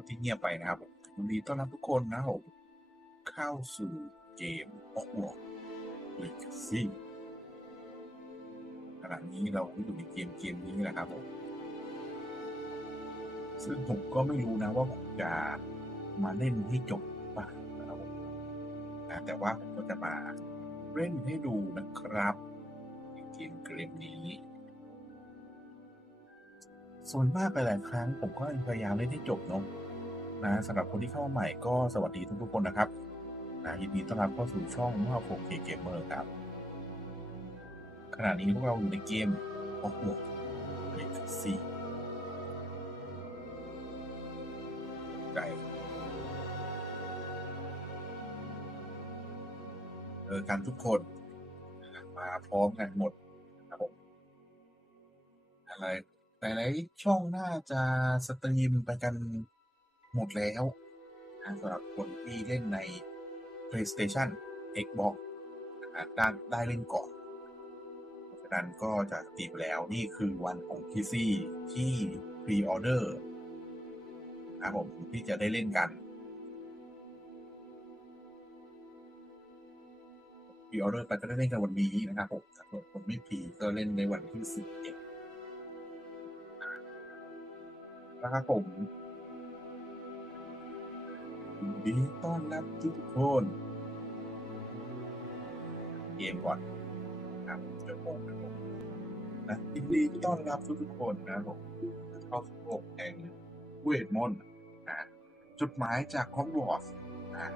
ษที่เงียบไปนะครับผมยินดีต้อนรับทุกคนนะครับผมเข้าสู่เกม Hogwarts Legacy ขณะนี้เราอยู่ในเกมนี้นะครับผมซึ่งผมก็ไม่รู้นะว่าผมจะมาเล่นให้จบป่ะนะครับผมแต่ว่าผมก็จะมาเล่นให้ดูนะครับในเกมนี้ส่วนมากหลายๆครั้งผมก็พยายามเล่นให้จบเนาะนะสำหรับคนที่เข้ามาใหม่ก็สวัสดีทุกๆคนนะครับยินดีต้อนรับเข้าสู่ช่องว่า 4K Gamer ครับขณะนี้พวกเราอยู่ในเกม Hogwarts Legacy ไก่กันทุกคนมาพร้อมกันหมดครับผมอะไรแต่หลายช่องน่าจะสตรีมไปกันหมดแล้วสำหรับคนที่เล่นใน PlayStation Xbox ได้เล่นก่อนเพราะฉะนั้นก็จะสตรีมแล้วนี่คือวันของ PC ที่ Pre-order ครับผมที่จะได้เล่นกันPre-order ไปก็ได้เล่นกันวันนี้นะครับผมส่วนคนไม่พรีก็เล่นในวันที่11นะครับผมยินดีต้อนรับทุกคนเกมก่อนครับจะโมงนะยินดีต้อนรับทุกคนนะครับผมเข้าสู่โลกแห่งเวทมนต์นะจดหมายจากฮอกวอตส์นะ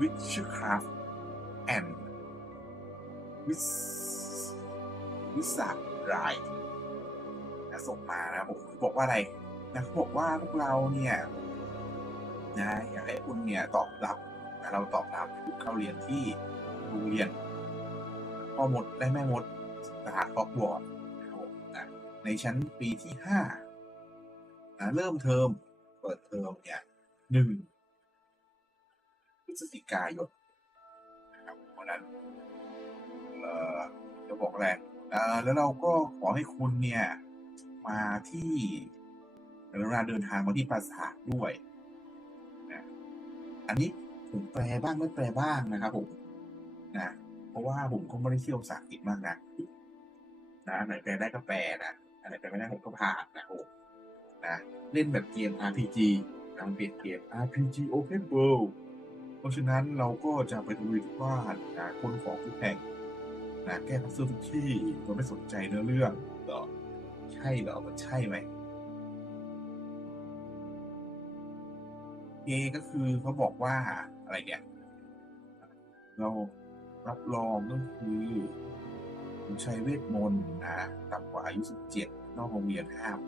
Witchcraft and วิสวิสาไรนะส่งมานะผมบอกว่าอะไรนะบอกว่าพวกเราเนี่ยนะอยากให้คุณเนี่ยตอบรับนะเราตอบรับคุณเข้าเรียนที่โรงเรียนพ่อมดและแม่มดสถานฮอกวอตส์นะในชั้นปีที่5นะเริ่มเทอมเปิดเทอมเนี่ย1พฤศจิกายนนะครับเพราะนั้นจะบอกแหละแล้วเราก็ขอให้คุณเนี่ยมาที่เวลาเดินทางมาที่ปราสาทด้วยนะอันนี้ผมแปลบ้างไม่แปลบ้างนะครับผมนะเพราะว่าผมก็ไม่ได้เชี่ยวภาษาอังกฤษมากนะไหนแปลได้ก็แปลนะอะไรแปลไม่ได้ผมก็ผ่านนะโอ้นะเล่นแบบเกม RPG นะเปลี่ยนเกม RPG Open World เพราะฉะนั้นเราก็จะไปลุยทุกบ้านนะค้นของทุกแห่งนะแก้พัซเซิลทุกที่โดยไม่สนใจเนื้อเรื่องหรอใช่เหรอมันใช่ไหมก็คือเขาบอกว่าอะไรเนี่ยเรารับรองก็คือคุณใช้เวทมนต์นะต่ำกว่าอายุ17นอกโรงเรียนห้าม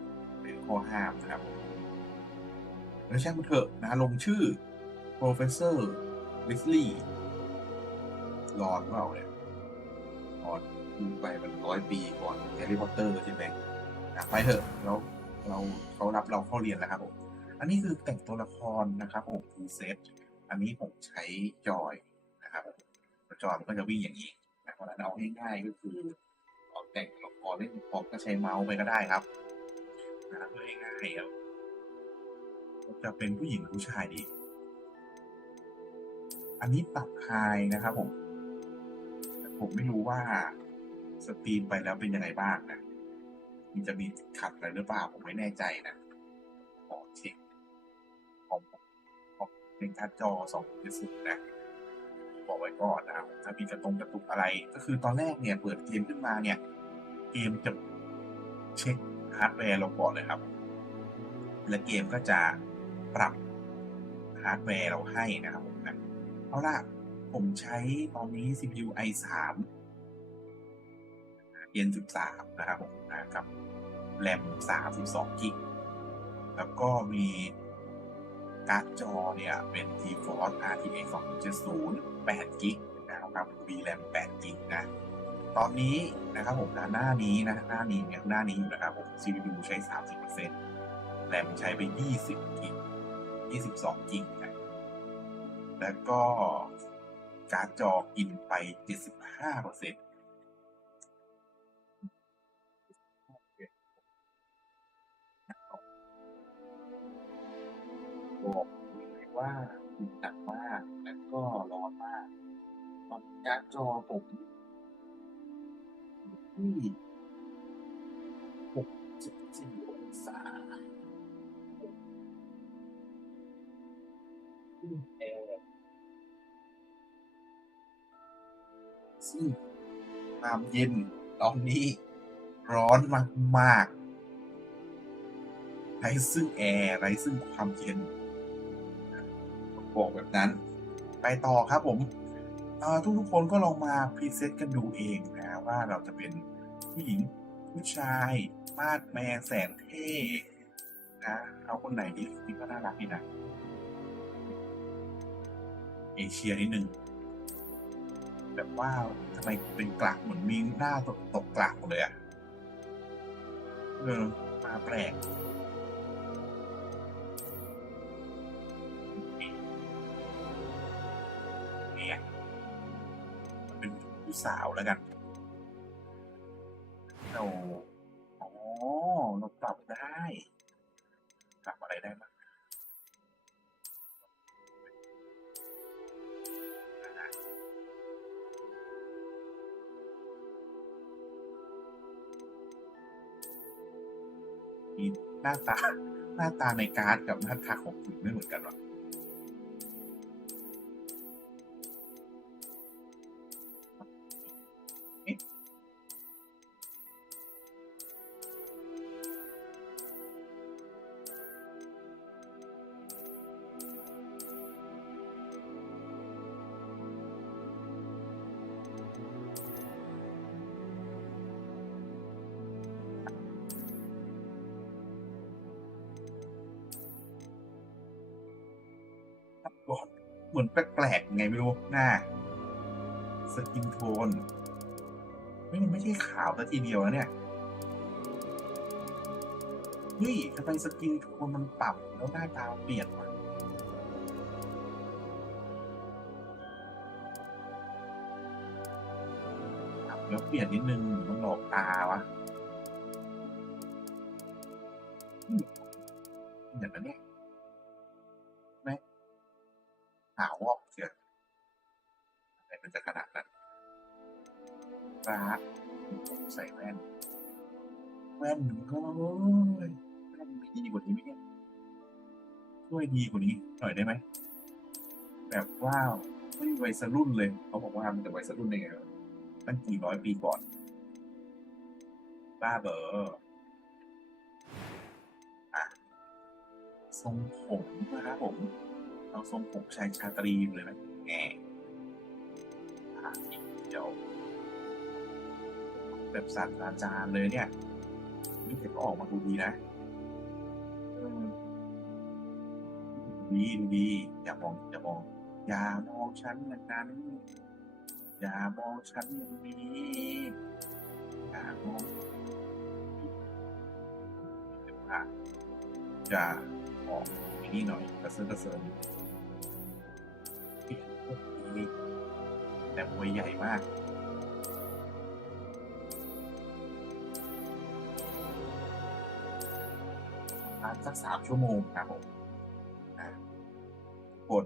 เป็นข้อห้ามนะครับแล้วช่างมันเถอะนะลงชื่อ Professor Weasley รอนเปล่าเนี่ยรอนดูไปมัน100 ปีก่อนแฮร์รี่พอตเตอร์ใช่ไหมไปเถอะแล้วเขารับเราเข้าเรียนแล้วครับผมอันนี้คือแต่งตัวละครนะครับผมฟูลเซตอันนี้ผมใช้จอยนะครับจอยมันก็จะวิ่งอย่างนี้นะเพราะฉะนั้นเอาง่ายๆก็คือแต่งตัวละครเล่นพร้อมก็ใช้เมาส์ไปก็ได้ครับนะเพื่อให้ง่ายครับจะเป็นผู้หญิงหรือผู้ชายดีอันนี้ปรับไฮนะครับผมไม่รู้ว่าสตรีมไปแล้วเป็นยังไงบ้างนะมันจะมีขัดอะไรหรือเปล่าผมไม่แน่ใจนะขอเช็คของเป็นการ์ดจอ2.0นะบอกไว้ก่อนนะครับถ้ามีกระตุกอะไรก็คือตอนแรกเนี่ยเปิดเกมขึ้นมาเนี่ยเกมจะเช็คฮาร์ดแวร์เราก่อนเลยครับและเกมก็จะปรับฮาร์ดแวร์เราให้นะครับผมนะเอาล่ะผมใช้ตอนนี้ CPU i3 Gen 13นะครับผมกับแรม32กิกแล้วก็มีการ์ดจอเนี่ยเป็น GeForce RTX 2070 8กิกนะครับ VRAM 8กิกนะตอนนี้นะครับผมหน้านี้อยู่นะครับผม CPU ใช้ 30% แรมใช้ไป20กิก22กิกนะแล้วก็การ์ดจอกินไป 75% เ บอกเลยว่าหนักมากและก็ร้อนมากตอนการ์ดจอผมที่64 องศาแอร์ซึ่งความเย็นตอนนี้ร้อนมากๆไร้ซึ่งแอร์ไร้ซึ่งความเย็นบอกแบบนั้นไปต่อครับผมทุกคนก็ลองมาพรีเซตกันดูเองนะว่าเราจะเป็นผู้หญิงผู้ชายมาดแมนแสนเท่นะเอาคนไหนดีนี่ก็น่ารักดีนะเอเชียนิดนึงแบบว่าทำไมเป็นกระเหมือนมีหน้าตกกระหมดเลยอะมาแปลกเนี่ยเป็นผู้สาวแล้วกันเราอ๋อเราปรับได้ปรับอะไรได้บ้างมีหน้าตาหน้าตาในการ์ดกับหน้าตาของคุณไม่เหมือนกันหรอเอ๊ะก่อนเหมือนแปลกๆไงไม่รู้หน้าสกินโทนไม่ใช่ขาวแต่ทีเดียวนะเนี่ยเฮ้ยทำไมสกินโทนมันปรับแล้วหน้าตาเปลี่ยนวะปรับแล้วเปลี่ยนนิดนึงมันหลอกตาวะอย่างนั้นเนี่ยไหมขาวออกเสียอะไรมันจะขนาดนั้นรักใส่แว่นแว่นก็แว่นมีดีกว่านี้ไหมเนี่ยช่วยดีกว่านี้หน่อยได้ไหมแบบว้าวไม่วัยรุ่นเลยเขาบอกว่ามันจะวัยรุ่นได้ไงตั้งกี่ร้อยปีก่อนบ้าเบอร์อ่ะทรงผมนะครับผมเอาทรงผมชายชาตรีเลยไหมแง่เดี๋ยวแบบศาสตราจารย์เลยเนี่ยนี่แต่ก็ออกมาดูดีนะดูดีอย่ามองฉันอย่างนั้นอย่ามองฉันอย่างนี้อย่ามองอ่ะจะออกนี่หน่อยกระเซิร์นี่แต่มวยใหญ่มากสัก3 ชั่วโมงครับผมคน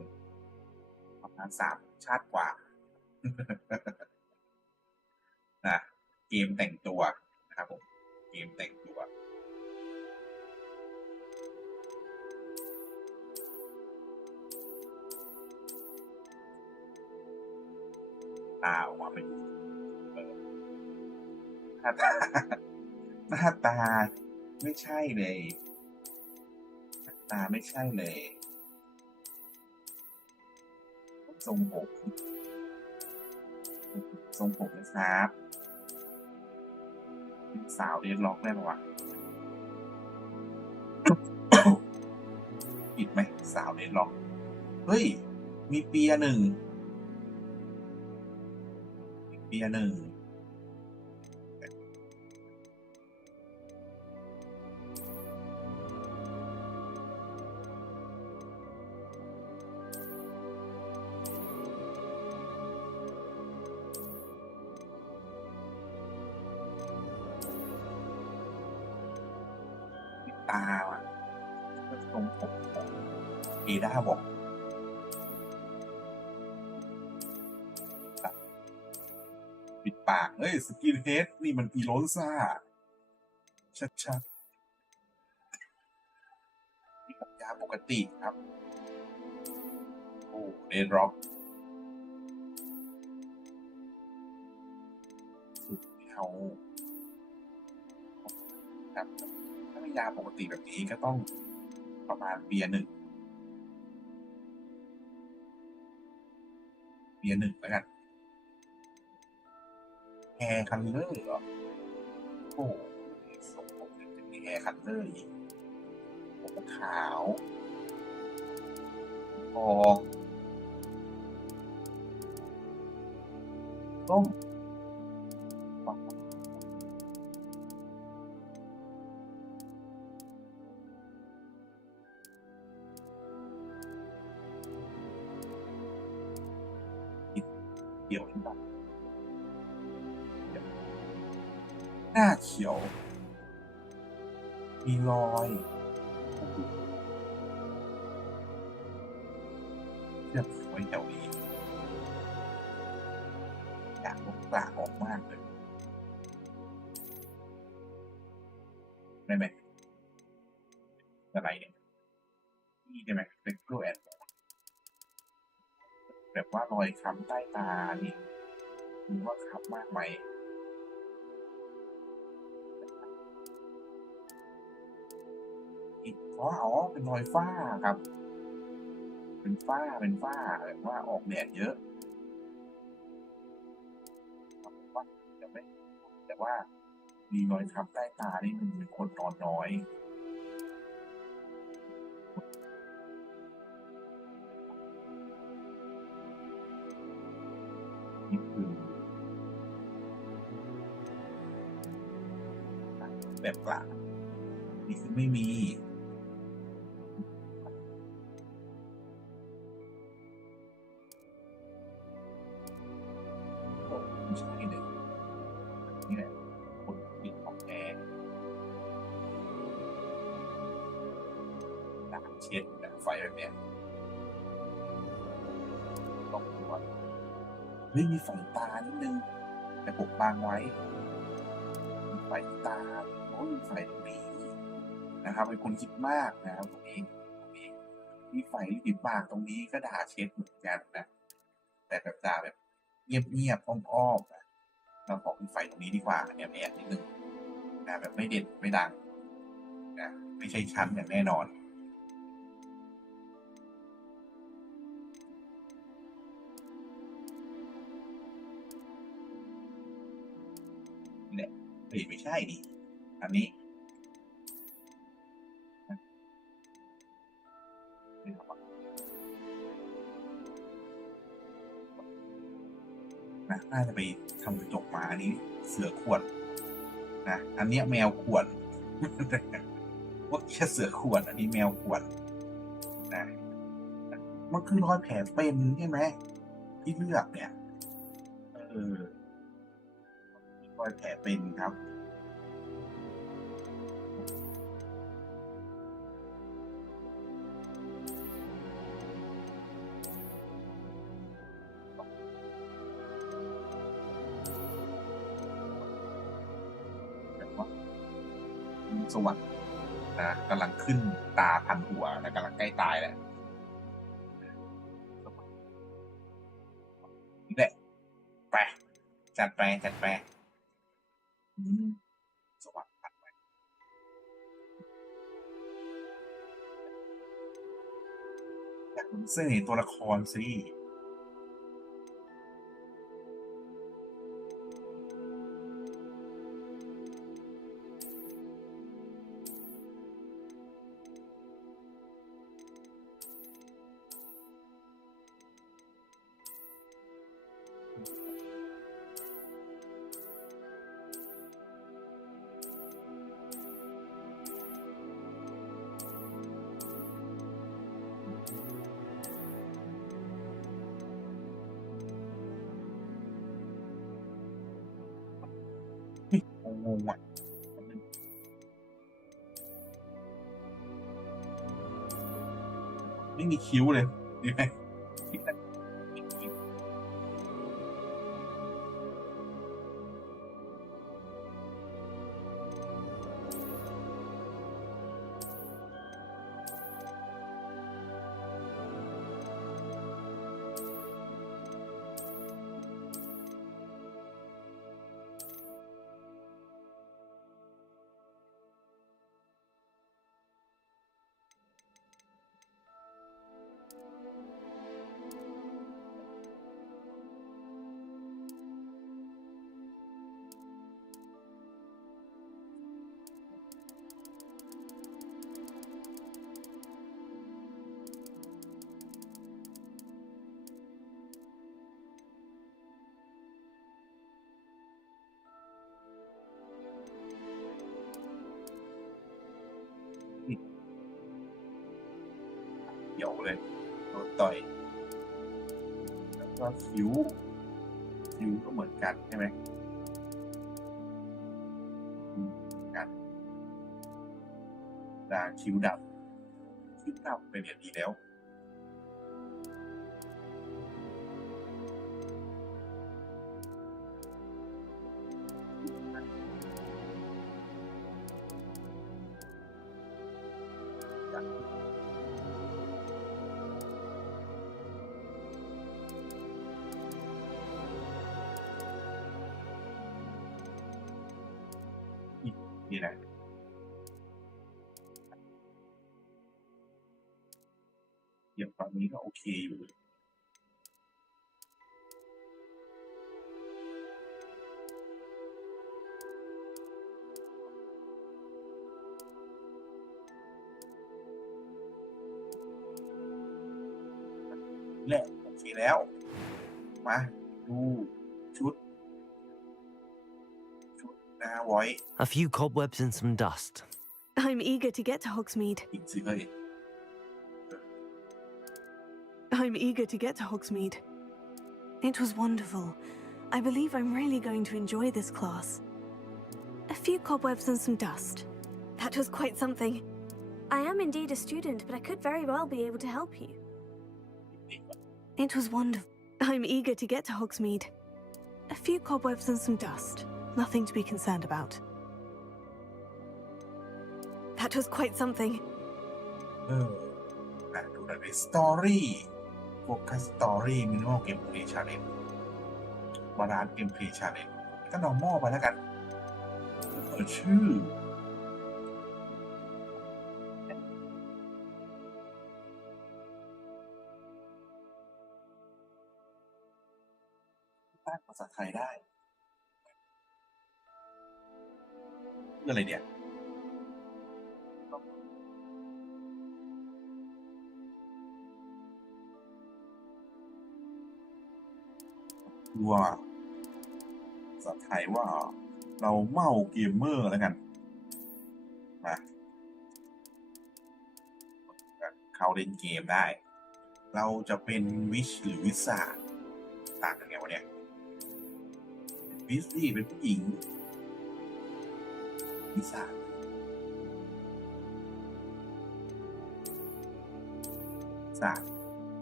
ประมาณ3 ชาติกว่านะเกมแต่งตัวนะครับผมเกมแต่งตัวตาออกมาเป็นหน้าตาหน้าตาไม่ใช่เลยหน้าตาไม่ใช่เลยทรงผมนะครับเป็นสาวเดนล็อกได้ปะวะผิดไหมสาวเดนล็อกเฮ้ยมีเปียหนึ่งตาว่ะก็ทรงผม เอด้าบอกปิดปากเอ้ยสกินเฮดนี่มันอีโรซ่าชัดๆมีปัญญาปกติครับโอ้เดนร็อกสุดเขาครับถ้าไม่ยาปกติแบบนี้ก็ต้องประมาณเบียร์หนึ่งแล้วกันแฮร์คันเลอร์เหรอโอ้สมผมจะมีแฮร์คันเลอร์อีกผมขาวทองส้มเขียวใช่ปะหน้าเขียวมีรอยเชือกไว้แถวนี้อยากลบกลากออกมากเลยได้ไหมอะไรเนี่ยนี่ได้ไหมเป็นกล้วยแบบว่ารอยค้ำใต้ตานี่ดูว่าค้ำมากไหมอีกอ๋อเป็นรอยฝ้าครับเป็นฝ้าแบบว่าออกแดดเยอะแต่ไม่แต่ว่ามีรอยค้ำใต้ตานี่มันเป็นคนนอนน้อยนี่คือแบบกลางนี่คือไม่มีไม่ใช่เลยนี่แหละคนปิดของแท้ด่างเช็ดแบบไฟแบบเนี้ยต้องดูว่าเฮ้ยมีไฟตานิดนึงแต่ปกบางไว้มีไฟตาโอ้ยมีไฟตรงนี้นะครับเป็นคนคิดมากนะครับตรงนี้มีไฟที่ติดปากตรงนี้ก็ด่าเช็ดเหมือนกันนะแต่แบบด่าแบบเงียบๆอ้อมๆนะเราขอมีไฟตรงนี้ดีกว่าแอบนิดนึงนะแบบไม่เด่นไม่ดังนะไม่ใช่ชั้นอย่างแน่นอนนี่แหละเฮ้ยไม่ใช่ดิอันนี้นะน่าจะไปทำกระจกมาอันนี้เสือขวดนะอันเนี้ยแมวขวดว่าแค่เสือขวดอันนี้แมวขวดนะมันคือรอยแผลเป็นใช่ไหมที่เลือกเนี่ยเออรอยแผลเป็นครับแบบว่าสวัสดิ์นะกำลังขึ้นตาพันหัวนะกำลังใกล้ตายแล้วนี่แหละไปจัดไปอืมสวัสดิ์พันไปอยากรู้เสน่ห์ตัวละครสิงงอ่ะ ไม่มีคิ้วเลยดีไหมเหี่ยวเลยโดนต่อยแล้วก็คิ้วก็เหมือนกันใช่ไหมกันด่างคิ้วดำเป็นอย่างดีแล้วนี่แหละอย่างตอนนี้ก็โอเคอยู่แหละโอเคแล้วมาดูชุดนะไว้ A few cobwebs and some dust. I'm eager to get to Hogsmeade. อีกสิเฮ้ย I'm eager to get to Hogsmeade. It was wonderful. I believe I'm really going to enjoy this class. A few cobwebs and some dust. That was quite something. I am indeed a student, but I could very well be able to help you. It was wonderful. I'm eager to get to Hogsmeade. A few cobwebs and some dust. Nothing to be concerned about. That was quite something. นะดูหน่อยในสตอรี่โฟกัสสตอรี่มินิมอลเกมเพลย์ชาเลนจ์บาลานซ์เกมเพลย์ชาเลนจ์ก็ normal ไปแล้วกันชื่อตั้งภาษาไทยได้เรื่องอะไรเนี่ยว่าภาษาไทยว่าเราเมาเกมเมอร์แล้วกันนะเข้าเล่นเกมได้ เราจะเป็นวิชหรือวิสาต่างกันไงวะเนี่ยวิสนี่เป็นผู้หญิงวิสา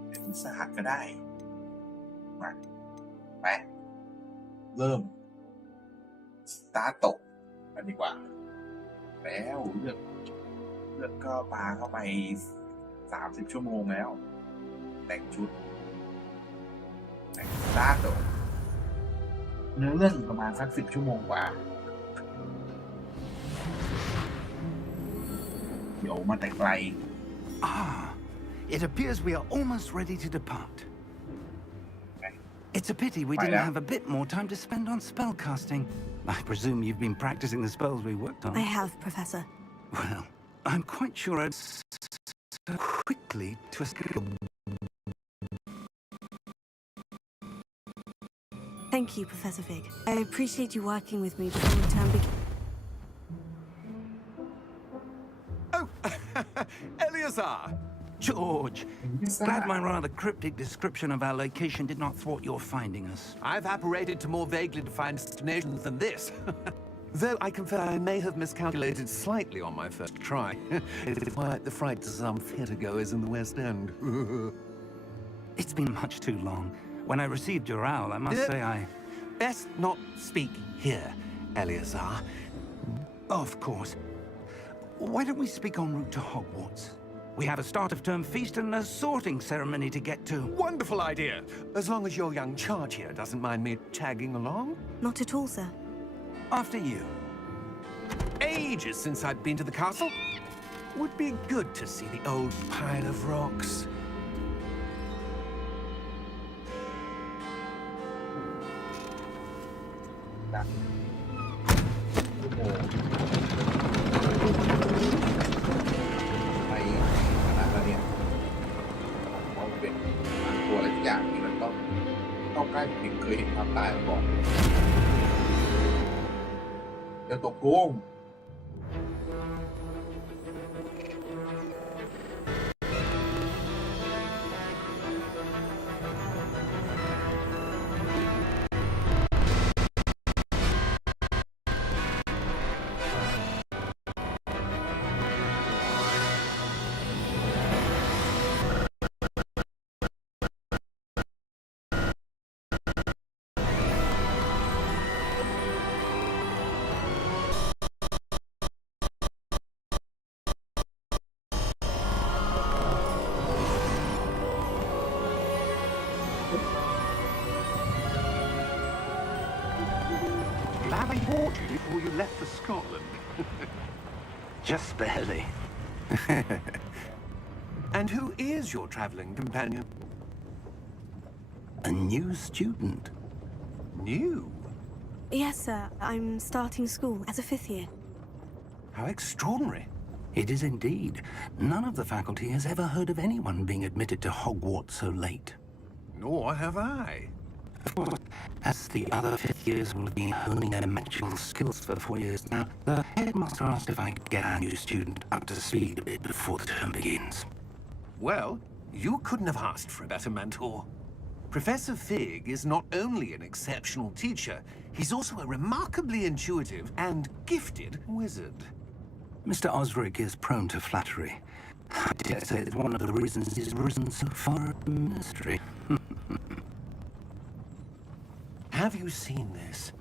เป็นวิสาก็ได้มาไปเริ่มสตาร์ตกันดีกว่าแล้วเลือกก็ปาเข้าไป30 ชั่วโมงแล้วแต่งชุดแต่งสตาร์ตเนื้อเรื่องประมาณสัก10 ชั่วโมงกว่าเดี๋ยวมาแต่ไกล It appears we are almost ready to depart. It's a pity we didn't have a bit more time to spend on spellcasting. I presume you've been practicing the spells we worked on. I have, Professor. Well, I'm quite sure I'd so quickly to escape. Thank you, Professor Fig. I appreciate you working with me before the term begins. Oh, Eleazar! George, glad my rather cryptic description of our location did not thwart your finding us. I've apparated to more vaguely defined destinations than this. Though I confess I may have miscalculated slightly on my first try. It's quite the fright to some theatregoers in the West End. It's been much too long. When I received your owl, I must say I... Best not speak here, Eleazar. Of course. Why don't we speak en route to Hogwarts? We have a start-of-term feast and a sorting ceremony to get to. Wonderful idea! As long as your young charge here doesn't mind me tagging along. Not at all, sir. After you. Ages since I've been to the castle. Would be good to see the old pile of rocks. Io tô como? Glad I bought you before you left for Scotland. Just barely. And who is your traveling companion? A new student. New? Yes, sir. I'm starting school as a 5th year. How extraordinary. It is indeed. None of the faculty has ever heard of anyone being admitted to Hogwarts so late. Nor have I. Of course, as the other 5th years will be honing their magical skills for 4 years now, the headmaster asked if I could get our new student up to speed a bit before the term begins. Well, you couldn't have asked for a better mentor. Professor Fig is not only an exceptional teacher, he's also a remarkably intuitive and gifted wizard. Mr. Osric is prone to flattery. I dare say it's one of the reasons he's risen so far at the ministry. Have you seen this?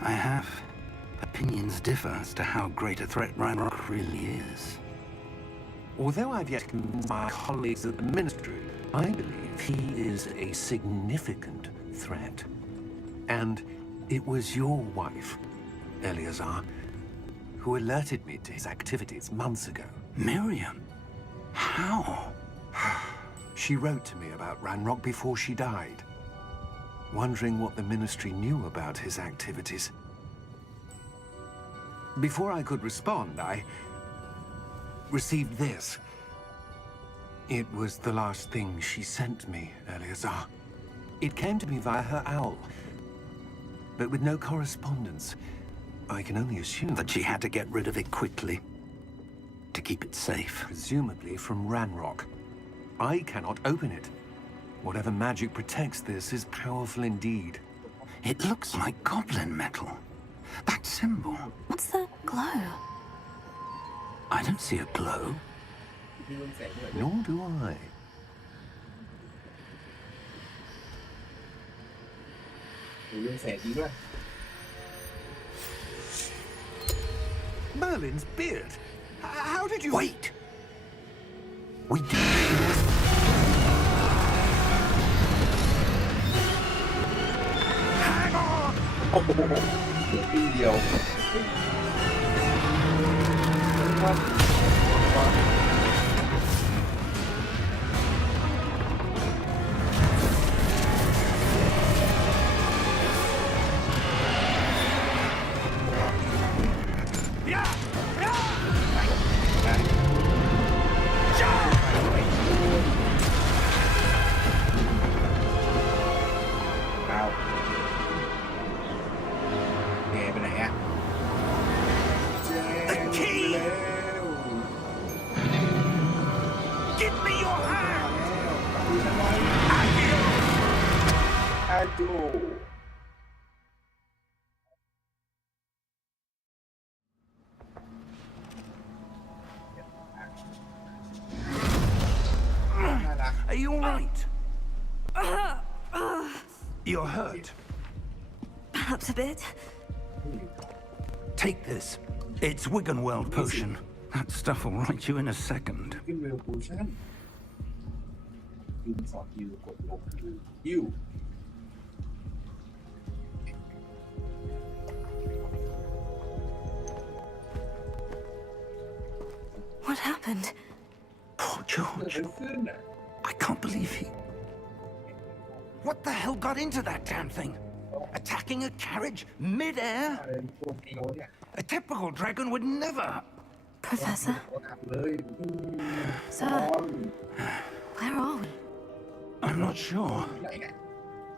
I have. Opinions differ as to how great a threat Ranrock really is. Although I've yet to convince my colleagues at the Ministry, I believe he is a significant threat. And it was your wife, Eleazar, who alerted me to his activities months ago. Miriam? How? She wrote to me about Ranrock before she died, wondering what the Ministry knew about his activities. Before I could respond, I received this. It was the last thing she sent me, Eleazar. It came to me via her owl, but with no correspondence. I can only assume That she had to get rid of it quickly, to keep it safe. presumably from Ranrock. I cannot open it. Whatever magic protects this is powerful indeed. It looks like goblin metal. That symbol. What's that glow? I don't see a glow. Nor do I. Merlin's beard. How did you... Wait! We did. Hang on! ปีเดียว เอาแกไปไหนอ่ะ The key! Give me your hand! อาจู Are you all right? You're hurt. Perhaps a bit. Take this. It's Wiggenweld potion. That stuff will right you in a second. ขึ้นเวลโพชั่นยืนสอดยืนกดลงยิ้ว What happened? Poor เกิด George. อะไรขึ้นอ่ะ I can't believe he... What the hell got into that damn thing? Attacking a carriage mid-air? อะไรตัวเดียวเนี่ย A typical dragon would never... Professor? โคตรหนักเลย Sir? Where are we? I'm not sure. ไหนเนี่ย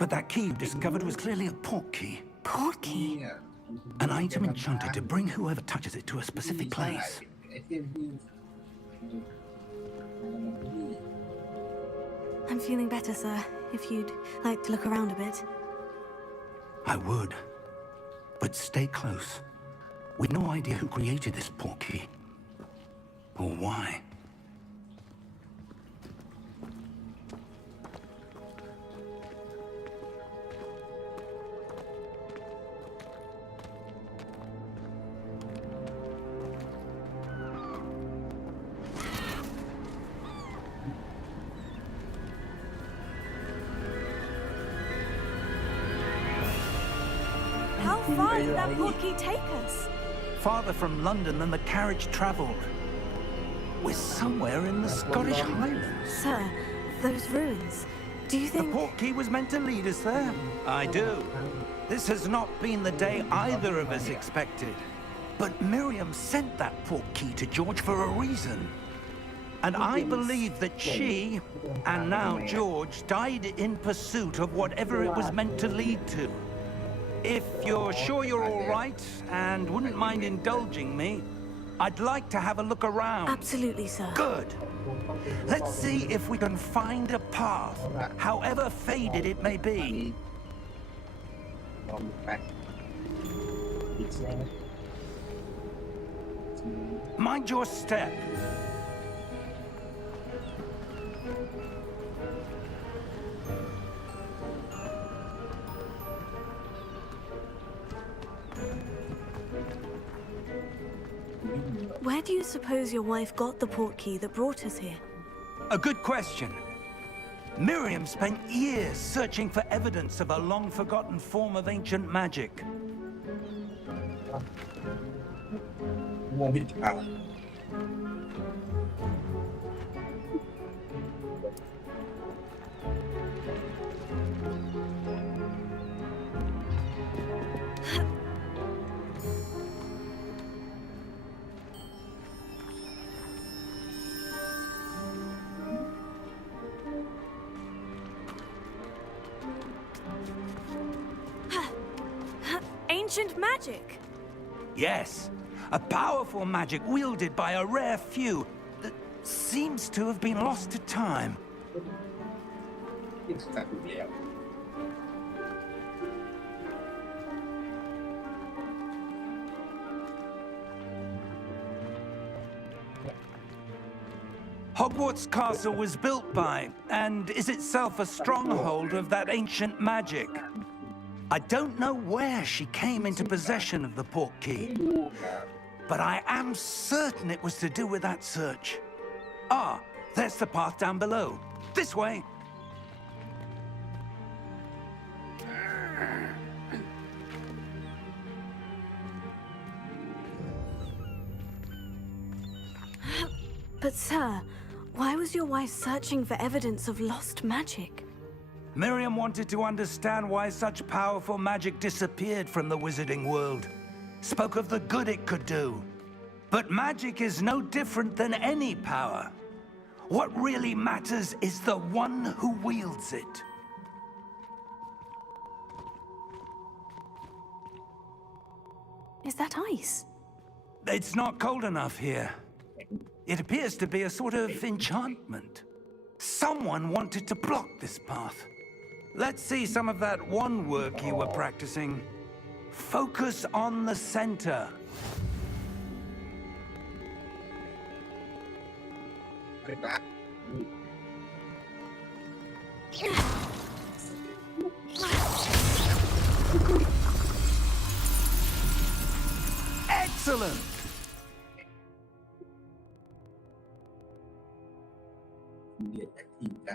But that key you discovered was clearly a port key. Portkey? เนี่ย An item enchanted to bring whoever touches it to a specific place. ไอเทมที่ I'm feeling better, sir. If you'd like to look around a bit. I would. But stay close. We've no idea who created this port key. Or why. How far did that portkey take us? Farther from London than the carriage travelled. We're somewhere in the Scottish Highlands. Sir, those ruins. Do you The think... portkey was meant to lead us there. I do. This has not been the day either of us expected. But Miriam sent that portkey to George for a reason. And I believe that she, and now George, died in pursuit of whatever it was meant to lead to. If you're sure you're all right and wouldn't mind indulging me, I'd like to have a look around. Absolutely, sir. Good. Let's see if we can find a path, however faded it may be. ลองดูไปอีกแซ่ Mind your step. Where do you suppose your wife got the portkey that brought us here? A good question. Miriam spent years searching for evidence of a long-forgotten form of ancient magic. มองผิดทาง Ancient magic! Yes, a powerful magic wielded by a rare few that seems to have been lost to time. ที่ถูกจัดถูกแล้ว Hogwarts Castle was built by, and is itself a stronghold of that ancient magic. I don't know where she came into possession of the portkey, but I am certain it was to do with that search. Ah, there's the path down below. This way. But sir, why was your wife searching for evidence of lost magic? Miriam wanted to understand why such powerful magic disappeared from the wizarding world. Spoke of the good it could do. But magic is no different than any power. What really matters is the one who wields it. Is that ice? It's not cold enough here. It appears to be a sort of enchantment. Someone wanted to block this path. Let's see some of that one work you were practicing. Focus on the center. ขึ้นมา Excellent! เรียนแอคทีฟได้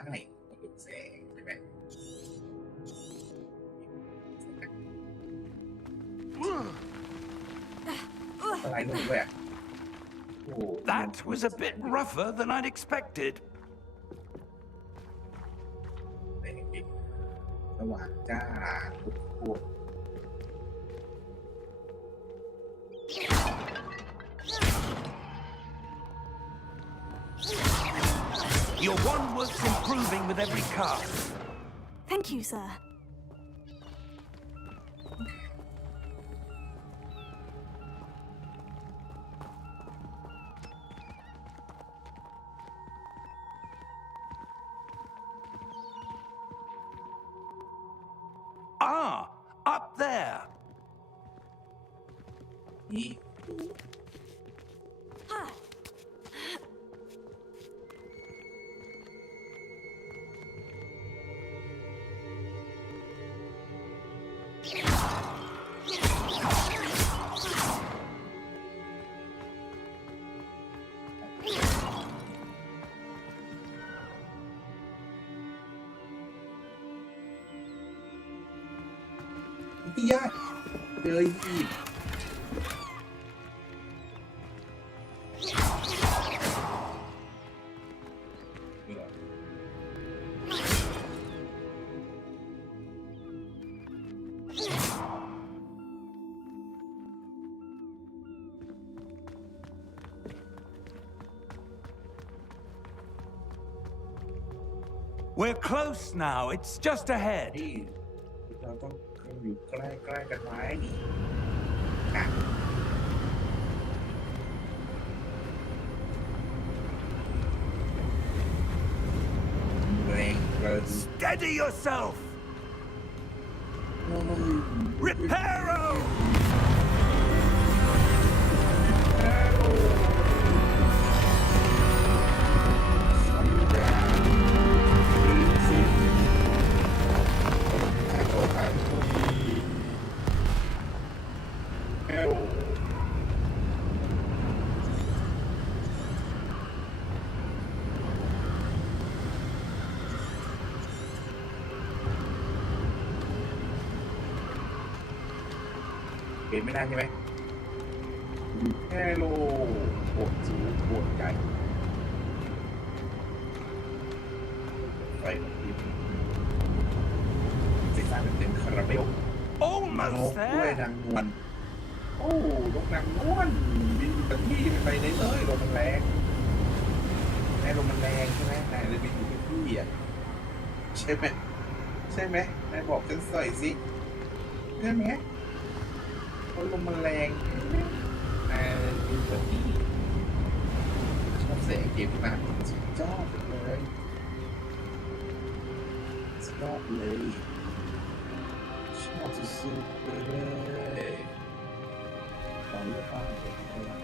เป็นแสงใช่ไหมอะไรลงด้วยอะโอ้โห That was a bit rougher than I'd expected. สว่างจ้าโอ้ Your wand works improving with every cast. Thank you, sir. Ah, up there. นี่ พี่ยากเจออีกWe're close now. It's just ahead. ที่เราต้องอยู่ใกล้ๆกันไว้อ่ะแรงเกิน Steady yourself. โอ้ย Reparo! เห็นไม่ได้ใช่ไหมแค่โลปวดสูงปวดใจไฟมันติดสีฟ้าเต็มคาราเมลนก Almost ด้วย there. นางนวลโอ้นกนางนวลบินอยู่กับที่ไปได้เลยลมมันแรงแม่ลมมันแรงใช่ไหมนายเลยบินอยู่กับที่อ่ะใช่ไหมใช่ไหมนายบอกฉันใส่สิใช่ไหมเพราะลมมันแรงนายเลยบินกับที่ชอบแสงเก็บมากสุดยอดเลยสุดยอดเลยชอบสุดๆเลยขอเลือกบ้างเด็กเอาละ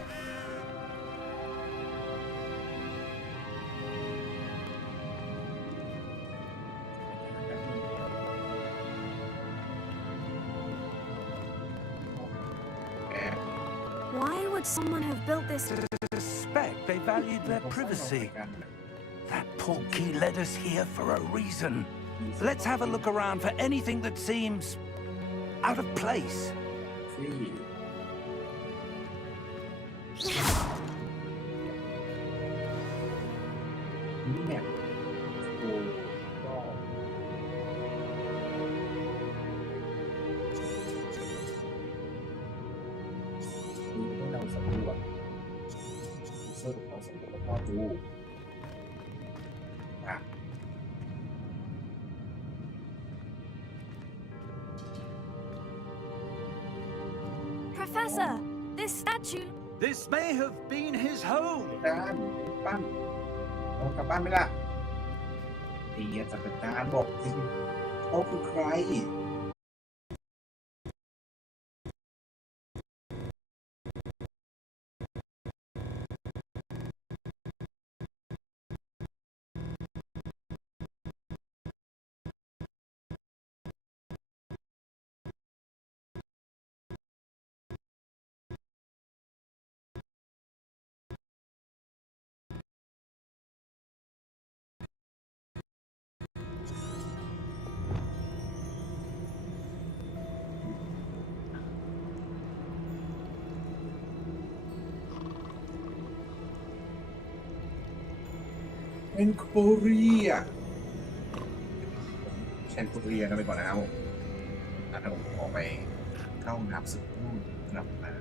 Why would someone have built this? Suspect they valued their privacy. That portkey led us here for a reason. Let's have a look around for anything that seems out of place. นี่เนี่ยโอ้ก็มีให้เราสำรวจเสื้อของสำรวจแล้วก็ดูอ่ะ Professor, this statue. This may have been his home. การปั้นเอากลับบ้านไหมล่ะไอ้เหี้ยจักรจานบอกจริงเขาคือใคร เป็นโคเรียเป็นโคเรียกันไปก่อนนะครับผมถ้าผมออกไปเข้าน้ำสักครู่กลับมา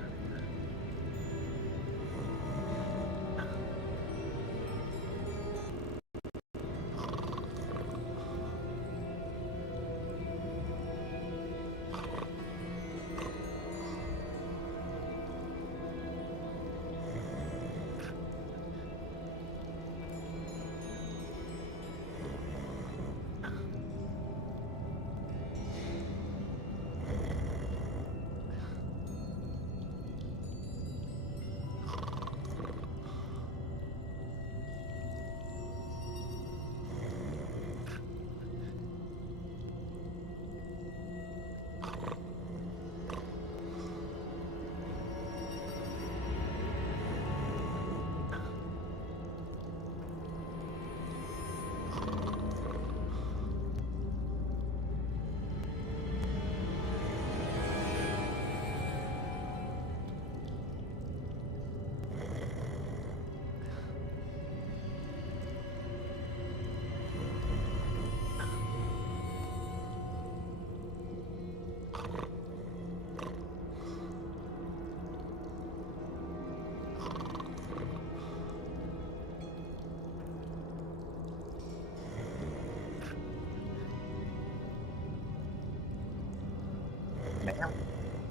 แล้ว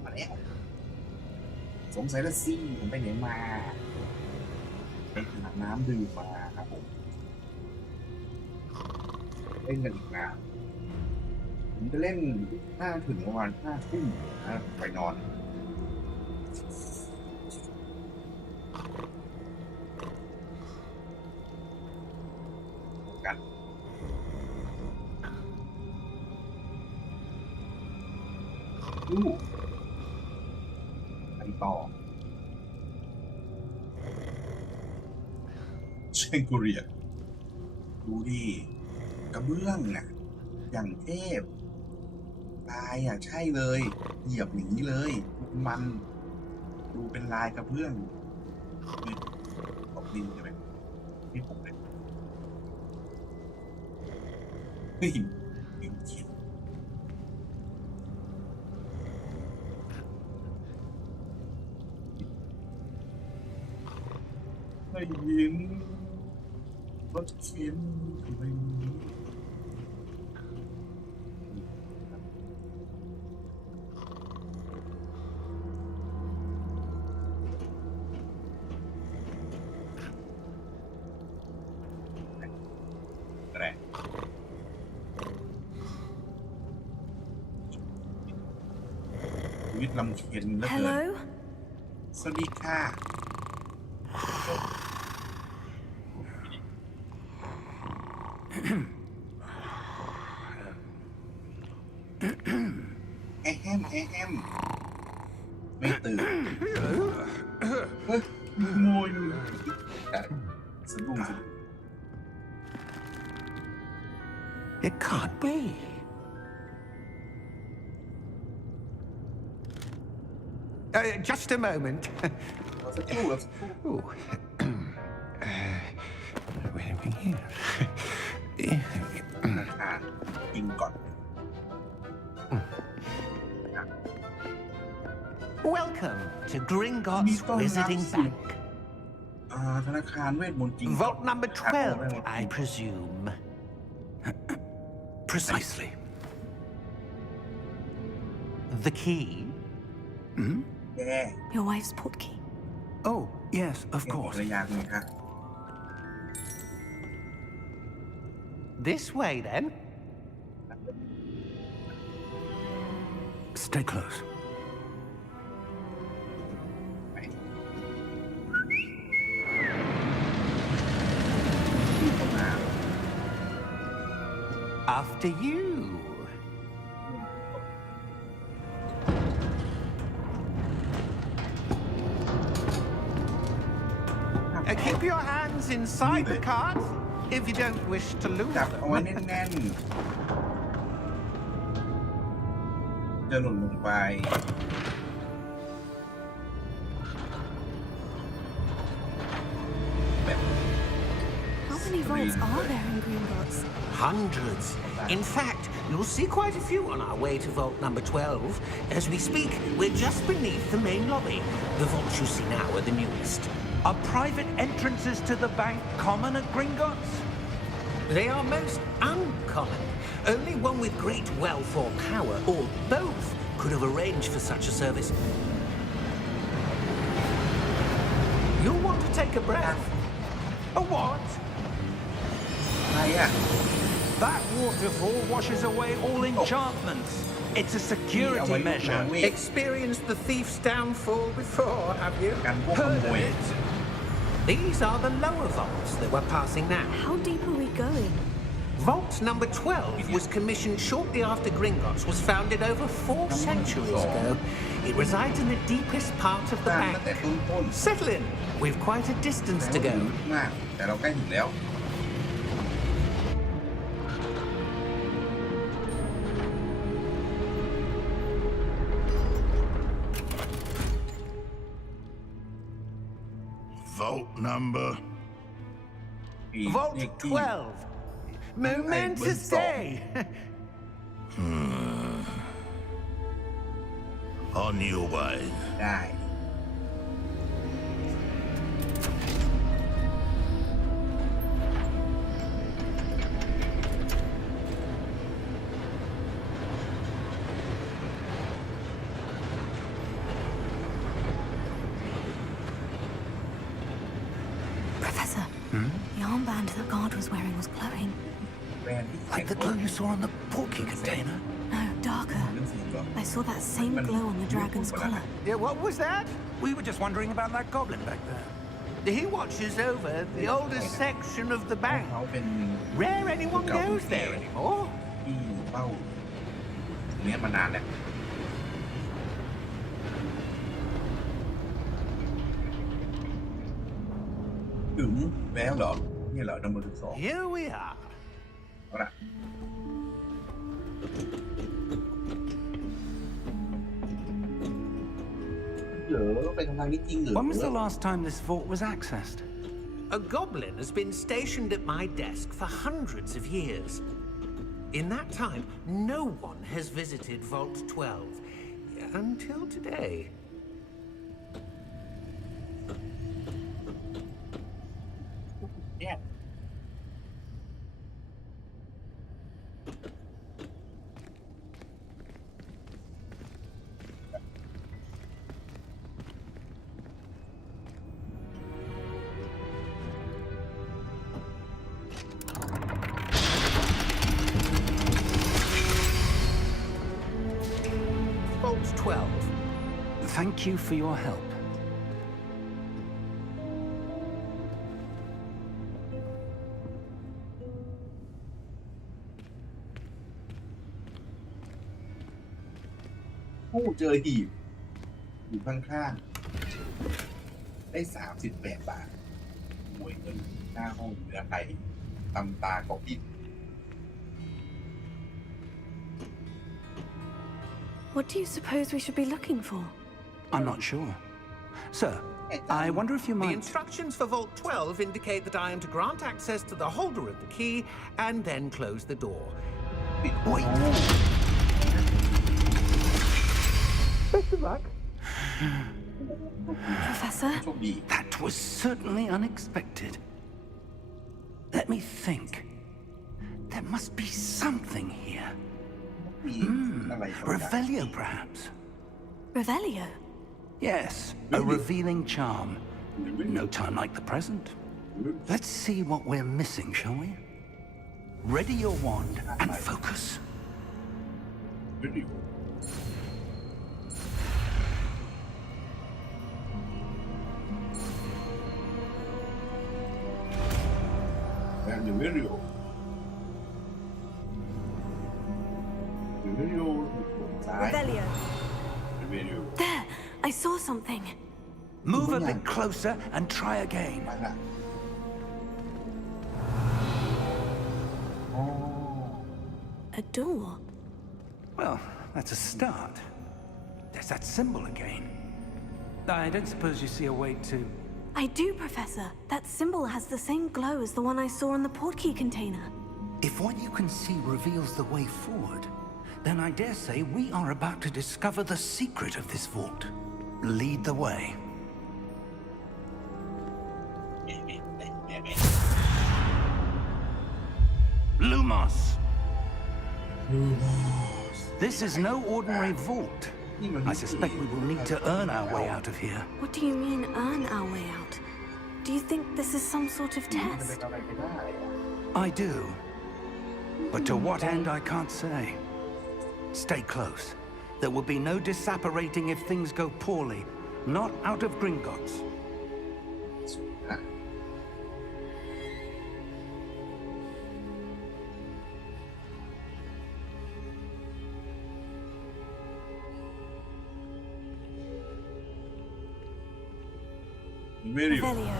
มาแล้วสงสัยละสิผมไปไหนมาไปหาน้ำดื่มมาครับผมเล่นกันอีกนะผมจะเล่นถึงประมาณ5 ทุ่มไปนอนกันไปต่อเชงกุเรียดูดิกระเบื้องน่ะอย่างเทพลายใช่เลยเหยียบอย่างนี้เลยมันดูเป็นลายกระเบื้องนี่ตกดินใช่ไหมนี่ผมเลยเฮ้ยดินเขียวไม่ยินรถเข็นอะไรนี้วิทย์ลำเค็นแล้วเกิน Hello? สวัสดีค่ะแอมไม่ตื่นเฮ้ยโมยสะดุ้งสิ It can't be. Just a moment. สักครู่ Oh. Wait a minute. ธนาคารกินก่อน Welcome to Gringotts Visiting Bank. ธนาคารเวทมนต์จริง Vault number 12, I presume. Precisely. The key? แย่ Your wife's portkey. Oh, yes, of ภร course. รยาคุณค่ะ This way, then. Stay close. ไป After you. Keep your hands inside the cart if you don't wish to lose จับเอาไว้ them. แน่นๆจะหล่นลงไปแบบ How many vaults are there in Gringotts? Hundreds. In fact, you'll see quite a few on our way to vault number 12. As we speak, we're just beneath the main lobby. The vaults you see now are the newest. Are private entrances to the bank common at Gringotts? They are most uncommon. Only one with great wealth or power, or both, could have arranged for such a service. You'll want to take a breath. A what? อะไรอ่ะ That waterfall washes away all enchantments. It's a security measure. Experienced the thief's downfall before, have you? การพวกข Heard โม of ย it. These are the lower vaults that we're passing now. How deep are we going? Vault number 12 was commissioned shortly after Gringotts was founded over 4 centuries ago. It resides in the deepest part of ส the ร้าง bank. ตั้งแต่ต้น Settle in. We've quite a distance แต่ to ว่า go. ลึกมากแต่เราใกล้ถึงแล้ว Vault number. ปีเล Vault ขที่ 12. Momentous day. On your way. ได้ Professor, the armband that guard was wearing was glowing. แบรนด์ที่ Like the glow you saw on the portkey container. No, darker. เรื่องสีเหรอ I saw that same glow on the dragon's collar. Yeah, what was that? We were just wondering about that goblin back there. He watches over the oldest section of the เขา bank. เป็น Rare anyone goes there anymore. ที่เป้าเนี้ยมานานแล้วถึงแล้วเหรอนี่เหรอนัมเบอร์12 Here we are. เอาล่ะเหรอไปทางนี้จริงเหรอ When was the last time this vault was accessed? A goblin has been stationed at my desk for hundreds of years. In that time, no one has visited Vault 12 until today. เนี่ย Vault 12. Thank you for your help. โอ้เจอหีบอยู่ข้างๆได้38 บาทหวยเงินหน้าห้องเหลือใครตำตาก็ปิด What do you suppose we should be looking for? I'm not sure. Sir, I wonder if you The might... instructions for Vault 12 indicate that I am to grant access to the holder of the key and then close the door. Wait. Best of luck. Professor? โชคดี That was certainly unexpected. Let me think. There must be something here. มีอะไรบางอย่าง Revelio, perhaps? Revelio? Yes, a revealing charm. No time like the present. Let's see what we're missing, shall we? Ready your wand and focus. เดี๋ยวไม่เร็วซ้าย Revelio. เร็ว There! I saw something. Move a bit closer and try again. มาละอ๋อ A door. Well, that's a start. There's that symbol again. I don't suppose you see a way to... I do, Professor. That symbol has the same glow as the one I saw on the portkey container. If what you can see reveals the way forward, then I dare say we are about to discover the secret of this vault. Lead the way. Lumos! This is no ordinary vault. I suspect we will need to earn our way out of here. What do you mean, earn our way out? Do you think this is some sort of test? I do. But to what end, I can't say. Stay close. There will be no disapparating if things go poorly. Not out of Gringotts. Revelio.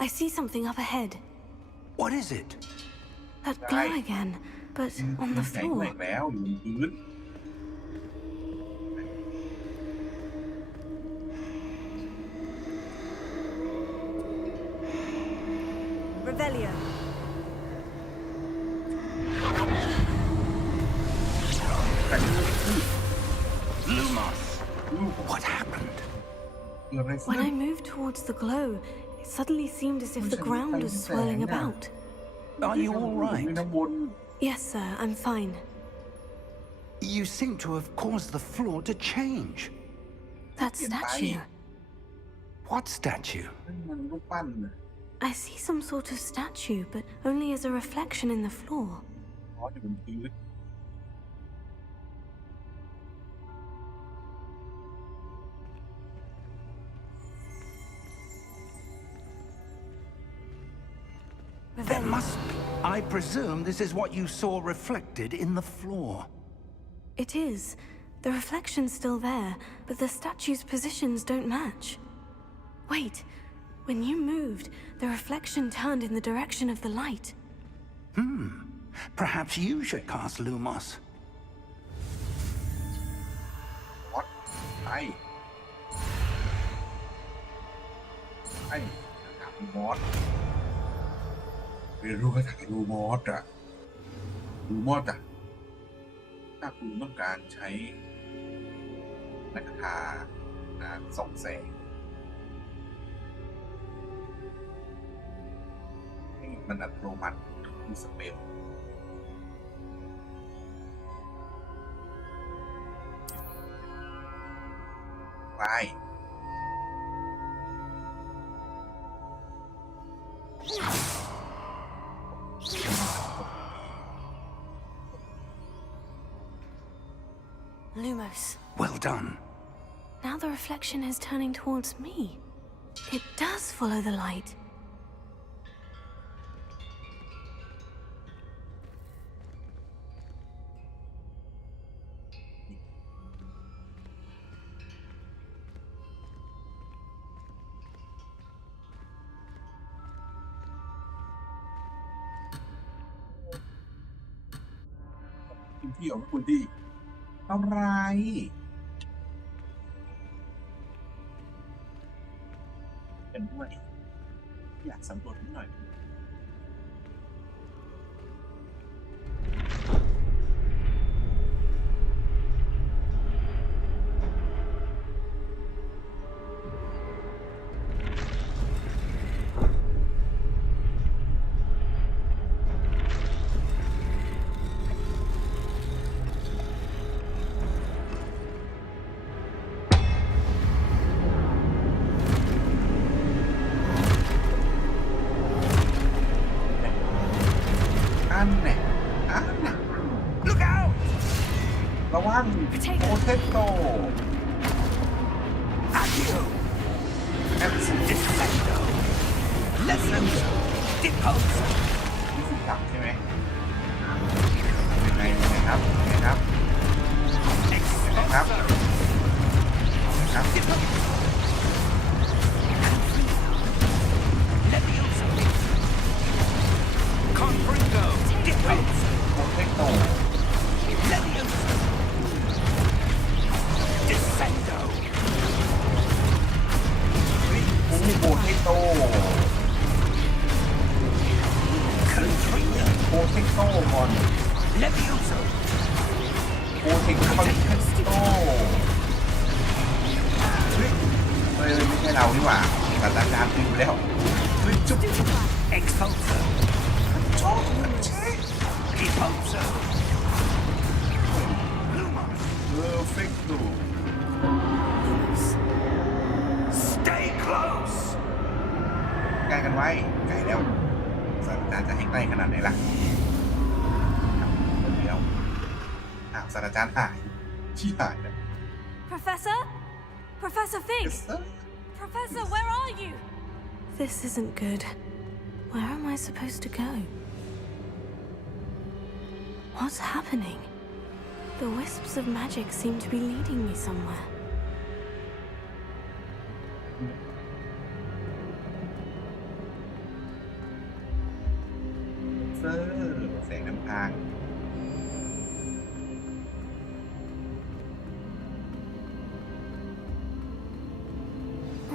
I see something up ahead. What is it? That glow again, but on the แข็ง floor. แรงแล้วอยู่บนพื้น Revelio. Lumos! What happened? เกิดอะไรขึ้ When น I moved towards the glow, it suddenly seemed as if the ground was swirling about. Are you all มี right? น้ำวน Yes, sir, I'm fine. You seem to have caused the floor to change. That statue. What statue? นั่นมันรูปปั้นน่ะ I see some sort of statue, but only as a reflection in the floor. ร้อนอยู่บนพื้น There must be. I presume this is what you saw reflected in the floor. It is. The reflection's still there, but the statue's positions don't match. Wait. When you moved, the reflection turned in the direction of the light. Perhaps you should cast Lumos. What? ไอ้ถามดูมอสไม่รู้ก็ถามดูมอสอะดูมอสอะถ้าคุณต้องการใช้นักคาส่องแสงให้มันอัตโนมัติมีสเปลไป Lumos. Well done. Now the reflection is turning towards me. It does follow the light.ที่ของคุณดีอะไรเป็นด้วยอยากสำรวจนิดหน่อยLook out! ระวังโอเทโต At you! Levioso. Depose. นี่คือดับใช่ไหมยังไงครับยังไงครับยังไงครับครับ Depose. Levioso. Confringo. Depose. โปรเทคโต Levioso. Descendo. โปรเทคโต Confringo. โปรเทคโตก่อน Levioso. โปรเทคโตเฮ้ยไม่ใช่เรานี่หว่าศาสตราจารย์พิมพ์ไปแล้วเฮ้ยจุ๊บ Expulso. ชอบเช็ค Depose. Lumos. เพอร์เฟกโต Stay close. ใกล้กันไว้ใกล้แล้วศาสตราจารย์จะให้ใกล้ขนาดไหนล่ะเดี๋ยวศาสตราจารย์หายชี้หายเลย Professor? Professor Fig? Yes, sir. Professor, where are you? This isn't good. Where am I supposed to go? What's happening? The wisps of magic seem to be leading me somewhere. เซอร์แสงนำทาง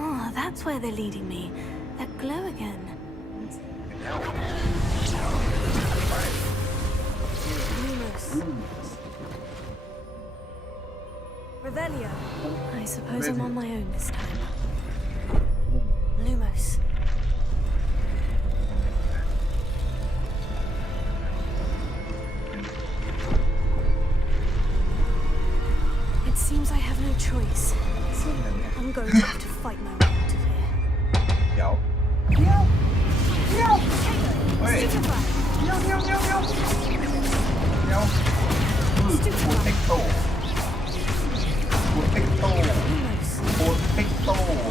Oh, that's where they're leading me. That glow again. แล้ว Lumos. Revelio. I suppose I'm on my own this time. Lumos. It seems I have no choice. ซึ่งอันเนี้ย I'm going to have to fight my way out of here. เดี๋ยวเฮ้ยเดี๋ยวโปรเทคโตโปรเทคโต Lumos. โปรเทคโต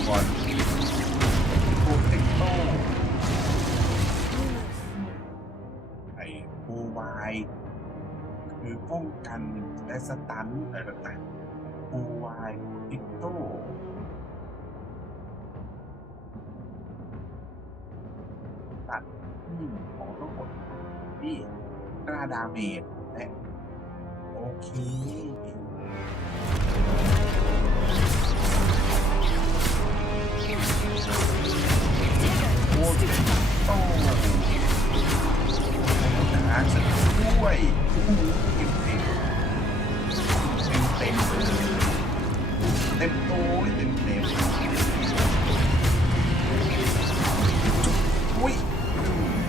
ก่อนโปรเทคโต Lumos. ไอ้โปรไวคือป้องกันและสตันอะไรต่างๆโปรไวอิโตตัดของทั้งหมดที่กล้าดาเมจและโอเค โอ้โต้หาฉันด้วยเต็มโต้เต็มอุ้ย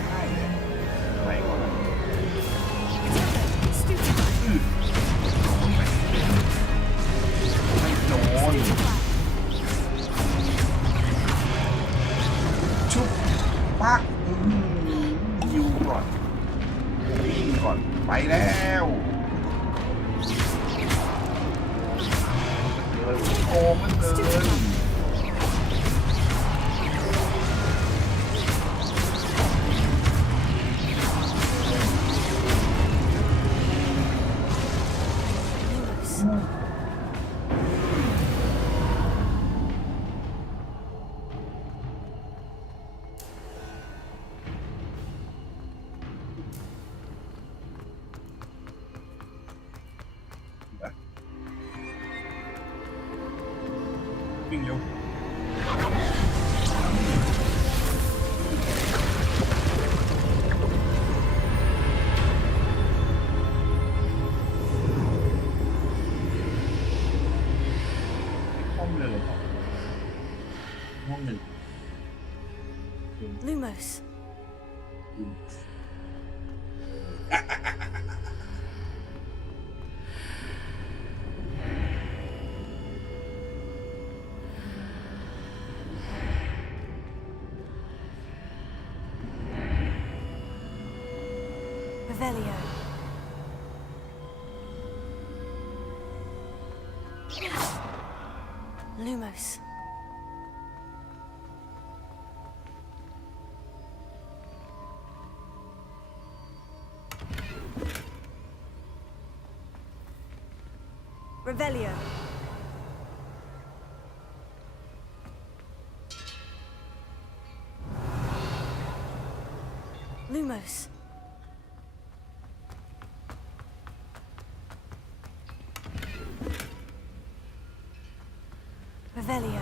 ได้เลยอะไรก่อนไม่โดนชุบปักยิวก่อนวิ่งก่อนไปแล้วโกงมันเกินวิ่งเร็วห้องเลยห้องหนึ่ง Lumos. Revelio. Lumos. Revelio. Lumos. Revelio.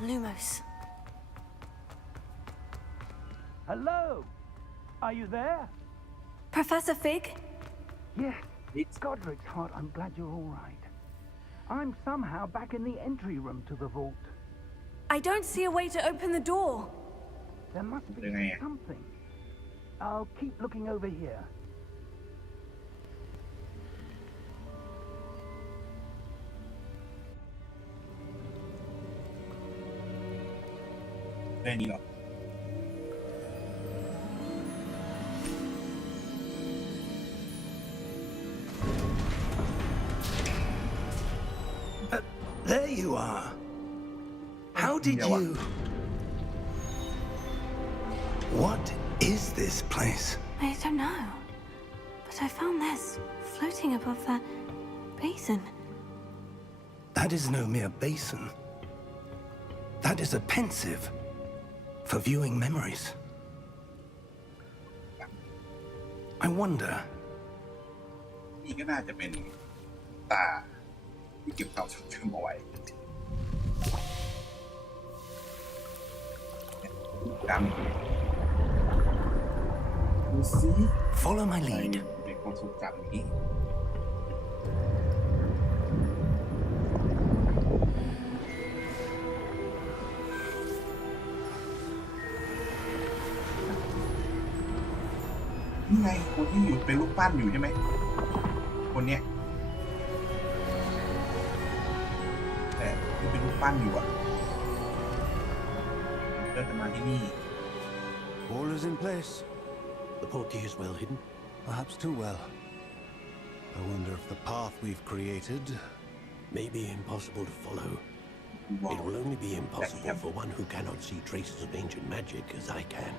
Lumos. Hello? Are you there? Professor Fig? Yes, it's Godric's heart. I'm glad you're all right. I'm somehow back in the entry room to the vault. I don't see a way to open the door. There must be Yeah. something. I'll keep looking over here. ได้นี่หรอ There you are. How did Yeah, what? you... What is this place? I don't know. But I found this floating above that basin. That is no mere basin. That is a pensive for viewing memories. I wonder, นี่ก็น่าจะเป็นตาที่เก็บความทรงจำเอาไว้จำดูสิ follow my ใน lead. ความทรงจำนี้นี่ไงคนที่อยู่เป็นรูปปั้นอยู่ใช่ไหมคนเนี้ยแต่ที่เป็นรูปปั้นอยู่อ่ะก็จะมาที่นี่ All is in place. The portkey is well hidden. Perhaps too well. I wonder if the path we've created may be impossible to follow. It will only be impossible for one who cannot see traces of ancient magic as I can.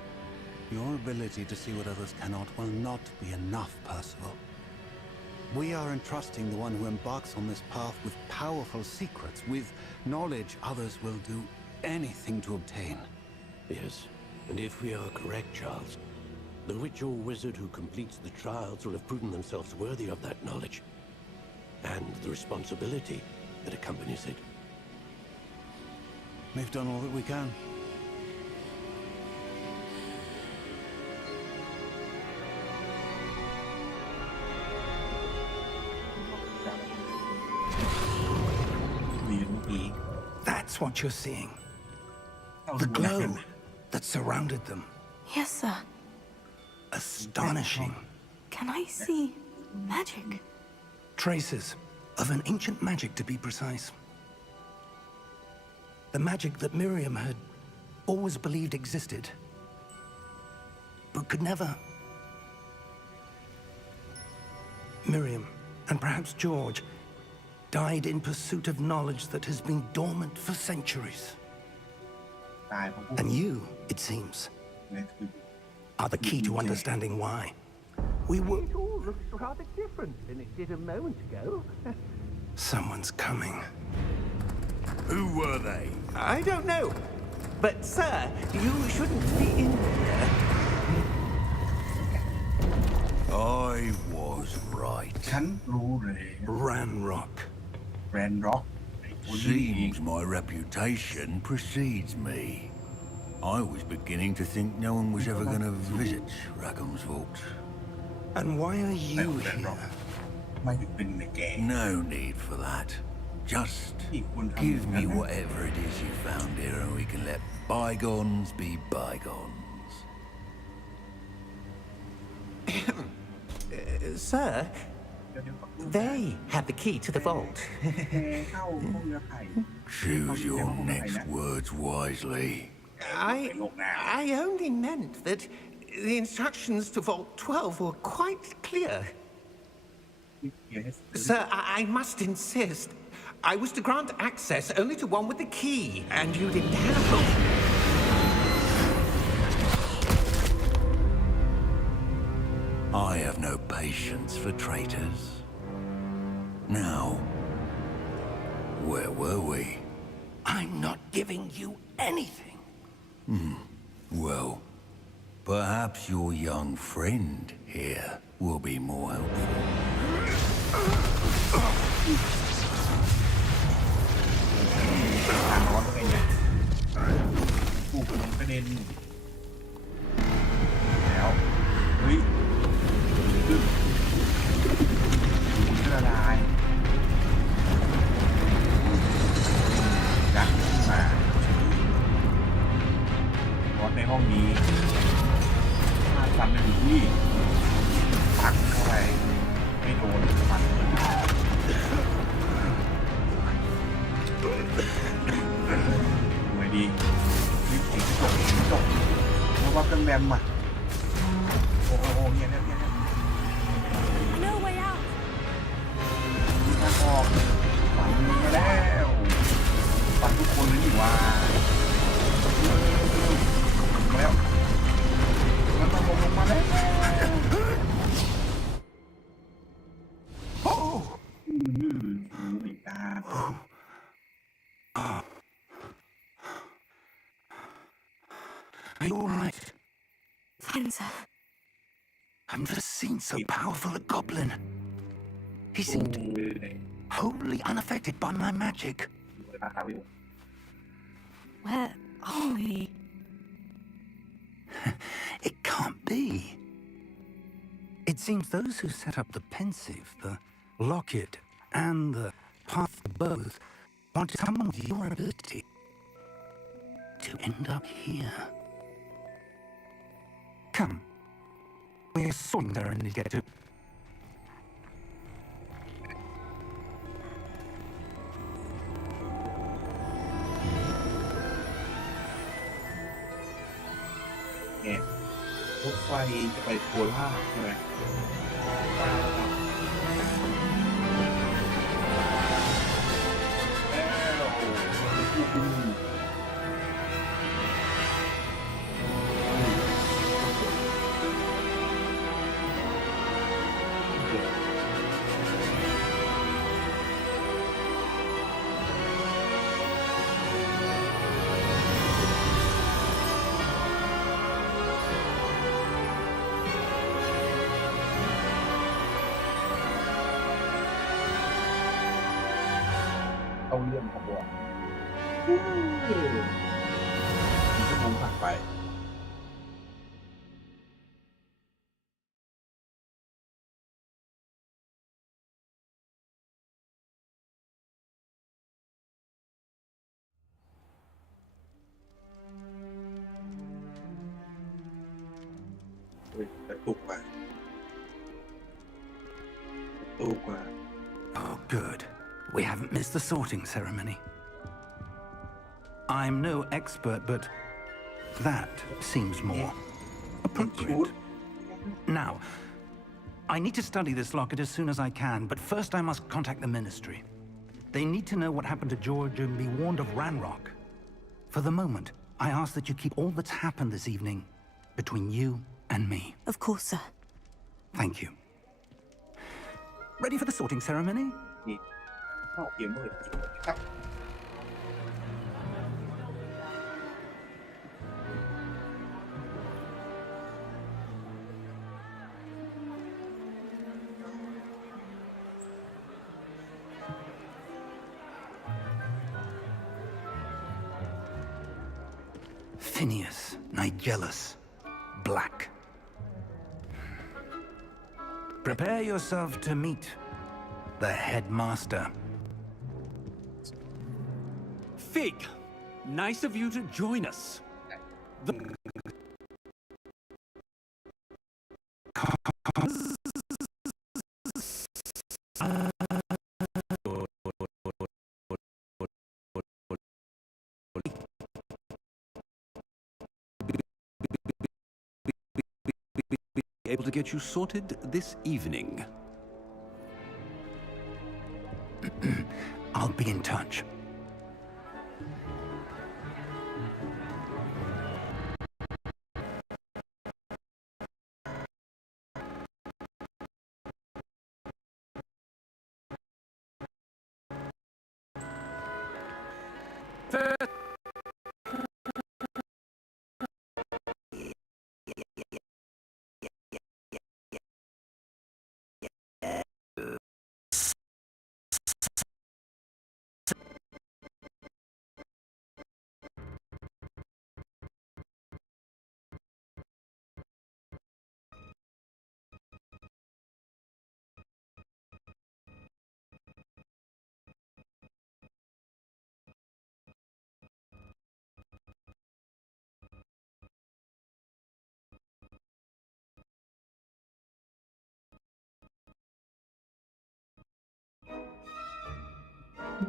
Your ability to see what others cannot will not be enough, Percival. We are entrusting the one who embarks on this path with powerful secrets, with knowledge others will do anything to obtain. Yes, and if we are correct, Charles, the witch or wizard who completes the trials will have proven themselves worthy of that knowledge and the responsibility that accompanies it. We've done all that we can. That's what you're seeing. The glow that surrounded them. Yes, sir. Astonishing. Can I see magic? Traces of an ancient magic, to be precise. The magic that Miriam had always believed existed, but could never. Miriam, and perhaps George, died in pursuit of knowledge that has been dormant for centuries. ตายเพราะพวก And you, it seems, นี่คือ are the key to understanding why. We were... It all looks rather different than it did a moment ago. Someone's coming. Who were they? I don't know. But, sir, you shouldn't be in here. I was right. ฉันรู้เลย Ranrock. แรนร็อกไอ้คนนี้เอง Seems my reputation precedes me. I was beginning to think no one was ever going to visit Rackham's Vault. And why are แต่ you แรนร็อก here? ไม่ถึงเป็นในแก No need for that. Just ที่คุณทำ give นั้น me นะ whatever it is you found here and we can let bygones be bygones. Sir, เดี๋ยวๆก่อน they have the key to the vault. เข้าห้องเรือไผ่ Choose your next words wisely. I only meant that the instructions to Vault 12 were quite clear. Sir, I must insist. I was to grant access only to one with the key, and you didn't have. I have no patience for traitors. Now, where were we? I'm not giving you anything. Well, perhaps your young friend here will be more helpful. ทางร้อนเป็นไงเนี่ยปุ๊บกระเด็นแล้วเฮ้ยขึ้นละลายยักษ์ขึ้นมาร้อนในห้องนี้มาทำในหูที่ปักเข้าไปไม่โดนมันดีรีบจิกจบเพราะว่าเครื่องแรมอ่ะโอ้โหเนี่ย No way out. ทางออกฝันมาแล้วฝันทุกคนเลยนี่ว่ามาแล้วมันมาลงมาแล้วโอ้ไม่ตา Are you all right? Fine, sir. I've never seen so powerful a goblin. He seemed wholly unaffected by my magic. Where are we? It can't be. It seems those who set up the pensive, the locket, and the path both wanted someone with your ability to end up here. Come. We're sorting there and get to. Yeah. รถไฟจะไปโคราชใช่ไหมเอาเรื่องขบวนชั่วโมงผ่านไปกระตุกมาOh, good. We haven't missed the sorting ceremony. I'm no expert, but that seems more appropriate. Now, I need to study this locket as soon as I can, but first I must contact the ministry. They need to know what happened to George and be warned of Ranrock. For the moment, I ask that you keep all that's happened this evening between you and me. Of course, sir. Thank you. Ready for the sorting ceremony? นี่เข้าเกมเลยครับ Phineas, Nigellus, Black. Prepare yourself to meet the headmaster. Fig, nice of you to join us. Able to get you sorted this evening. I'll be in touch.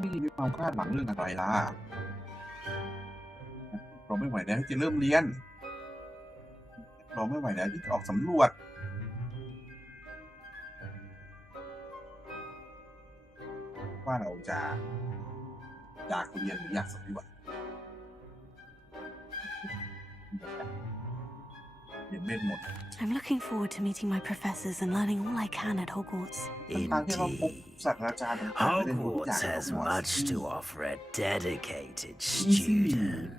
ไม่มีความคาดหวังเรื่องอะไรล่ะเราไม่ไหวแล้วที่จะเริ่มเรียนเราไม่ไหวแล้วที่จะออกสำรวจว่าเราจะอยากเรียนหรืออยากสำรวจเรียนเวทมนต์ I'm looking forward to meeting my professors and learning all I can at Hogwarts. Hogwarts has much to offer a dedicated student.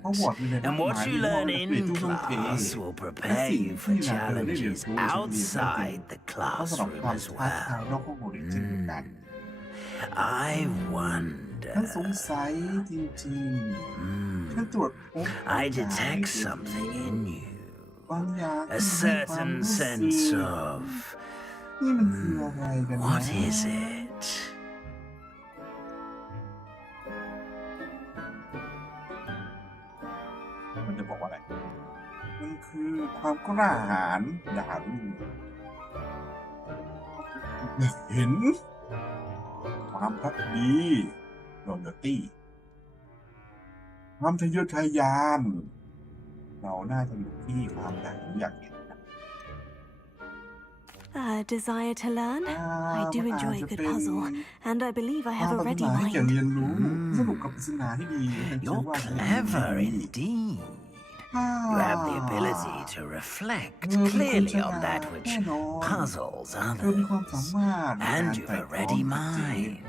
And what you learn in class will prepare you for challenges outside the classroom as well. I wonder. I detect something in you. A certain sense of... what is it? มันจะบอกว่าอะไร มันคือความกล้าหาญอย่าลืมเห็นความพักดี loyalty ความทะเยอทะยานเราน่าจะอยู่ที่ความอยากรู้อยากเห็น A desire to learn? I do enjoy a good puzzle, and I believe I have a ready mind. You're clever indeed. You have the ability to reflect clearly on that which puzzles others. And you've a ready mind,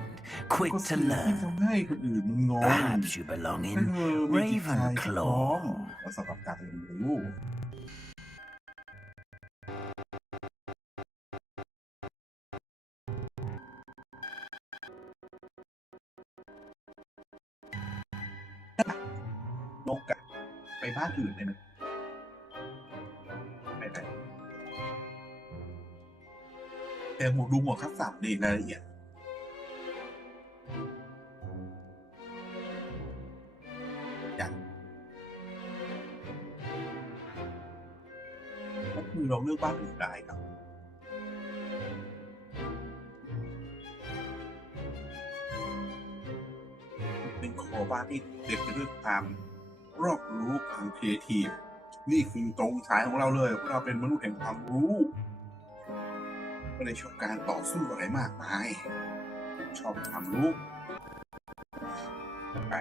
quick to learn. Perhaps you belong in Ravenclaw. สำหรับการเรียนรู้นกอะไปบ้านอื่นได้ไหมไม่ได้แต่หมวกดูหมวกคัดสรรในรายละเอียดอย่างก็คือเราเลือกบ้านอื่นได้ครับเป็นคอบ้านที่เต็มไปด้วยความรอบรู้ความครีเอทีฟนี่คือตรงสายของเราเลยพวกเราเป็นมนุษย์แห่งความรู้ไม่ได้ชอบการต่อสู้อะไรมากมายชอบความรู้ไป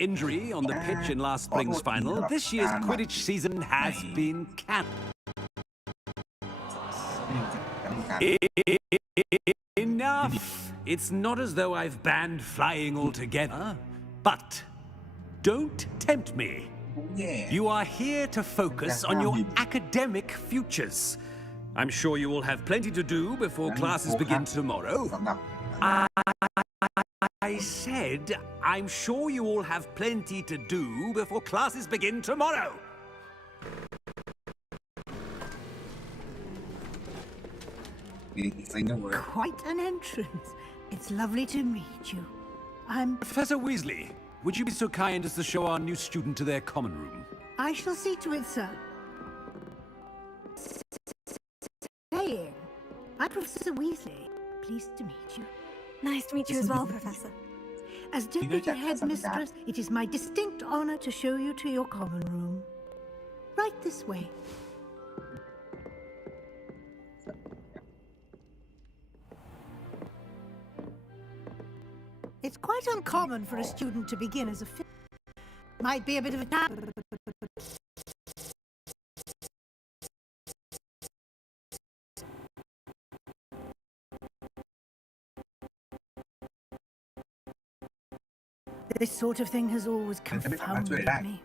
Injury on the pitch in last spring's final, this year's Quidditch season has been cancelled. Enough! It's not as though I've banned flying altogether, but don't tempt me. You are here to focus on your academic futures. I'm sure you will have plenty to do before classes begin tomorrow. I said, I'm sure you all have plenty to do before classes begin tomorrow. Quite an entrance. It's lovely to meet you. I'm... Professor Weasley, would you be so kind as to show our new student to their common room? I shall see to it, sir. Stay in. I'm Professor Weasley. Pleased to meet you. Nice to meet you as well, Professor. As Deputy Headmistress, it is my distinct honor to show you to your common room. Right this way. It's quite uncommon for a student to begin as a might be a bit of a This sort of thing has always confounded me.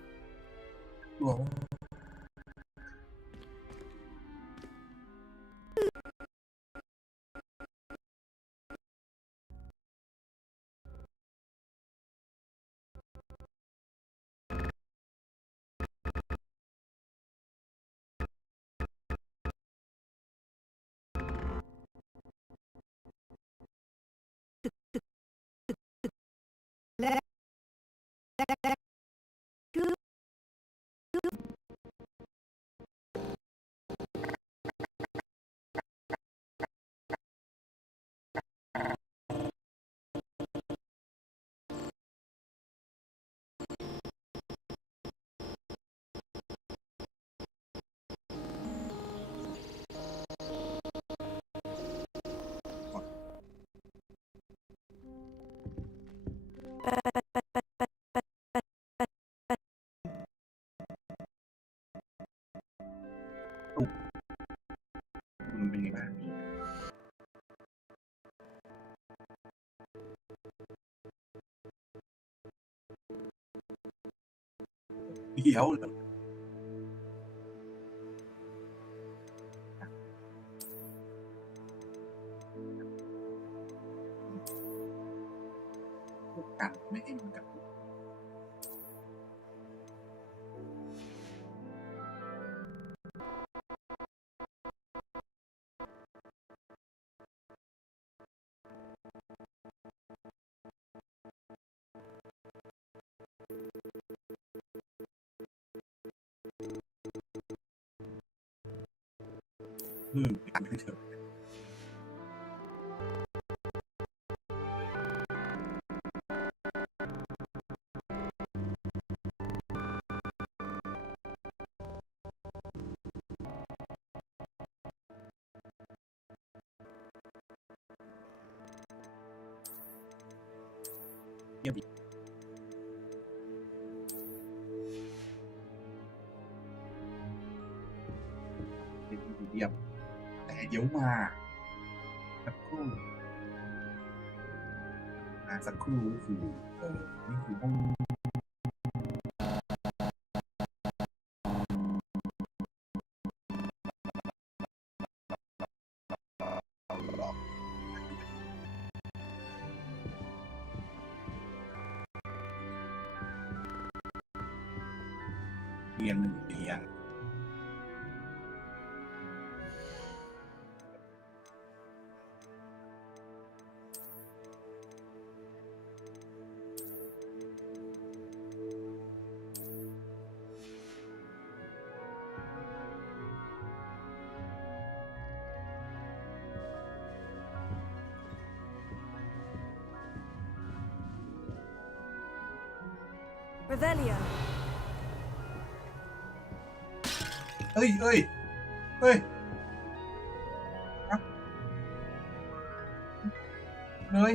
เดี๋ยวกันไม่ให้มันกันกันให้เถอะเยี่ยมเยี่ยมแต่เดี๋ยวมาสักครู่สักครู่ก็คือนี่คือห้องเรียนหนึ่งเรียนRevelio. เฮ้ยครับเลย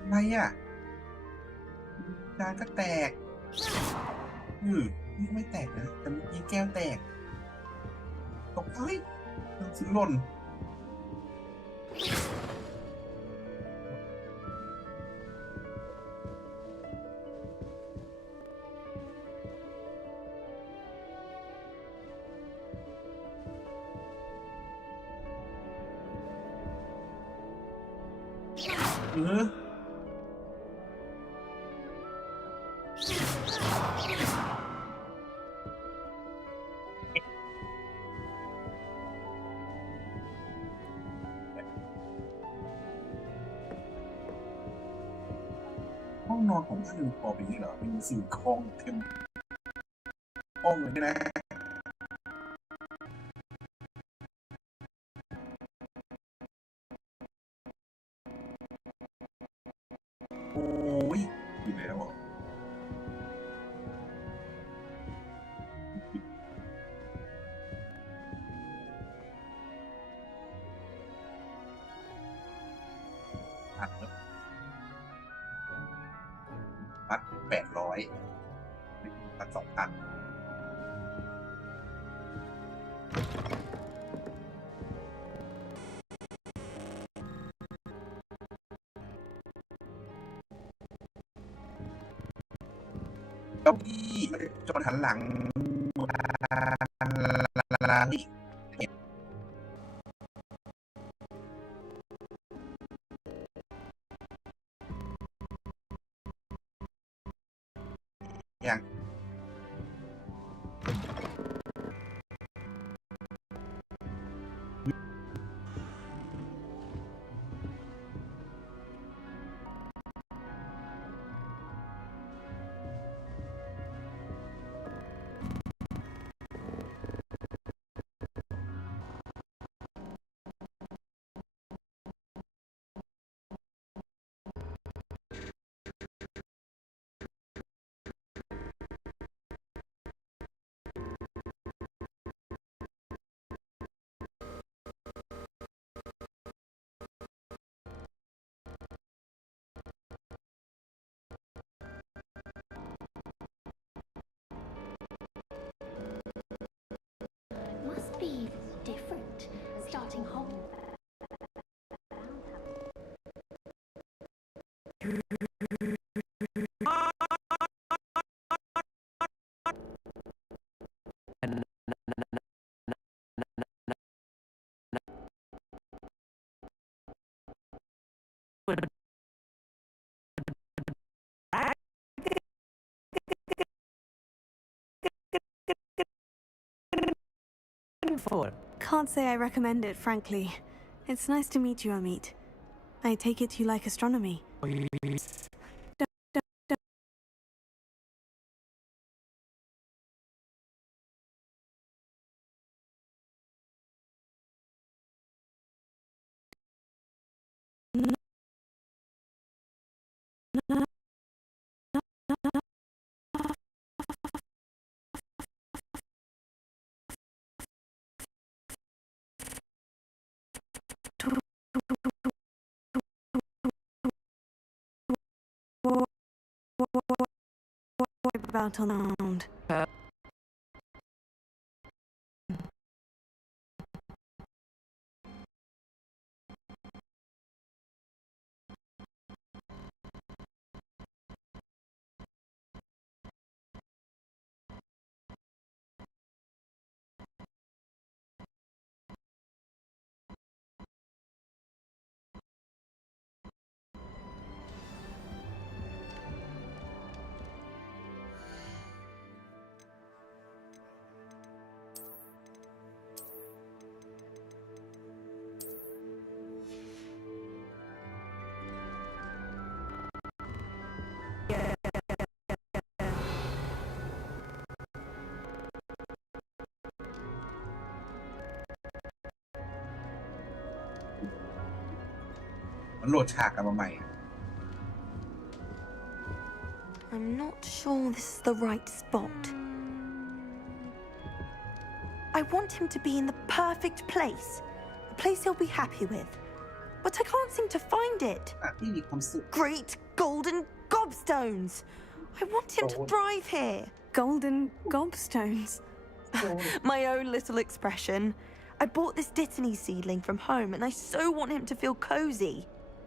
อะไรอ่ะจานก็แตกนี่ไม่แตกนะแต่เมื่อกี้แก้วแตกตกหนังสือหล่นห้องนอนของท่านพอไปนี่เหรอมีสิ่งของเต็มห้องเลยนะโอ้ยอยู่แล้ว พันสองพันเก้าอี้จนหันหลังยัง Must be different starting Hogwarts. Can't say I recommend it, frankly. It's nice to meet you, Amit. I take it you like astronomy. About around. Yeah. มันโหลดฉากกันมาใหม่ I'm not sure this is the right spot. I want him to be in the perfect place. A place he'll be happy with. But I can't seem to find it. Great golden gobstones! I want him to thrive here. Golden gobstones? My own little expression. I bought this Dittany seedling from home and I so want him to feel cozy.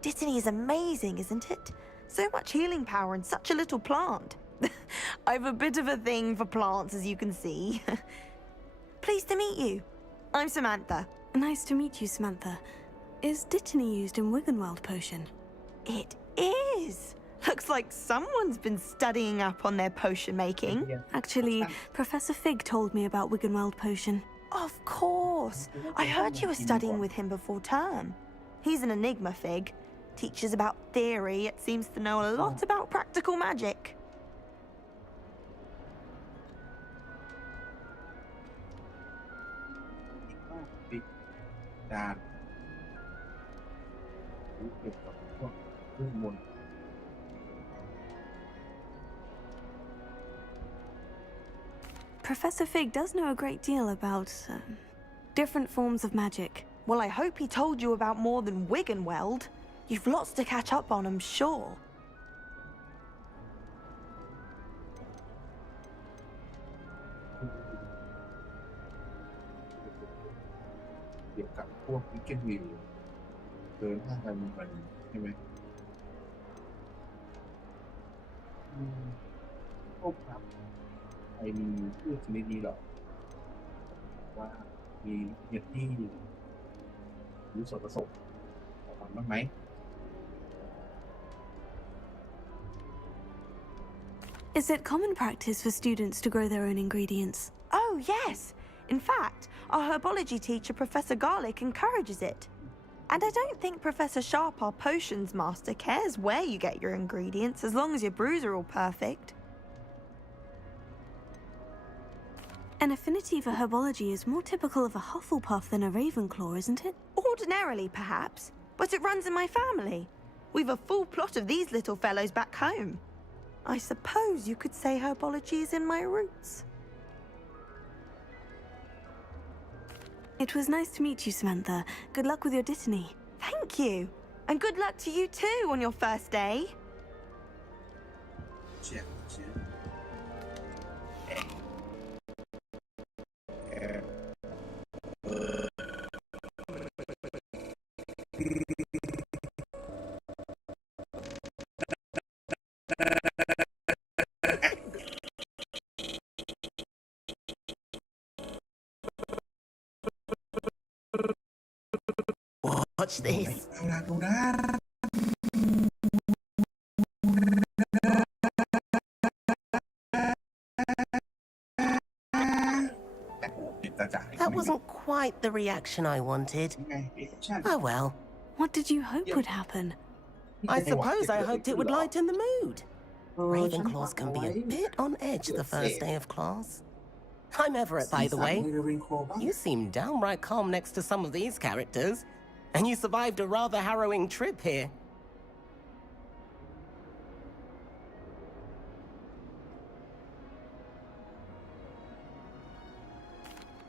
Dittany is amazing, isn't it? So much healing power in such a little plant. I've a bit of a thing for plants, as you can see. Pleased to meet you. I'm Samantha. Nice to meet you, Samantha. Is Dittany used in Wiggenweld potion? It is! Looks like someone's been studying up on their potion making. Actually, Professor Fig told me about Wiggenweld potion. Of course! I heard you were studying with him before term. He's an enigma, Fig. Teaches about theory, yet seems to know a lot about practical magic. Professor Fig does know a great deal about different forms of magic. Well, I hope he told you about more than Wiggenweld. You've lots to catch up on, I'm sure. เกี่ยวกับพวกวิกเกนวิลเดินทางกันมันใช่ไหมพวกครับใครมีพืชชนิดนี้หรอว่ามีเห็ดที่รู้ส่วนผสมของมันบ้างไหม Is it common practice for students to grow their own ingredients? Oh, yes. In fact, our herbology teacher, Professor Garlick, encourages it. And I don't think Professor Sharp, our potions master, cares where you get your ingredients as long as your brews are all perfect. An affinity for herbology is more typical of a Hufflepuff than a Ravenclaw, isn't it? Ordinarily, perhaps, but it runs in my family. We've a full plot of these little fellows back home. I suppose you could say herbology is in my roots. It was nice to meet you, Samantha. Good luck with your dittany. Thank you. And good luck to you too on your first day. Watch this. That wasn't quite the reaction I wanted. Oh well. What did you hope would happen? I suppose I hoped it would lighten the mood. Ravenclaws can be a bit on edge the first day of class. I'm Everett, by the way. You seem downright calm next to some of these characters. And you survived a rather harrowing trip here.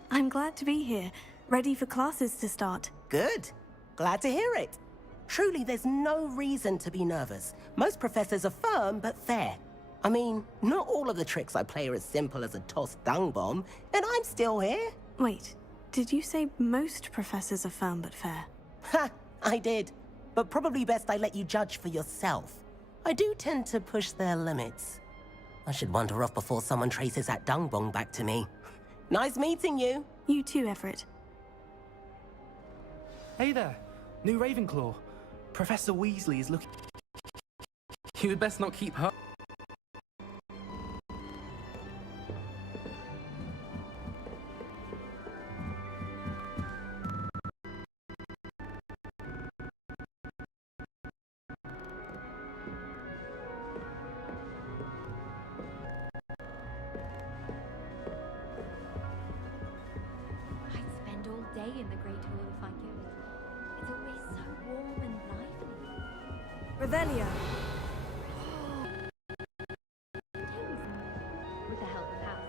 I'm glad to be here, ready for classes to start. Good. Glad to hear it. Truly, there's no reason to be nervous. Most professors are firm but fair. I mean, not all of the tricks I play are as simple as a tossed dung bomb, and I'm still here. Wait, did you say most professors are firm but fair? Ha! I did. But probably best I let you judge for yourself. I do tend to push their limits. I should wander off before someone traces that dung bong back to me. Nice meeting you. You too, Everett. Hey there. New Ravenclaw. Professor Weasley is looking... You had best not keep her... I'd spend all day in the Great Hall if I could. It's always so warm and lively. Revelio. With the help of House.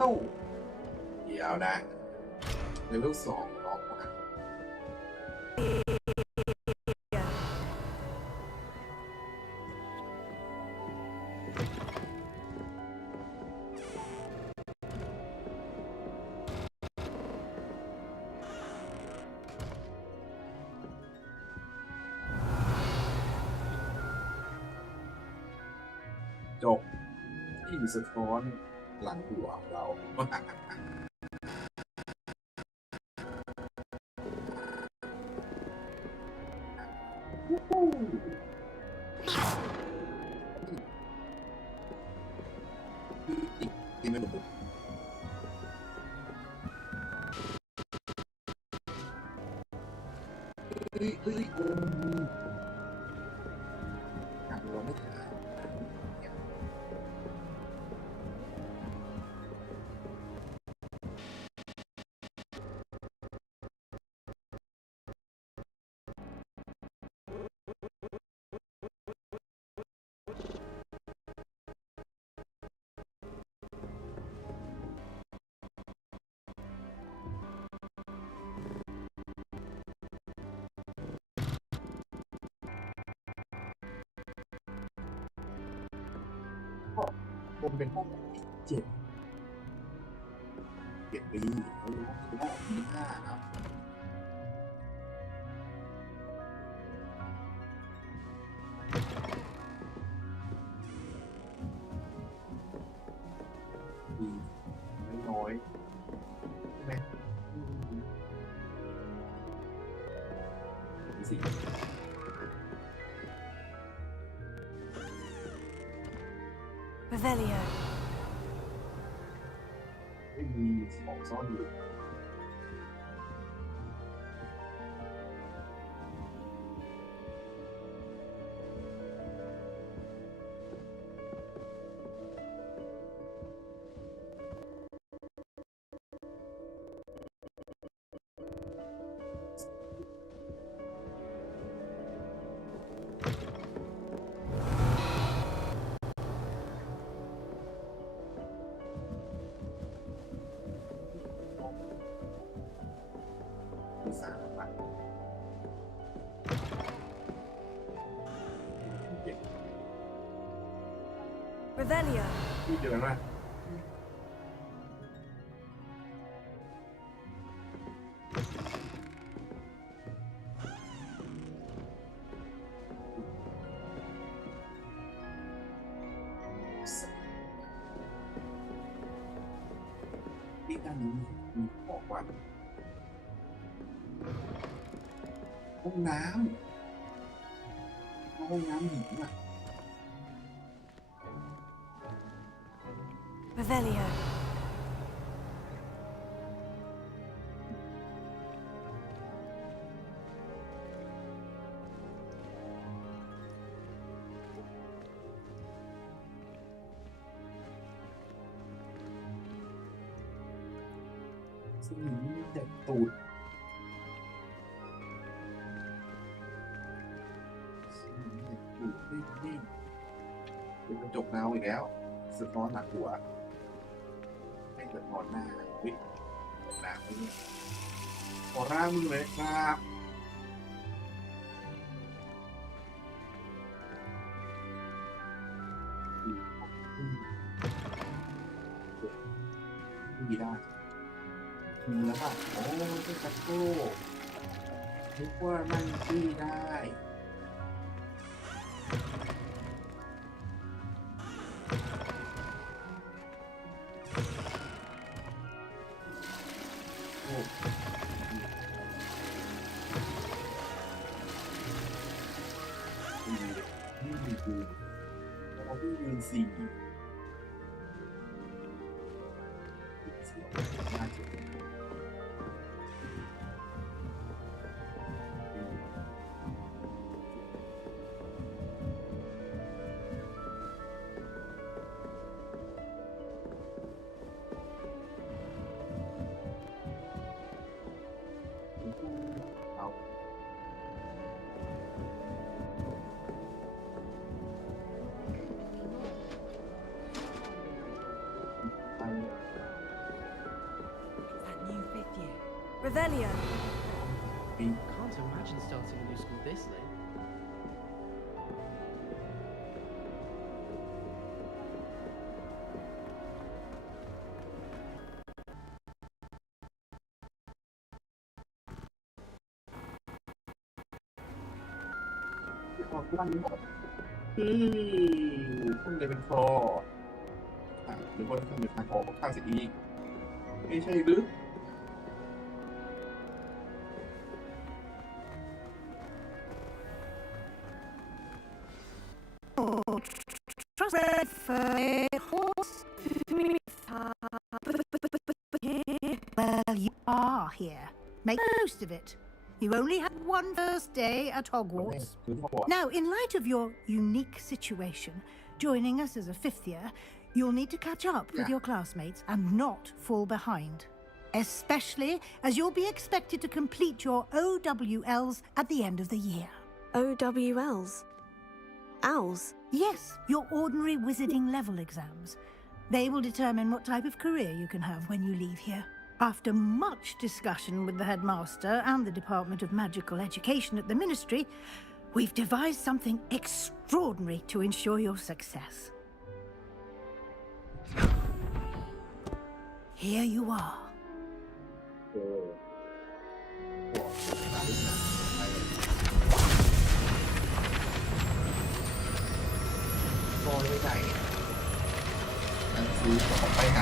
ตู้เดี๋ยวนะเลเวล2ลองมาจบที่สะท้อนหลังหัวเรา I ผมเป็นห้องเจ็ดปีแล้วคือห้องปีห้าครับปีน้อยใช่ไหมสี่ Revelio. ไม่มีของซ่อนอยู่ที่สามอ่ะเจ็ด Revelio. ที่เดินว่าที่ด้านนี้มีบอกว่าห้องน้ำหญิงอ่ะ Revelio. ซึ่งหญิงมีแต่ตูดนี่เป็นกระจกเงาอีกแล้วสะท้อนหนักหัวให้สะท้อนหน้าวิหนักไปเนี่ยขอร่างมือเลยครับมีได้มีแล้วป่ะโอ้เจ้าจักรโก้นึกว่ามันที่ได้นี่มีดูเราที่ยืนสี่น่าจะเอาไป That new fifth year. Revelio. Can't imagine starting a new school this late. Không để bên kho đừng có không được hàng có khang sẽ điไม่ใช่หรือ Trusted for a horse. Well, you are here. Make the most of it. You only had one first day at Hogwarts. Now, in light of your unique situation, joining us as a fifth year, you'll need to catch up with your classmates and not fall behind. Especially as you'll be expected to complete your OWLs at the end of the year. OWLs? Owls? Yes, your ordinary wizarding level exams. They will determine what type of career you can have when you leave here. After much discussion with the headmaster and the Department of Magical Education at the Ministry, we've devised something extraordinary to ensure your success. Here you are. โซ่ไปไหนหนังสือของไปไหน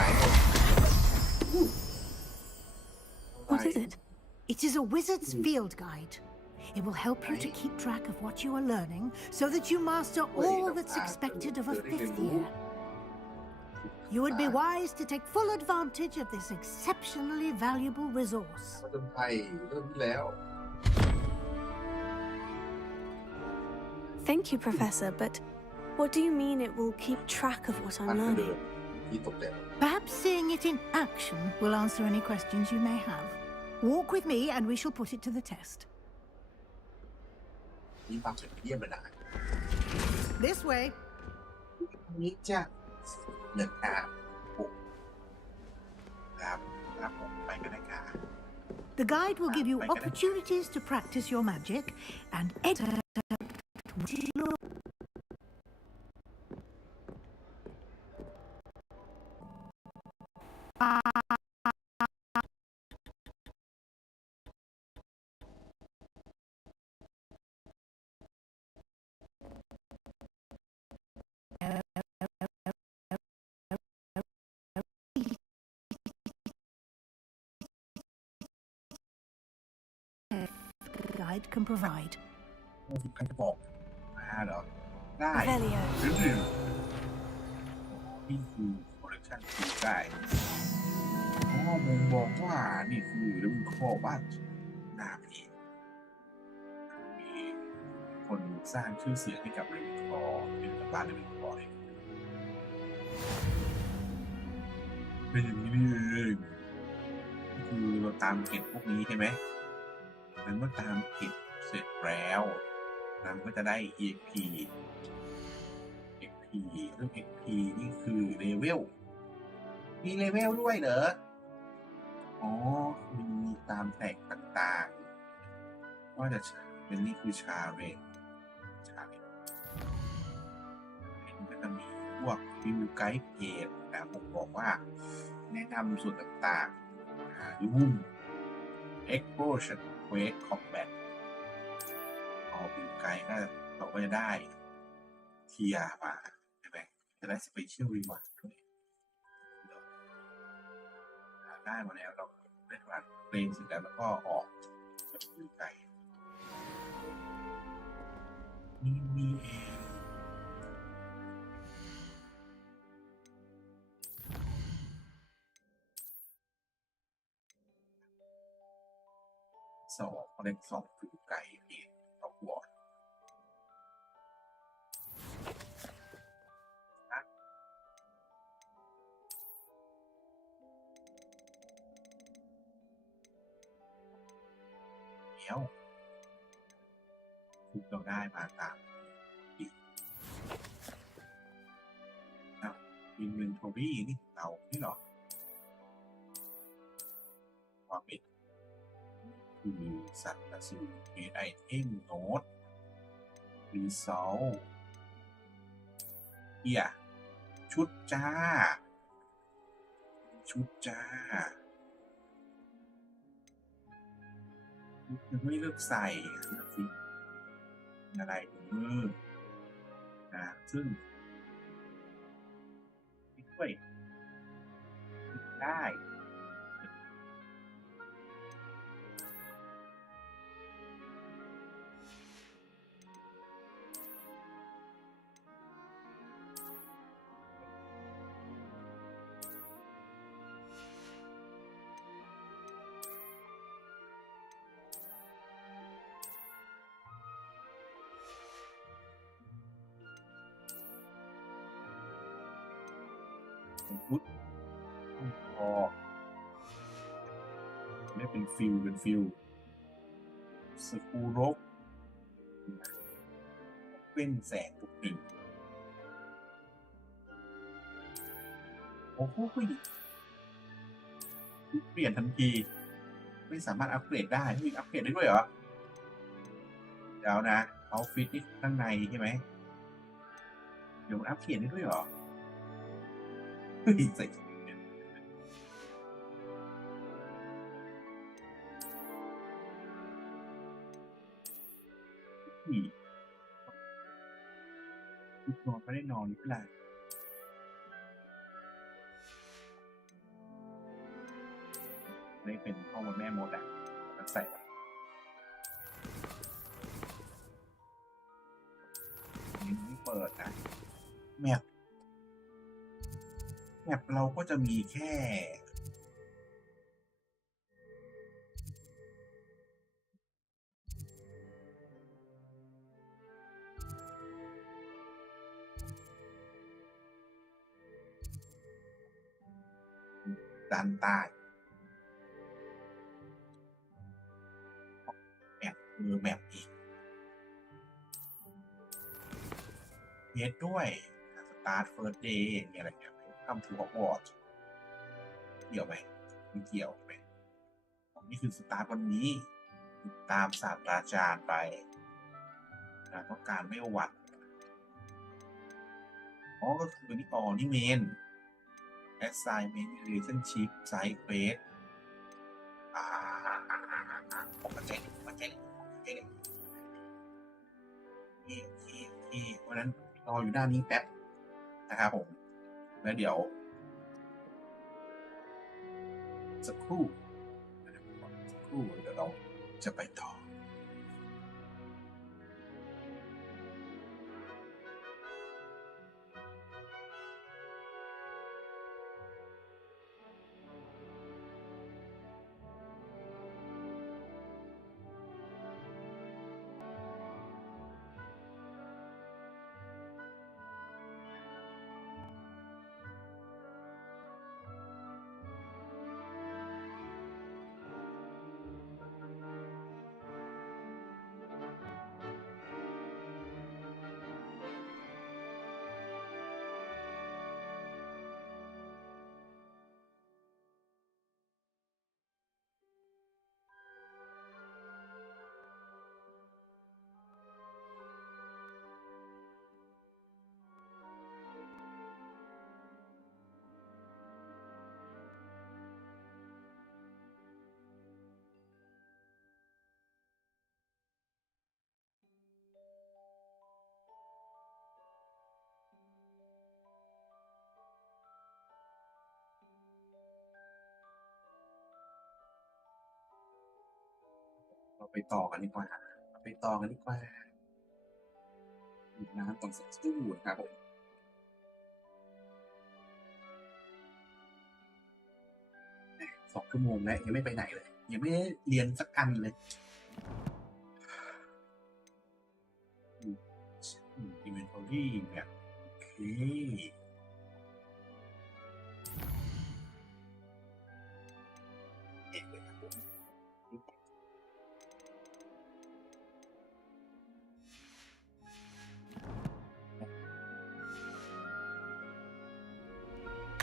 What is it? It is a wizard's field guide. It will help you to keep track of what you are learning so that you master all that's expected of a 5th year. You would be wise to take full advantage of this exceptionally valuable resource. มาจนไทยเริ่มที่แล้ว Thank you, Professor, but what do you mean it will keep track of what I'm learning? ที่ตกแต่ Perhaps seeing it in action will answer any questions you may have. Walk with me and we shall put it to the test. มีความเป็นเยี่ยมเลยนะ This way. นี้จะเดินทางปุ๊บครับผมไปกันเลยค่ะ The guide will give you opportunities to practice your magic and enter. Guide can provide. ใครจะบอกมาเหรอ ได้ Velio. นี่คือคอลเลคชันคือได้มุมบอกว่านี่คือเรื่องข้อบ้านหน้าผีมีคนสร้างชื่อเสียงให้กับเรื่องคอเป็นบ้านเรื่องคอเลยเป็นอย่างนี้นี่เองคือเราตามเก็บพวกนี้ใช่ไหมแล้วเมื่อตามเก็บเสร็จแล้วมันก็จะได้ EXP เรื่อง XP นี่คือเลเวลมีเลเวลด้วยเหรออ๋อมีตามแท็กต่างๆว่าจะเป็นนี่คือชาเรนก็จะมีพวกวิวไกด์เพจนะผมบอกว่าแนะนำส่วนต่างๆรูม Explosion Quake Combat วิวไกด์ก็เราก็จะได้เทียมาใช่ไหมจะได้สเปเชียลรีวาร์ดด้วยได้มาแล้วเราได้ทำเพลงเสร็จแล้วแล้วก็ออกจากวิวไกด์นี่เอง2เล่น2วิวไกด์เองต้องวอร์ดคือเราได้มาตามอีกinventory นี่เรานี่หรอความเป็นคือสัตว์ละสูเอไอเทมโน้ตรีซอลเฮียชุดจ้ายังไม่เลือกใส่สิอะไรมือนะซึ่งด้วยได้ พุทธพอไม่เป็นฟิลสกูรกเป็นแสงทุกหนึ่งโอ้โหเปลี่ยนทันทีไม่สามารถอัปเกรดได้ไม่อัปเกรดได้ด้วยเหรอเดี๋ยวนะเอาฟิตนี่ข้างในใช่ไหมเดี๋ยวมันอัปเกรดได้ด้วยเหรอใส่ ไม่ได้นอนอยู่ที่ไหนนี่เป็นห้องแม่มดอ่ะใส่นี่เปิดนะแมปเราก็จะมีแค่ด้านใต้แมปแมปอีกเฮดด้วยสตาร์ทเฟิร์สเดย์มีอะไรเนี่ยทำทูฮอกวอตส์เกี่ยวไหมมีเกี่ยวไหมนี่คือสตาร์ทวันนี้ตามศาสตราจารย์ไปนะต้องการไม่หวั่นก็คือนี่เมน assignment relationship side quest ผมเข้าใจเพราะนั้นรออยู่ด้านนี้แป๊บนะครับผมแล้วเดี๋ยวสักครู่เดี๋ยวเราจะไปต่อเราไปต่อกันดีกว่าน้ำต้องสักสู้ครับผม2 ชั่วโมงแล้วยังไม่ไปไหนเลยยังไม่ได้เรียนสักอันเลยinventory แบบโอเค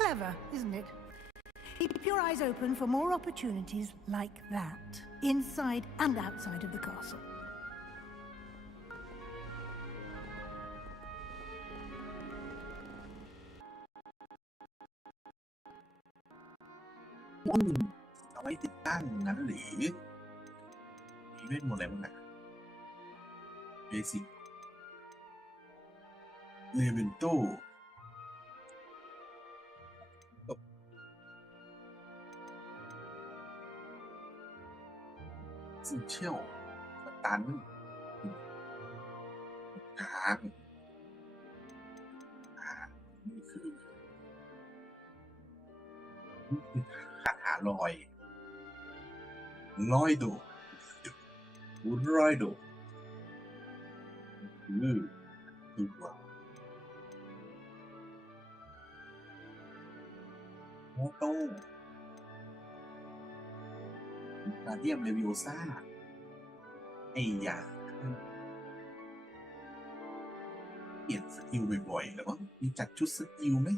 Clever, isn't it? Keep your eyes open for more opportunities like that, inside and outside of the castle. Ôi, sao ấy thì tăng ngắn lỉ đi biết một level này basic Levento sự chiều và tán thángนี่คือคาถาลอยโดดูว่าโมโต้กาเดียมเลวิโอซ่าไอ้ยาเปลี่ยนสกิลบ่อยๆแล้วมั้งมีจัดชุดสกิลไหม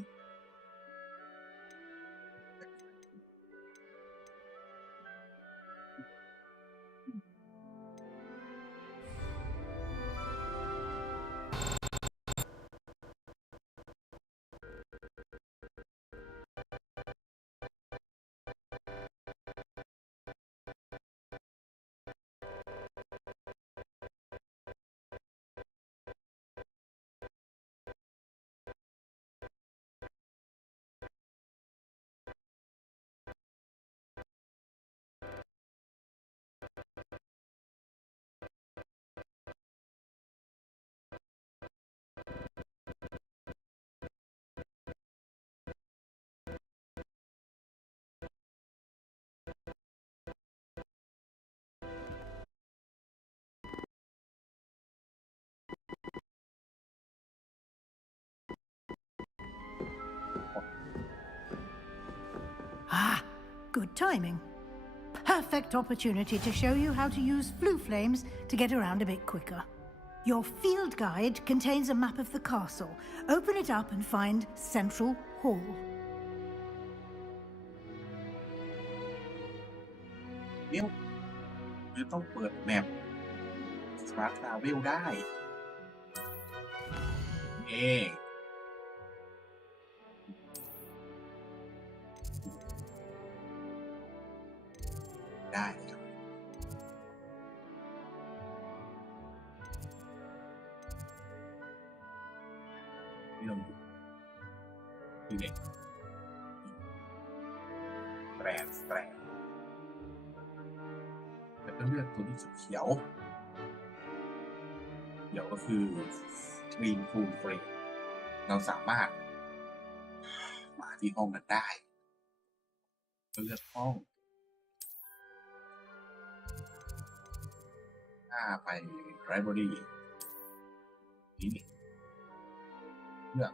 Ah, good timing. Perfect opportunity to show you how to use flue flames to get around a bit quicker. Your field guide contains a map of the castle. Open it up and find Central Hall. เดี๋ยวจะต้องเปิดแมปสมาร์ททราเวลได้เองได้ครับไม่ต้องดูนี่เนี่ยแตรแล้วก็เลือกตัวที่เขียวก็คือ Green Full Frame เราสามารถมาที่ห้องนั้นได้เลือกห้องไป Library นี่เลือก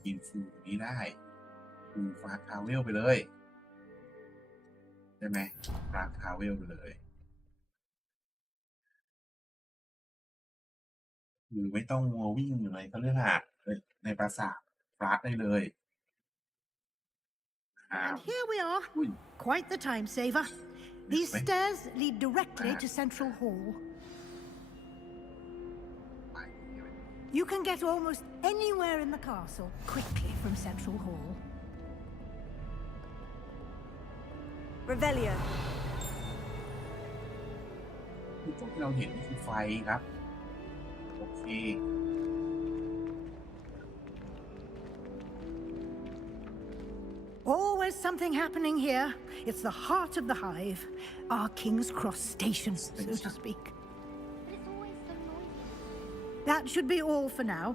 Green Full นี้ได้ดูฟาสต์ทราเวลไปเลยได้ไหมฟาสต์ทราเวลไปเลยหรือไม่ต้องมัววิ่งอยู่ในคฤหาสน์ในปราสาทฟาสต์ได้เลย And here we are. Quite the time saver. These stairs lead directly to Central Hall. You can get almost anywhere in the castle quickly from Central Hall. Revelio. ตรงที่เราเห็นนี่คือไฟครับโอเค Always something happening here. It's the heart of the hive, our King's Cross station, so to speak. But it's always so noisy. That should be all for now.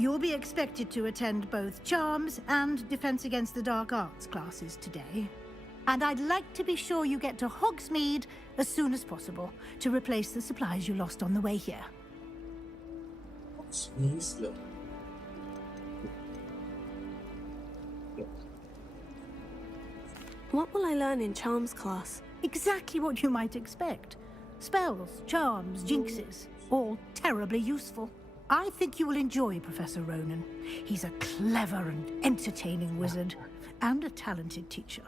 You'll be expected to attend both Charms and Defense Against the Dark Arts classes today. And I'd like to be sure you get to Hogsmeade as soon as possible to replace the supplies you lost on the way here. What will I learn in Charms class? Exactly what you might expect. Spells, charms, jinxes, all terribly useful. I think you will enjoy Professor Ronan. He's a clever and entertaining wizard, and a talented teacher.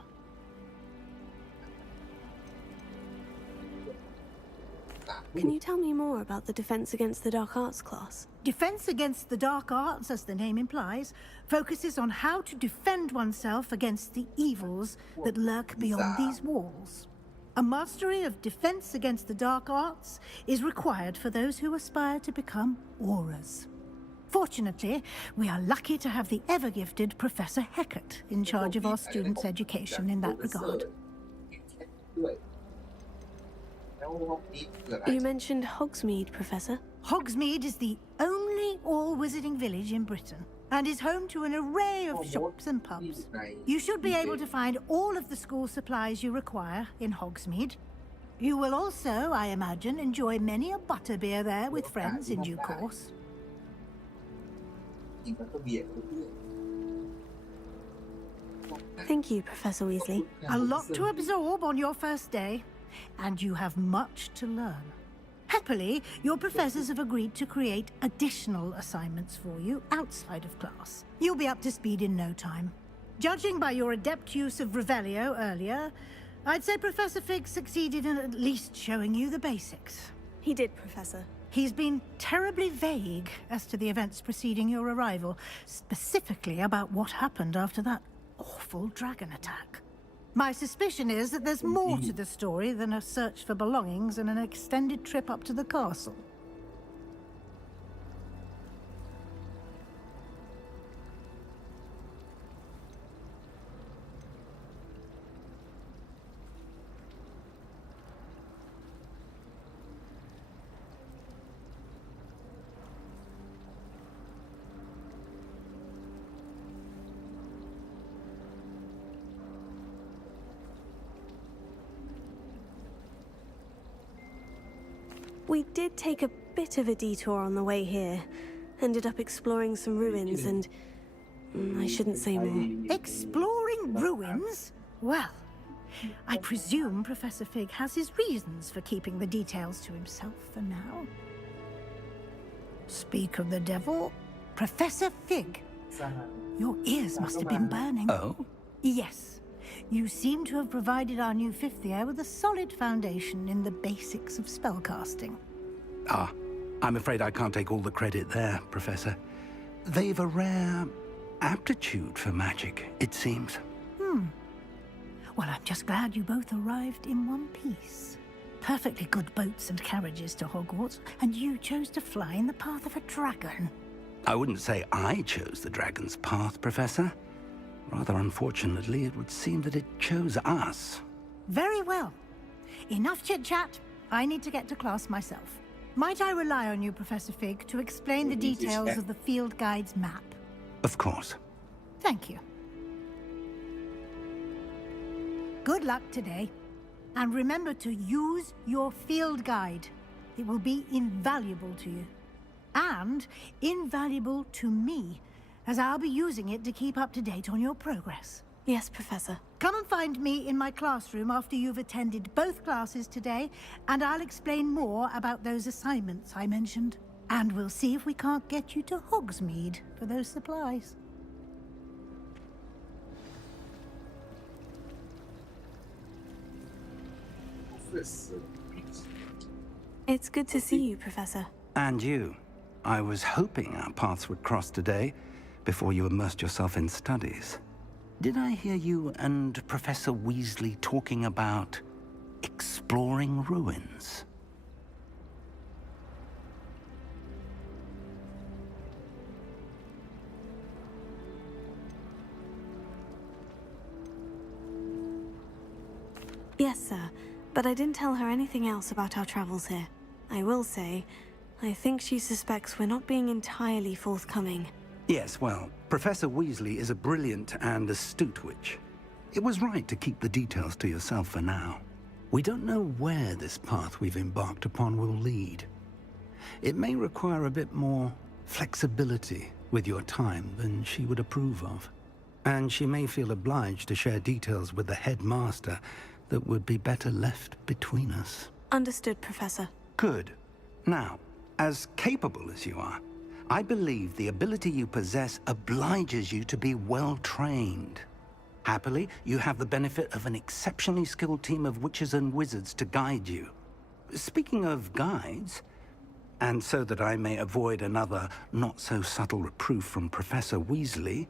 Can you tell me more about the Defense Against the Dark Arts class? Defense Against the Dark Arts, as the name implies, focuses on how to defend oneself against the evils that lurk beyond these walls. A mastery of Defense Against the Dark Arts is required for those who aspire to become auras. Fortunately, we are lucky to have the ever-gifted Professor Heckert in charge of our students' education in that regard. You mentioned Hogsmeade, Professor. Hogsmeade is the only all-wizarding village in Britain and is home to an array of shops and pubs. You should be able to find all of the school supplies you require in Hogsmeade. You will also, I imagine, enjoy many a butterbeer there with friends in due course. Thank you, Professor Weasley. A lot to absorb on your first day, and you have much to learn. Happily, your professors have agreed to create additional assignments for you outside of class. You'll be up to speed in no time. Judging by your adept use of Revelio earlier, I'd say Professor Fig succeeded in at least showing you the basics. He did, Professor. He's been terribly vague as to the events preceding your arrival, specifically about what happened after that awful dragon attack. My suspicion is that there's more to the story than a search for belongings and an extended trip up to the castle. We did take a bit of a detour on the way here. Ended up exploring some ruins and... I shouldn't say more. Exploring ruins? Well, I presume Professor Fig has his reasons for keeping the details to himself for now. Speak of the devil, Professor Fig. Your ears must have been burning. Oh? Yes. You seem to have provided our new fifth year with a solid foundation in the basics of spellcasting. Ah, I'm afraid I can't take all the credit there, Professor. They've a rare aptitude for magic, it seems. Well, I'm just glad you both arrived in one piece. Perfectly good boats and carriages to Hogwarts, and you chose to fly in the path of a dragon. I wouldn't say I chose the dragon's path, Professor. Rather unfortunately, it would seem that it chose us. Very well. Enough chit-chat. I need to get to class myself. Might I rely on you, Professor Fig, to explain the details of the field guide's map? Of course. Thank you. Good luck today. And remember to use your field guide. It will be invaluable to you. And invaluable to me, as I'll be using it to keep up to date on your progress. Yes, Professor. Come and find me in my classroom after you've attended both classes today, and I'll explain more about those assignments I mentioned. And we'll see if we can't get you to Hogsmeade for those supplies. It's good to see you, Professor. And you. I was hoping our paths would cross today, before you immersed yourself in studies. Did I hear you and Professor Weasley talking about exploring ruins? Yes, sir. But I didn't tell her anything else about our travels here. I will say, I think she suspects we're not being entirely forthcoming. Yes, well, Professor Weasley is a brilliant and astute witch. It was right to keep the details to yourself for now. We don't know where this path we've embarked upon will lead. It may require a bit more flexibility with your time than she would approve of. And she may feel obliged to share details with the headmaster that would be better left between us. Understood, Professor. Good. Now, as capable as you are, I believe the ability you possess obliges you to be well-trained. Happily, you have the benefit of an exceptionally skilled team of witches and wizards to guide you. Speaking of guides, and so that I may avoid another not-so-subtle reproof from Professor Weasley,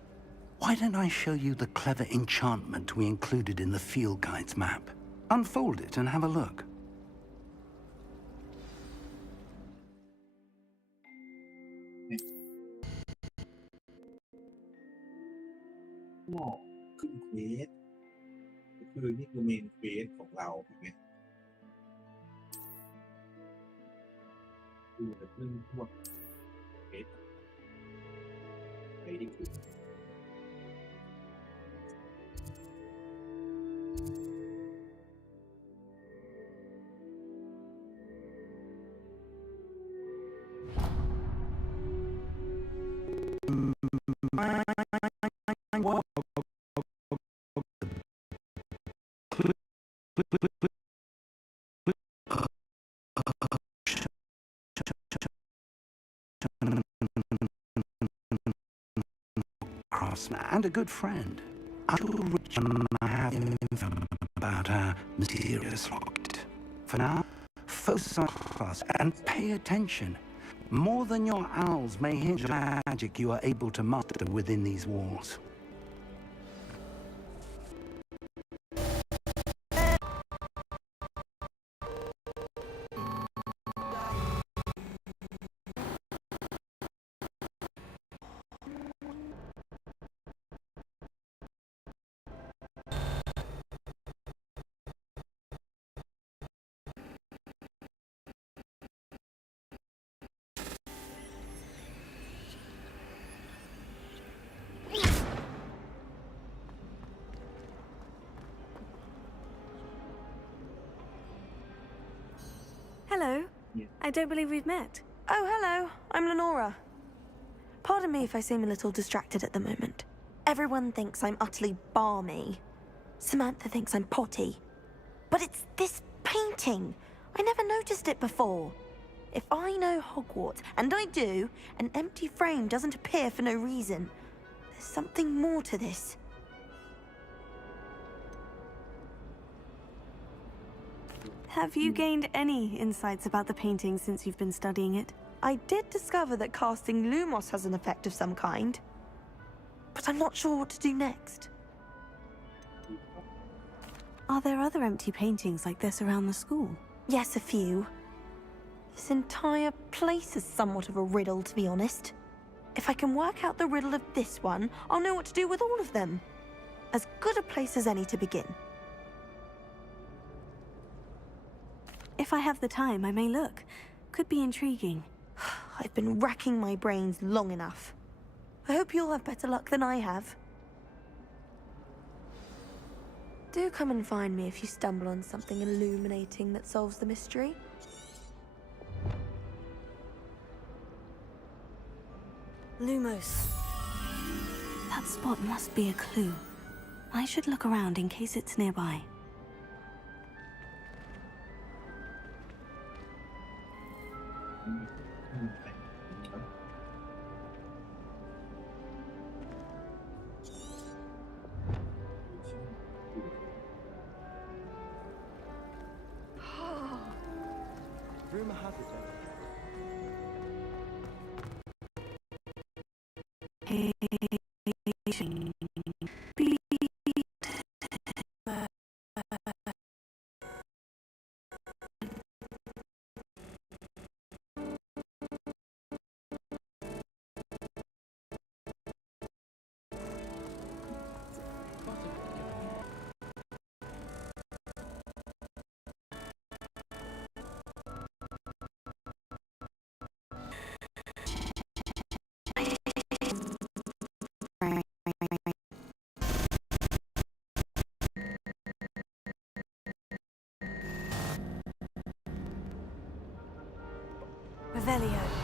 why don't I show you the clever enchantment we included in the field guide's map? Unfold it and have a look. Oh, ขึ้นเควสคือนี่คือเมนเควสของเราถูกไหมคือจะขึ้นพวกเควสไปที่คือ And a good friend. I have information about our mysterious locket. For now, focus on class and pay attention. More than your owls may hinge at the magic you are able to master within these walls. Hello. I don't believe we've met. Oh, hello. I'm Lenora. Pardon me if I seem a little distracted at the moment. Everyone thinks I'm utterly balmy. Samantha thinks I'm potty. But it's this painting. I never noticed it before. If I know Hogwarts, and I do, an empty frame doesn't appear for no reason. There's something more to this. Have you gained any insights about the painting since you've been studying it? I did discover that casting Lumos has an effect of some kind. But I'm not sure what to do next. Are there other empty paintings like this around the school? Yes, a few. This entire place is somewhat of a riddle, to be honest. If I can work out the riddle of this one, I'll know what to do with all of them. As good a place as any to begin. If I have the time, I may look. Could be intriguing. I've been racking my brains long enough. I hope you'll have better luck than I have. Do come and find me if you stumble on something illuminating that solves the mystery. Lumos. That spot must be a clue. I should look around in case it's nearby. Rumor has it that Revelio.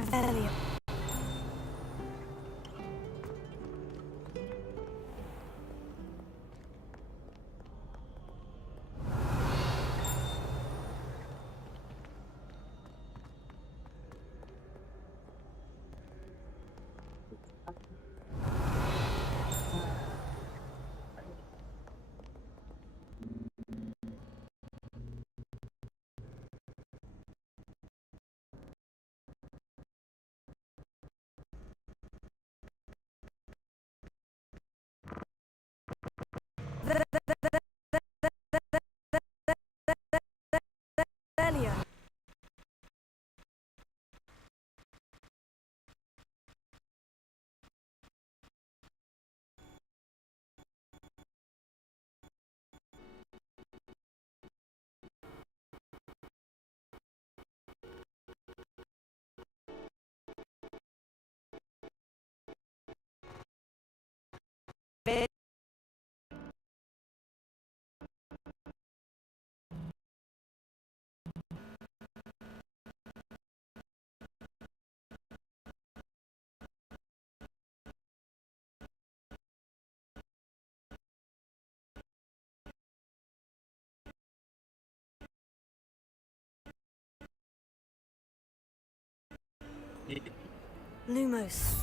Revelio. Lumos.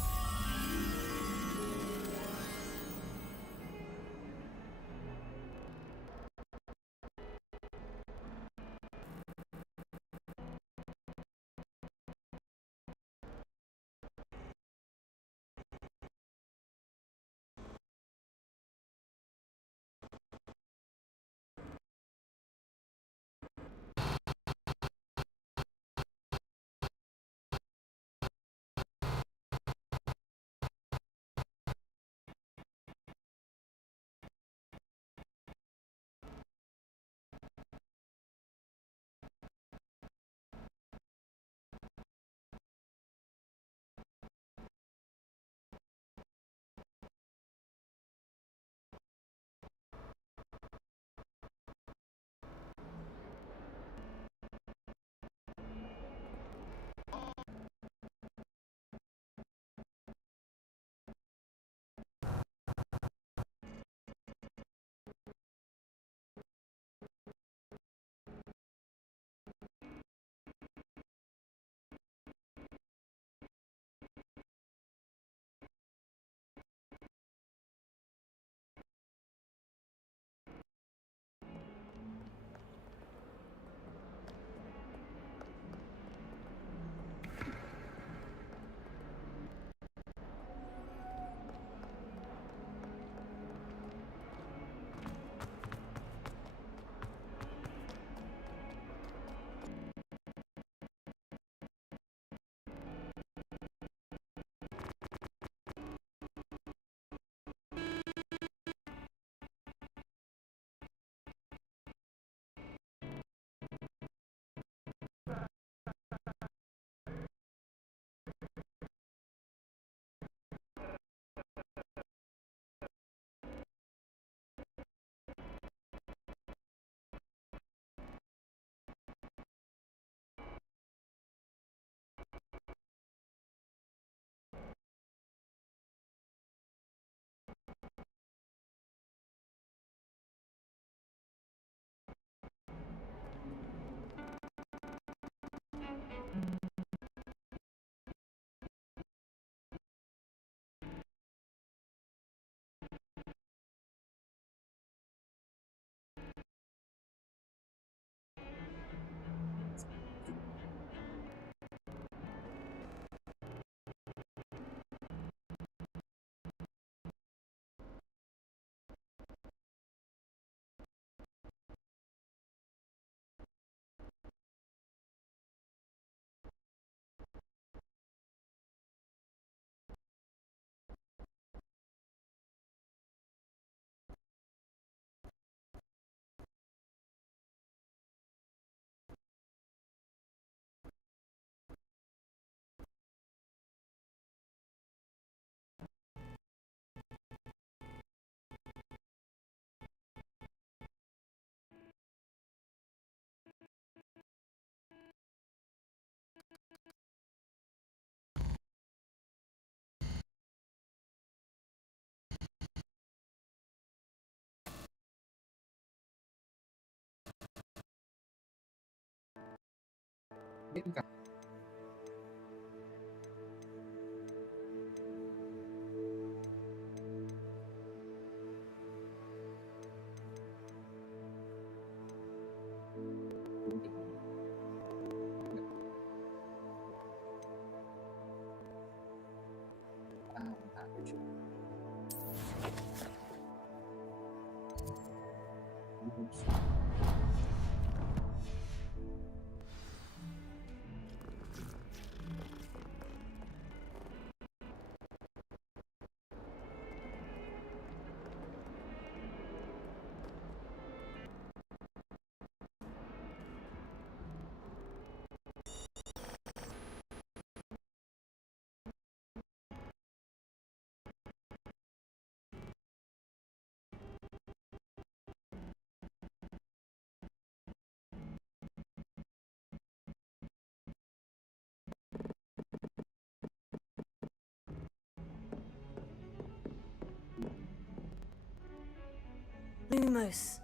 Lumos.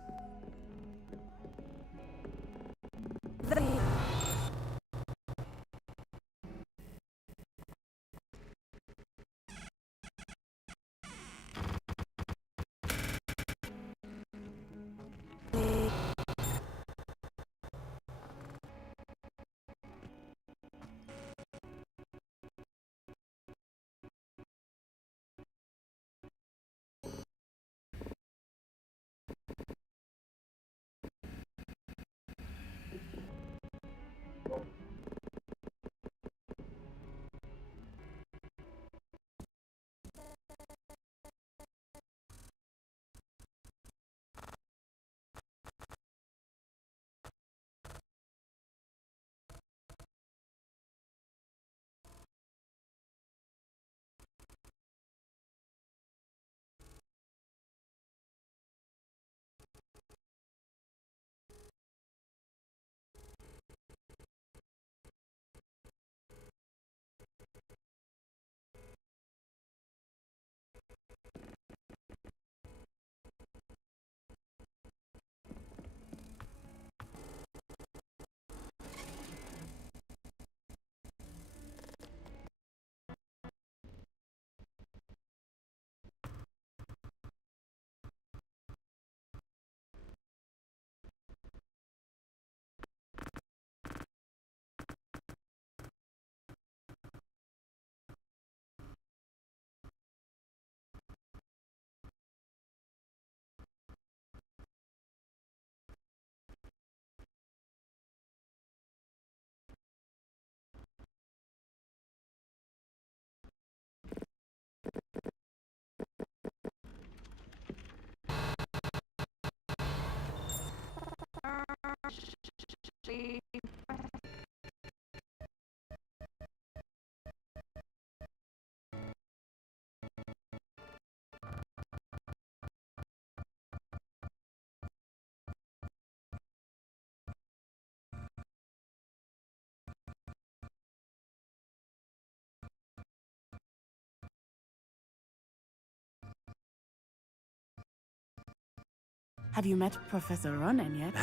Have you met Professor Ronen yet?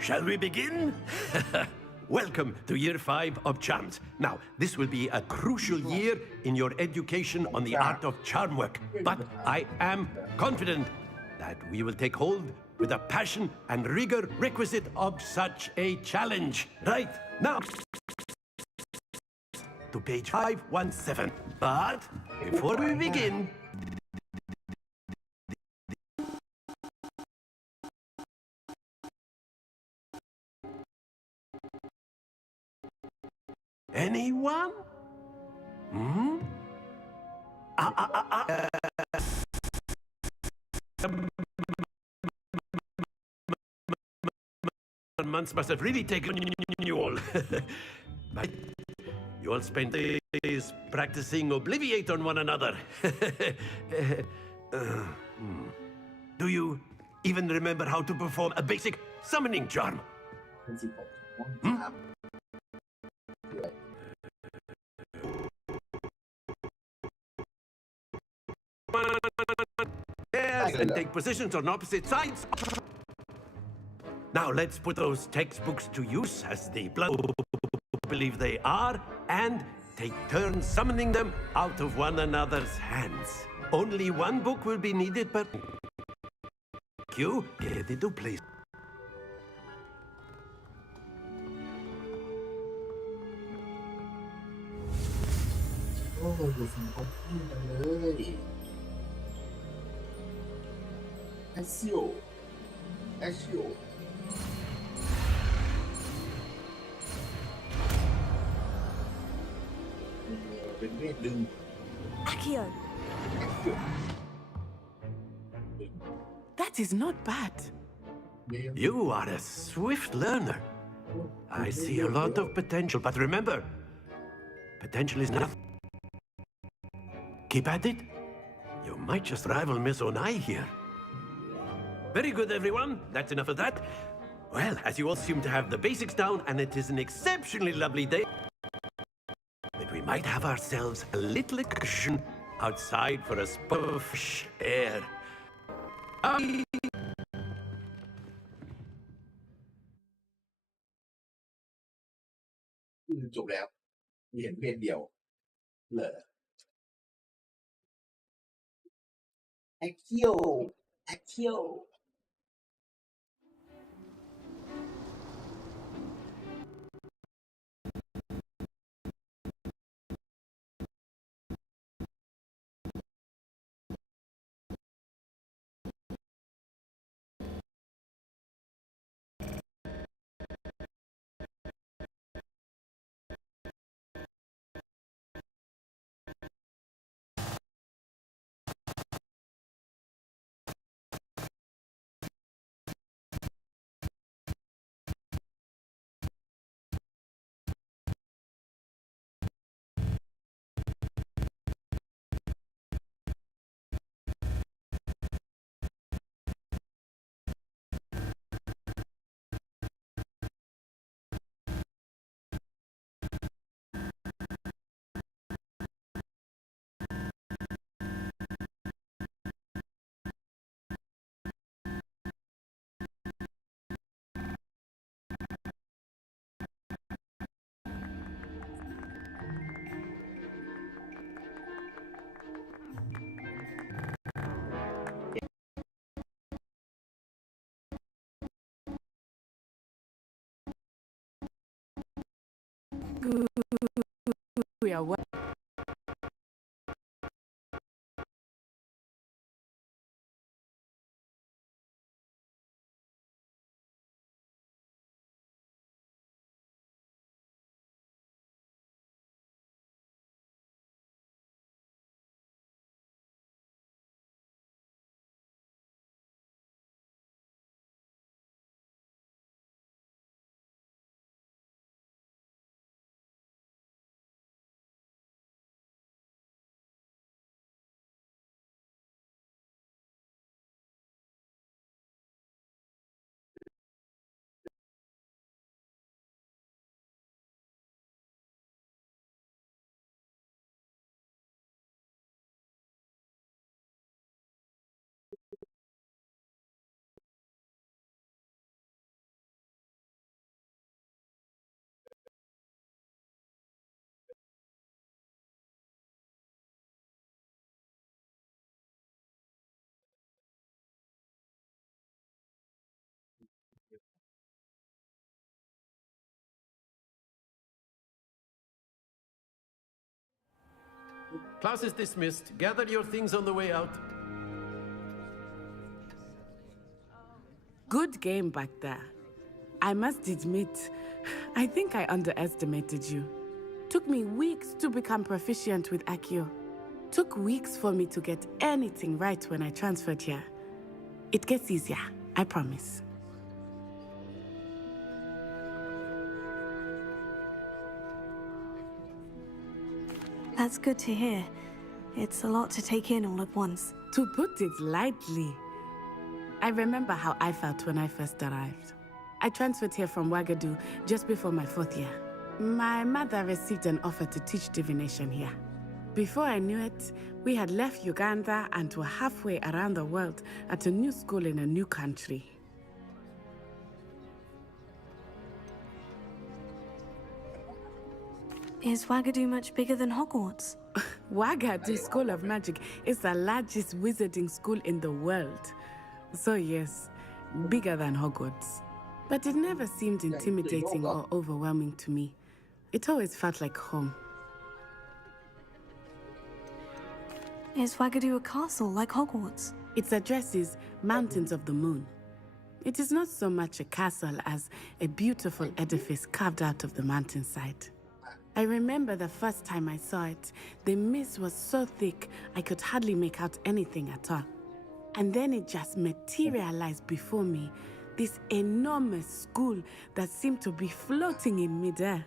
Shall we begin? Welcome to Year 5 of Charms. Now, this will be a crucial year in your education on the art of charm work. But I am confident that we will take hold with the passion and rigor requisite of such a challenge. Right, now, to page 517. But before we begin, anyone? Months must have really taken you all. You all spent days practicing Obliviate on one another. Do you even remember how to perform a basic summoning charm? Yes, and take positions on opposite sides. Now let's put those textbooks to use as the blood believe they are, and take turns summoning them out of one another's hands. Only one book will be needed, but you get into place. Oh, อยู่ฝั่งของพี่กันเลย Ezio เป็นเวทดึง Accio. That is not bad. You are a swift learner. I see a lot of potential, but remember, potential is nothing. Keep at it. You might just rival Miss Onai here. Very good, everyone. That's enough of that. Well, as you all seem to have the basics down, and it is an exceptionally lovely day, that we might have ourselves a little excursion outside for a spell of fresh air. จบแล้วเห็นเพียงเดียวเหรอแอคเคียวแอคเคียว We are well. Class is dismissed. Gather your things on the way out. Good game back there. I must admit, I think I underestimated you. Took me weeks to become proficient with Accio. Took weeks for me to get anything right when I transferred here. It gets easier, I promise. That's good to hear. It's a lot to take in all at once. To put it lightly, I remember how I felt when I first arrived. I transferred here from Ouagadougou just before my 4th year. My mother received an offer to teach divination here. Before I knew it, we had left Uganda and were halfway around the world at a new school in a new country. Is Ouagadougou much bigger than Hogwarts? Ouagadougou School of Magic is the largest wizarding school in the world. So yes, bigger than Hogwarts. But it never seemed intimidating or overwhelming to me. It always felt like home. Is Ouagadougou a castle like Hogwarts? Its address is Mountains of the Moon. It is not so much a castle as a beautiful edifice carved out of the mountainside. I remember the first time I saw it, the mist was so thick I could hardly make out anything at all. And then it just materialized before me, this enormous school that seemed to be floating in midair.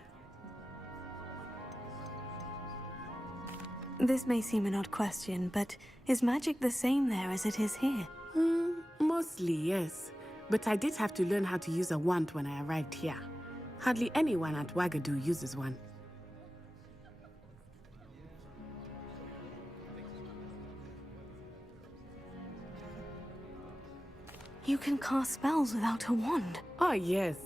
This may seem an odd question, but is magic the same there as it is here? Mostly, yes. But I did have to learn how to use a wand when I arrived here. Hardly anyone at Ouagadougou uses one. You can cast spells without a wand. Oh, yes.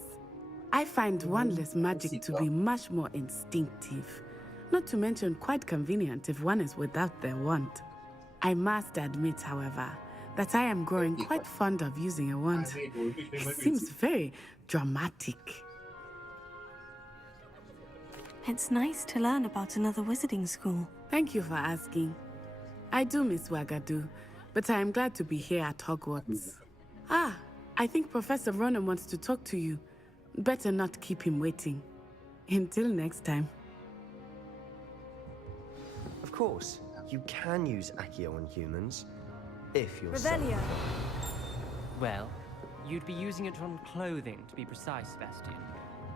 I find wandless magic to be much more instinctive. Not to mention quite convenient if one is without their wand. I must admit, however, that I am growing quite fond of using a wand. It seems very dramatic. It's nice to learn about another wizarding school. Thank you for asking. I do miss Wagadu, but I am glad to be here at Hogwarts. Ah, I think Professor Ronan wants to talk to you. Better not keep him waiting. Until next time. Of course, you can use Accio on humans, if you're Revelio. Well, you'd be using it on clothing, to be precise, Sebastian.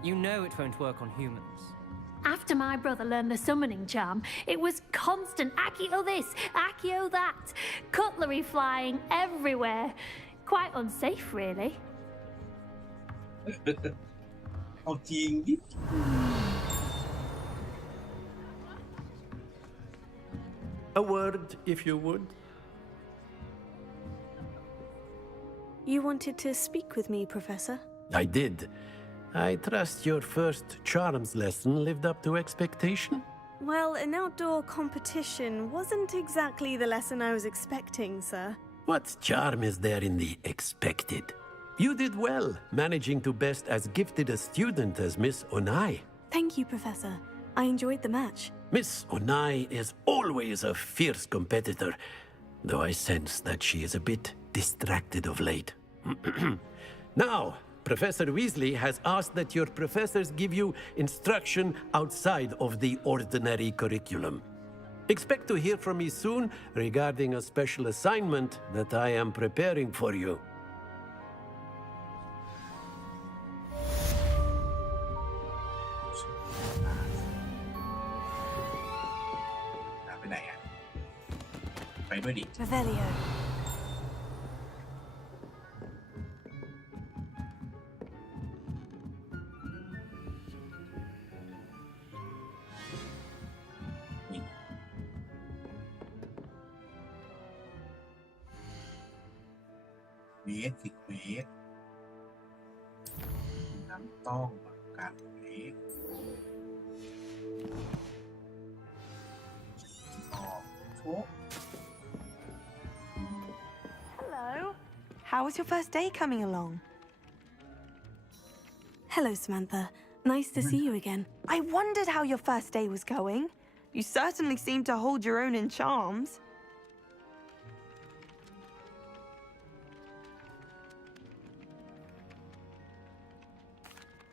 You know it won't work on humans. After my brother learned the summoning charm, it was constant Accio this, Accio that. Cutlery flying everywhere. Quite unsafe, really. A word, if you would. You wanted to speak with me, Professor? I did. I trust your first charms lesson lived up to expectation? Well, an outdoor competition wasn't exactly the lesson I was expecting, sir. What charm is there in the expected? You did well, managing to best as gifted a student as Miss Onai. Thank you, Professor. I enjoyed the match. Miss Onai is always a fierce competitor, though I sense that she is a bit distracted of late. Now, Professor Weasley has asked that your professors give you instruction outside of the ordinary curriculum. Expect to hear from me soon regarding a special assignment that I am preparing for you. Revelio.เควสสิเควสน้ำต้องการเควสออกโชค Hello. How was your first day coming along? Hello, Samantha. Nice to see you again. I wondered how your first day was going. You certainly seem to hold your own in charms.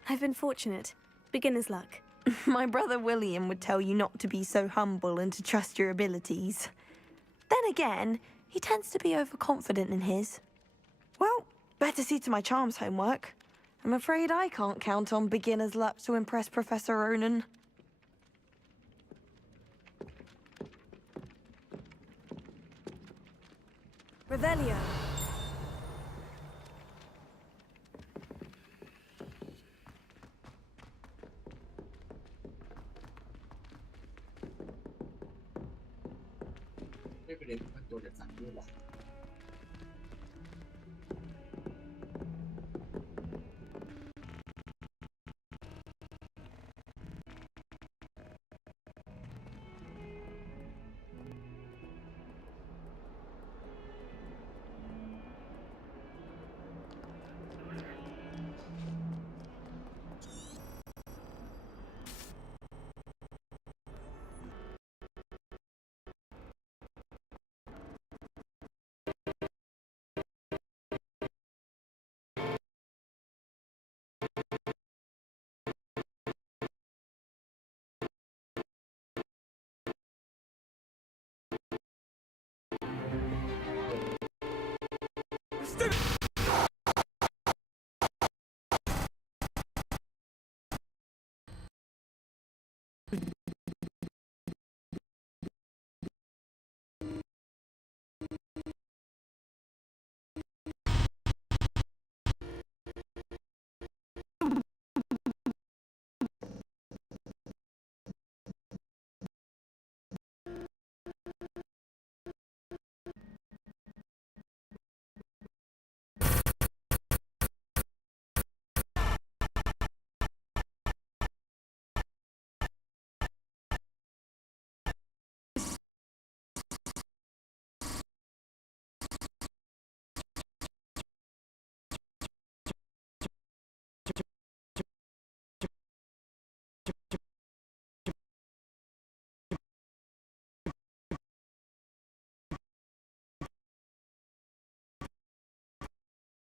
I've been fortunate. Beginner's luck. My brother William would tell you not to be so humble and to trust your abilities. Then again, he tends to be overconfident in his. Well, better see to my charms homework. I'm afraid I can't count on beginner's luck to impress Professor Ronan. Revelio.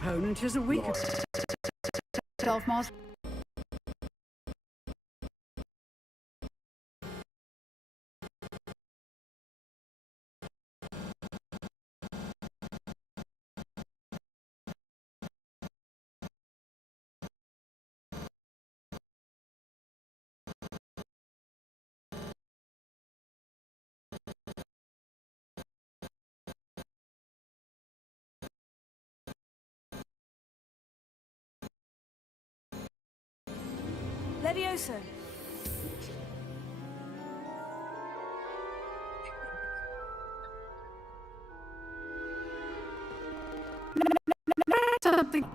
opponent is a weaker self-master. Levioso. Something.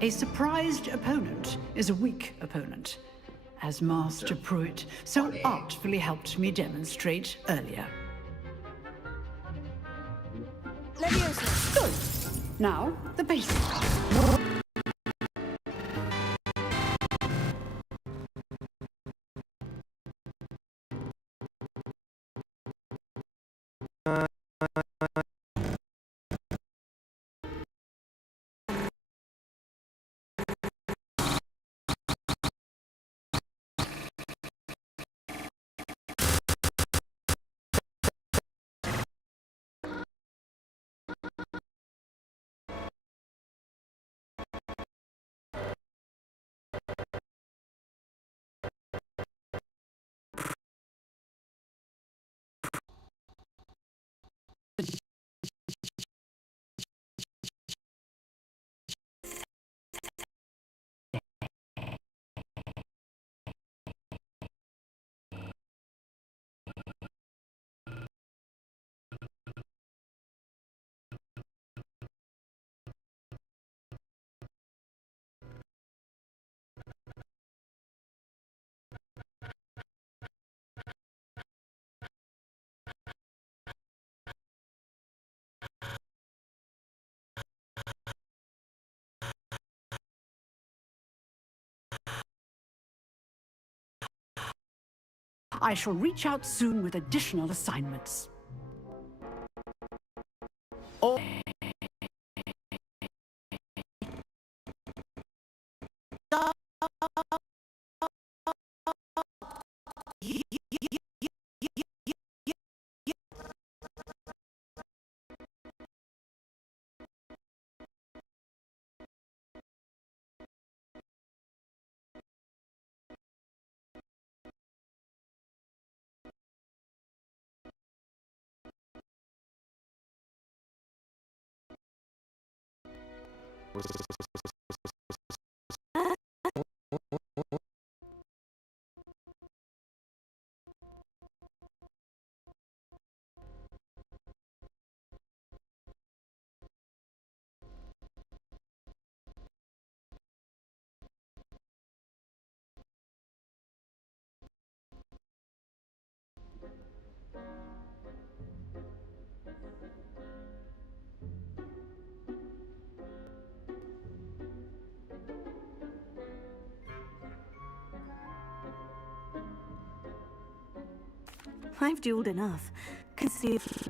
A surprised opponent is a weak opponent, as Master Pruitt so artfully helped me demonstrate earlier. Leviosa. Good. Now, the basics. I shall reach out soon with additional assignments. Oh. I've dueled enough. Can see if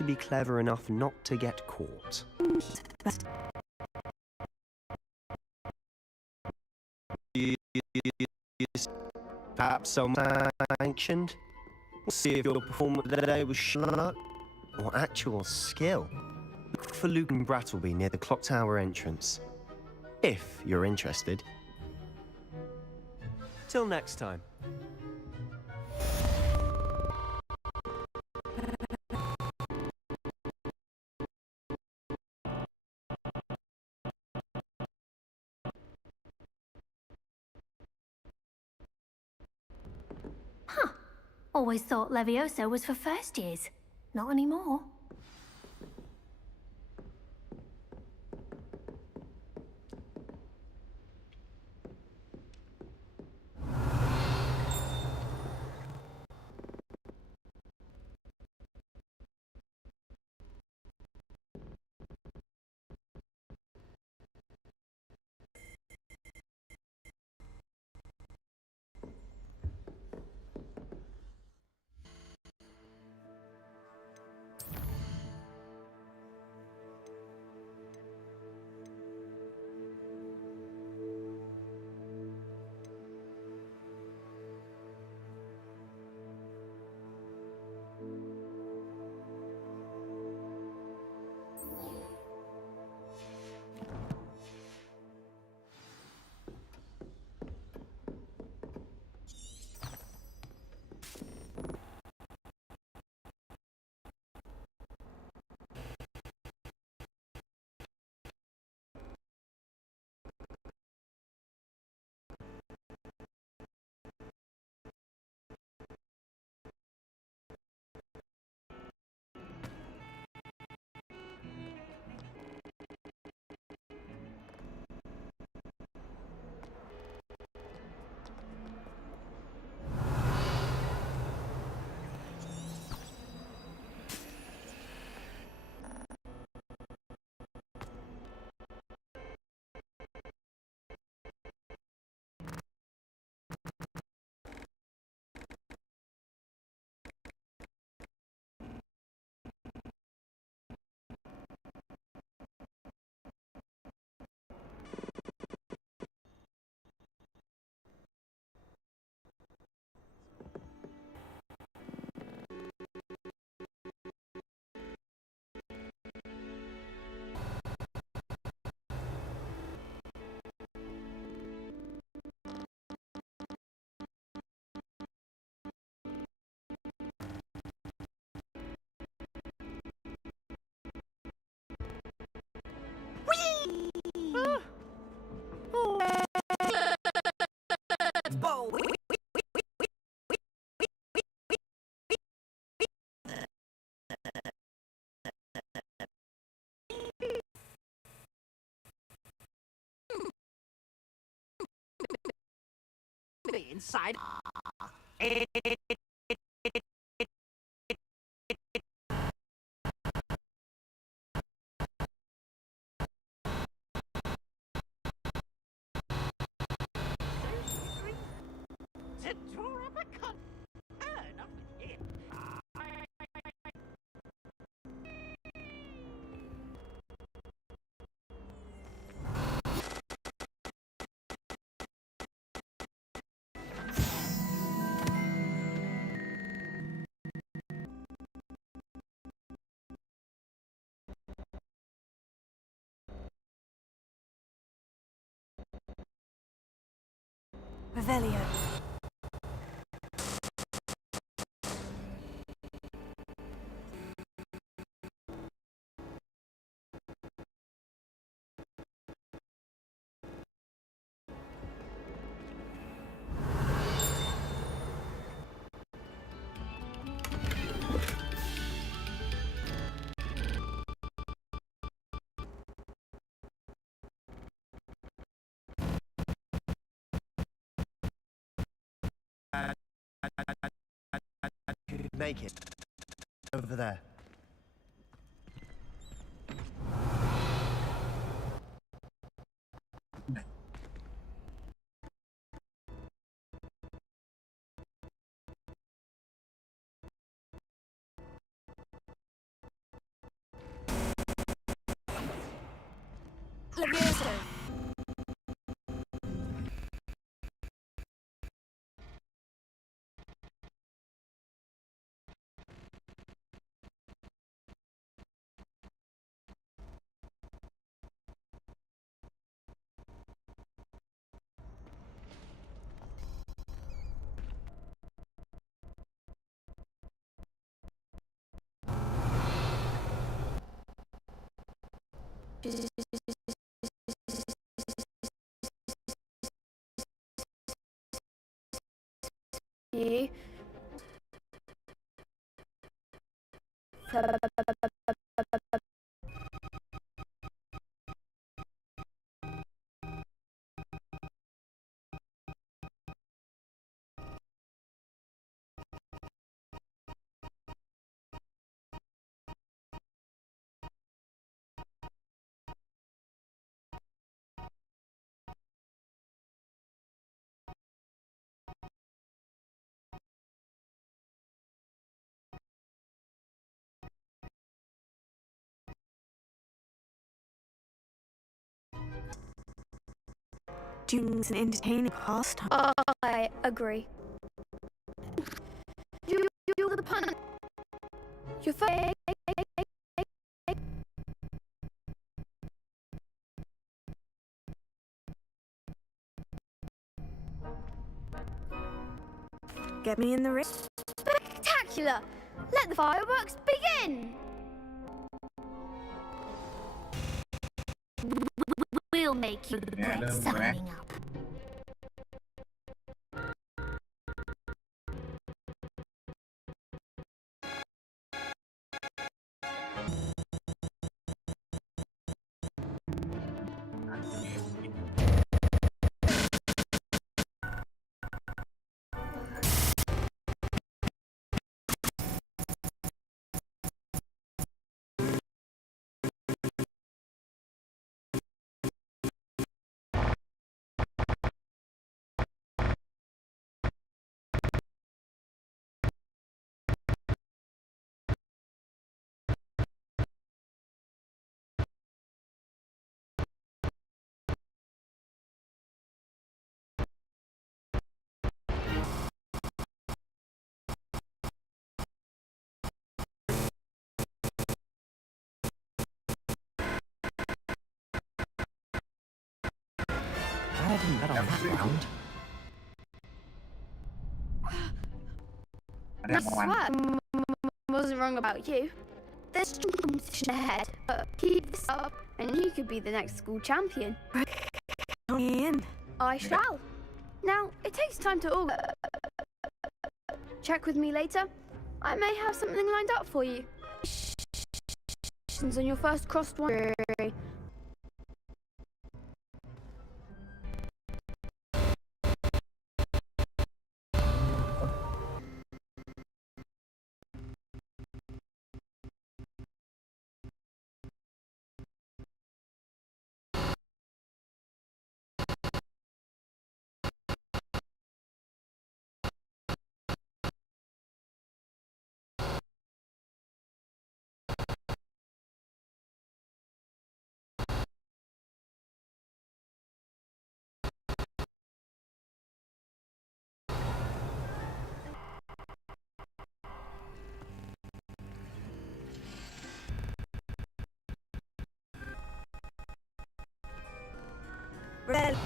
to be clever enough not to get caught. Perhaps some sanctioned? We'll see if your performance today was schluck or actual skill. Look for Luke and Brattleby near the clock tower entrance, if you're interested. Till next time. Always thought Levioso was for first years. Not anymore. Inside. To draw up a con. Not with him. Revelio. Make it. Over there. Levioso. You. Dunes an entertaining pastime. I agree. You're the pun. You're fake. Get me in the ring. Spectacular! Let the fireworks begin! We'll make you regret signing up. I didn't bet on that round. I swear, wasn't wrong about you. There's strong competition ahead, but keep this up and you could be the next school champion. Count me in. I shall. Now, it takes time to all. Check with me later. I may have something lined up for you. On your first crossed one. Red.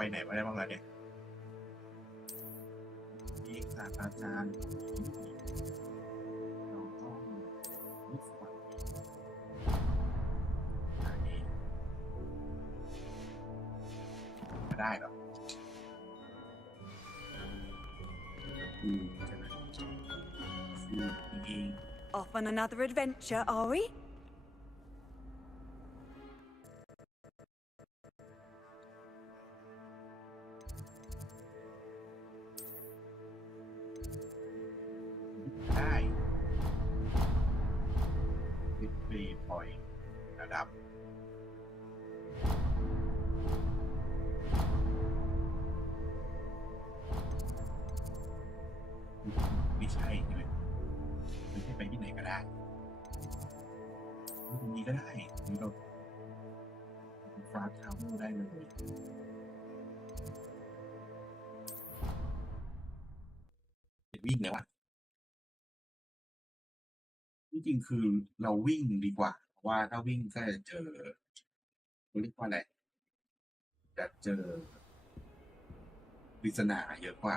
ไปไหนมาได้บ้างล่ะเนี่ยนี่ศาสตราจารย์เราต้องลุกฝันไม่ได้หรอใช่ไหมOff on another adventure, are we? ได้ดิสเพลย์พอยต์ระดับไม่ใช่ใช่ไหมไม่ใช่ไปที่ไหนก็ได้ตรงนี้ก็ได้นี่เราฟาสทาวเวอร์ได้เลยวิ่งเลยวะที่จริงคือเราวิ่งดีกว่าเพราะว่าถ้าวิ่งก็จะเจอเรียกว่าอะไรจะเจอปริศนาเยอะกว่า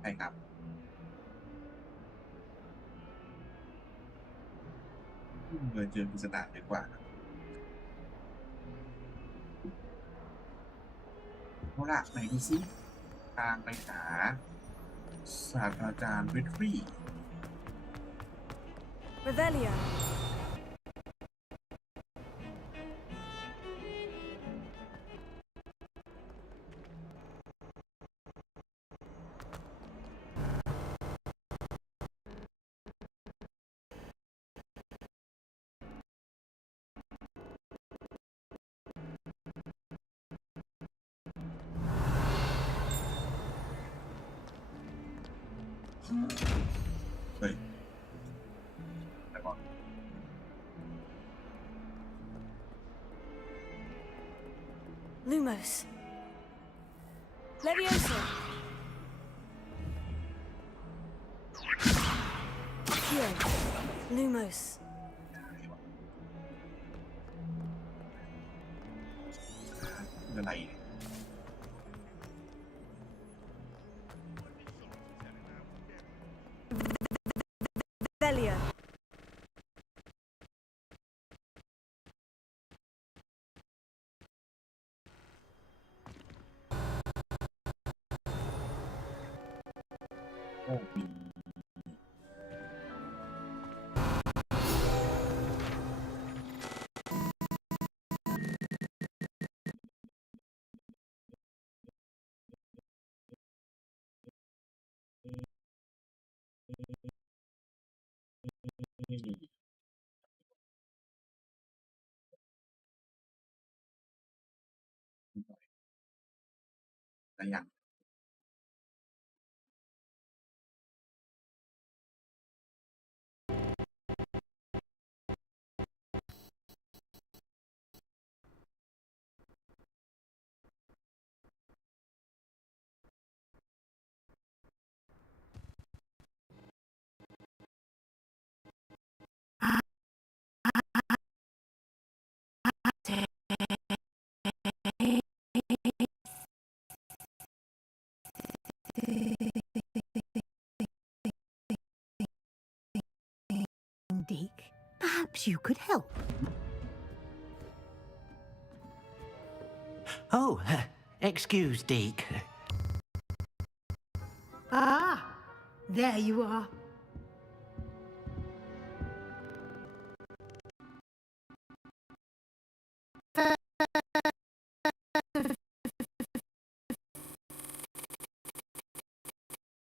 ใช่ครับเลยเจอปริศนาเยอะกว่าเอาล่ะไหนดูซิทางไปหาศาสตราจารย์เวทรี Revelio. Hey. Come on. Lumos. Leviosa. Here. Lumos. The light. Revelio. Oh, yang Deke, perhaps you could help. Oh, excuse, Deke. Ah, there you are.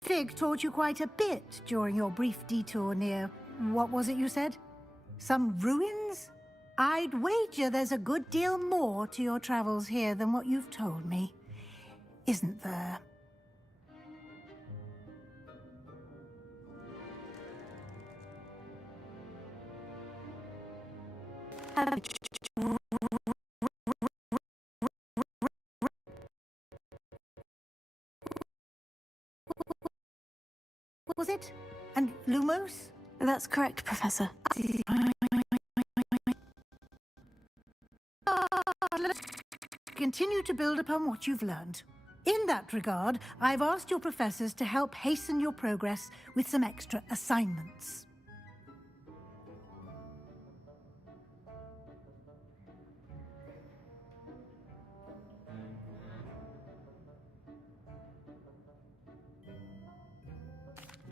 Fig taught you quite a bit during your brief detour near... What was it you said? Some ruins? I'd wager there's a good deal more to your travels here than what you've told me. Isn't there? Was it? And Lumos? That's correct, Professor. Let's continue to build upon what you've learned. In that regard, I've asked your professors to help hasten your progress with some extra assignments.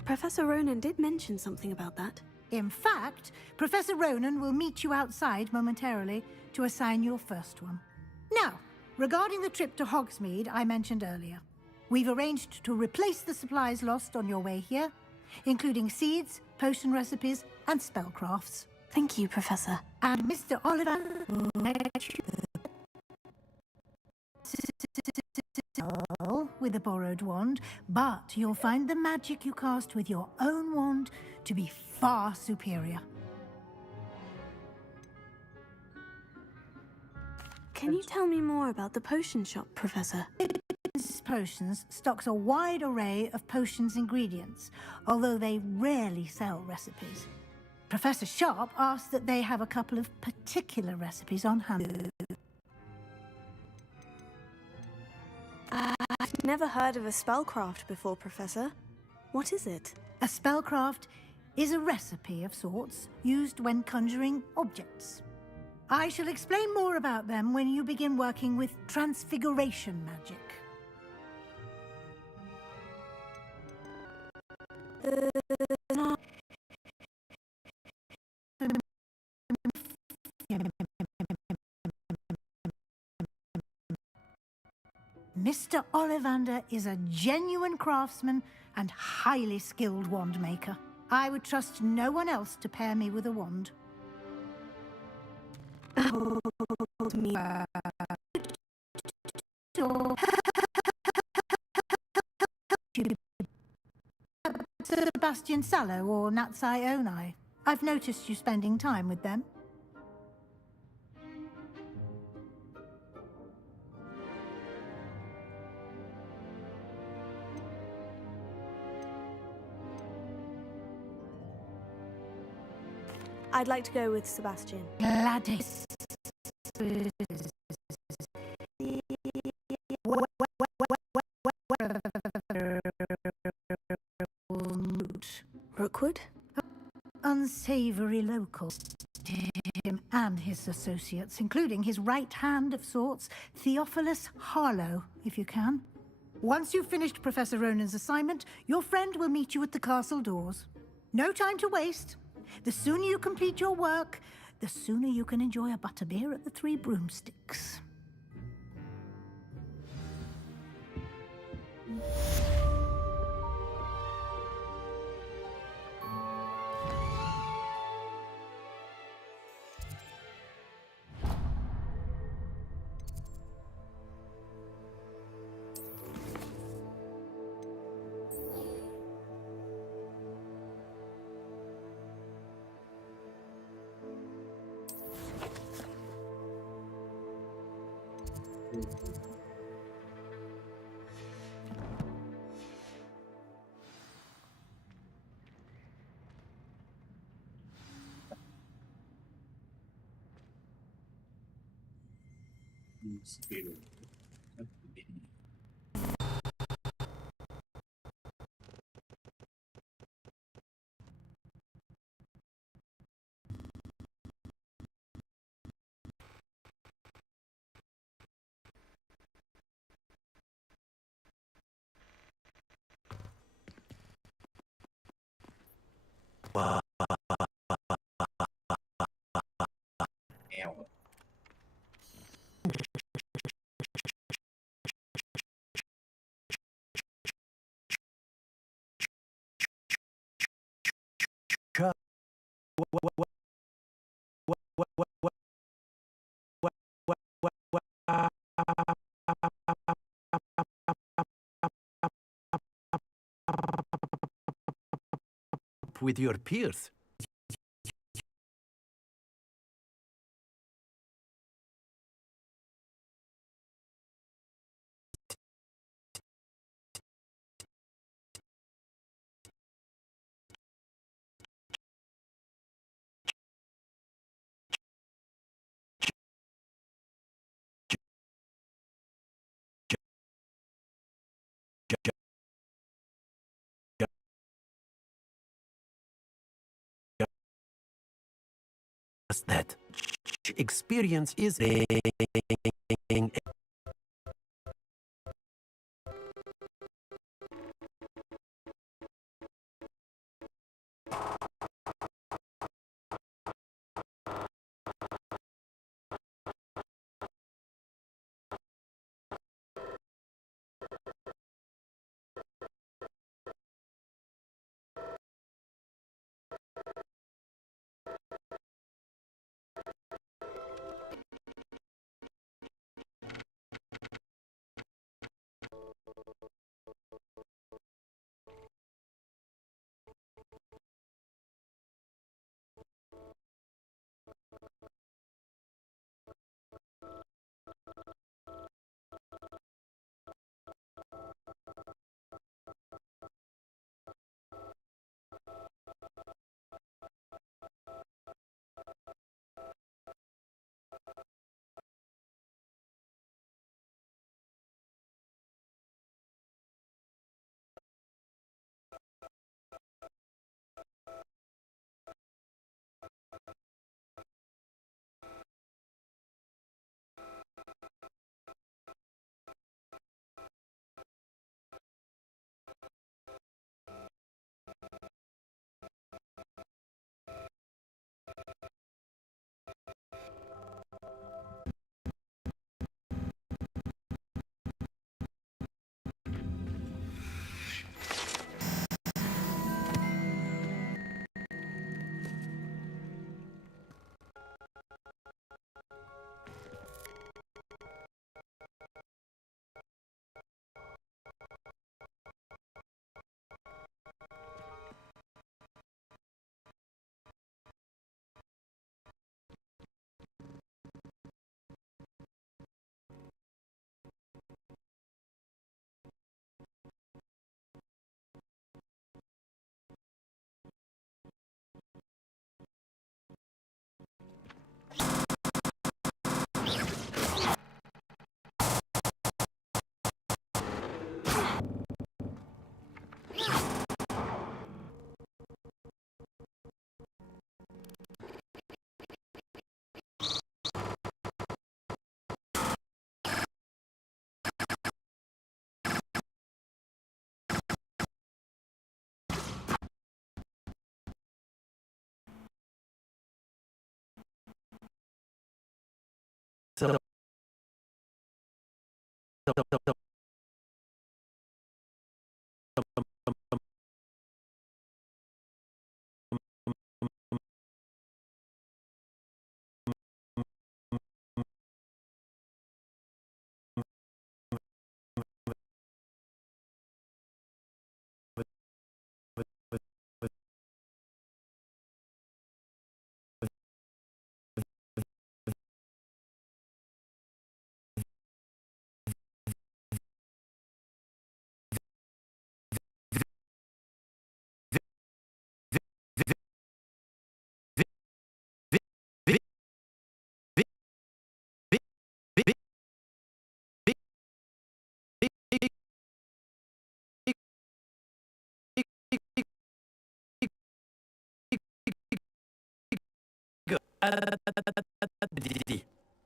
Professor Ronan did mention something about that. In fact, Professor Ronan will meet you outside momentarily to assign your first one. Now, regarding the trip to Hogsmeade I mentioned earlier, we've arranged to replace the supplies lost on your way here, including seeds, potion recipes, and spellcrafts. Thank you, Professor. And Mr. Oliver with a borrowed wand, but you'll find the magic you cast with your own wand to be far superior. Can you tell me more about the potion shop, Professor? Potions stocks a wide array of potions ingredients, although they rarely sell recipes. Professor Sharp asked that they have a couple of particular recipes on hand. I've never heard of a spellcraft before, Professor. What is it? A spellcraft is a recipe of sorts used when conjuring objects. I shall explain more about them when you begin working with transfiguration magic. Mr. Ollivander is a genuine craftsman and highly skilled wand maker. I would trust no one else to pair me with a wand. Sebastian Sallow or Natsai Onai. I've noticed you spending time with them. I'd like to go with Sebastian. Gladys. Rookwood? Unsavory locals. Him and his associates, including his right hand of sorts, Theophilus Harlow, if you can. Once you've finished Professor Ronan's assignment, your friend will meet you at the castle doors. No time to waste. The sooner you complete your work, the sooner you can enjoy a butterbeer at the Three Broomsticks. With your peers. that experience is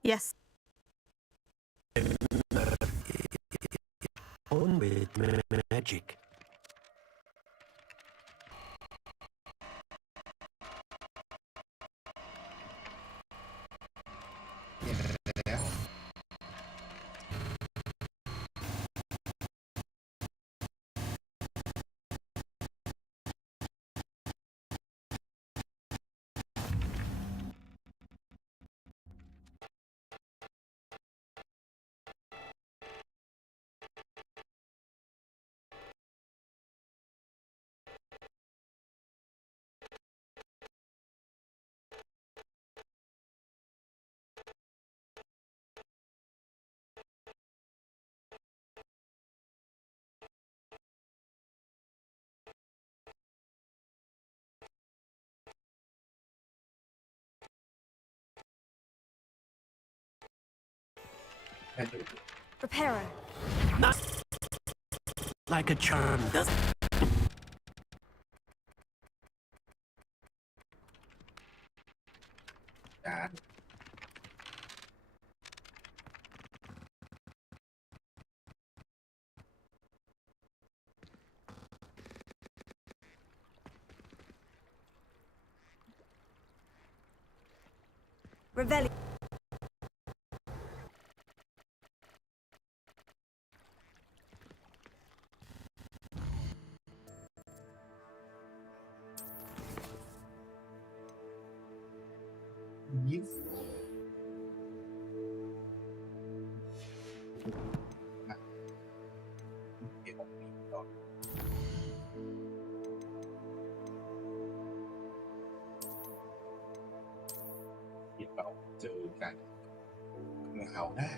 Yes. on with magic. Reparo. Not like a charm, does Revelio. ยี่สิบเก็บของนี้ก่อนเดี๋ยวเราเจอกันเมื่อเขาได้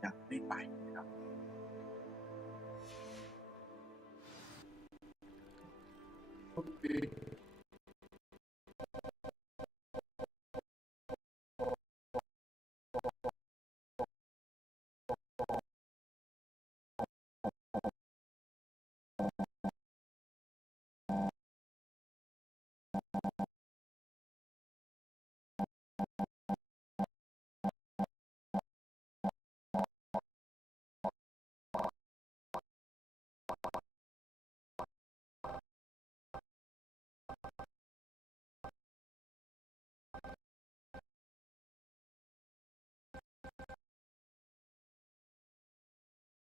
อยากได้ไปนะครับโอเค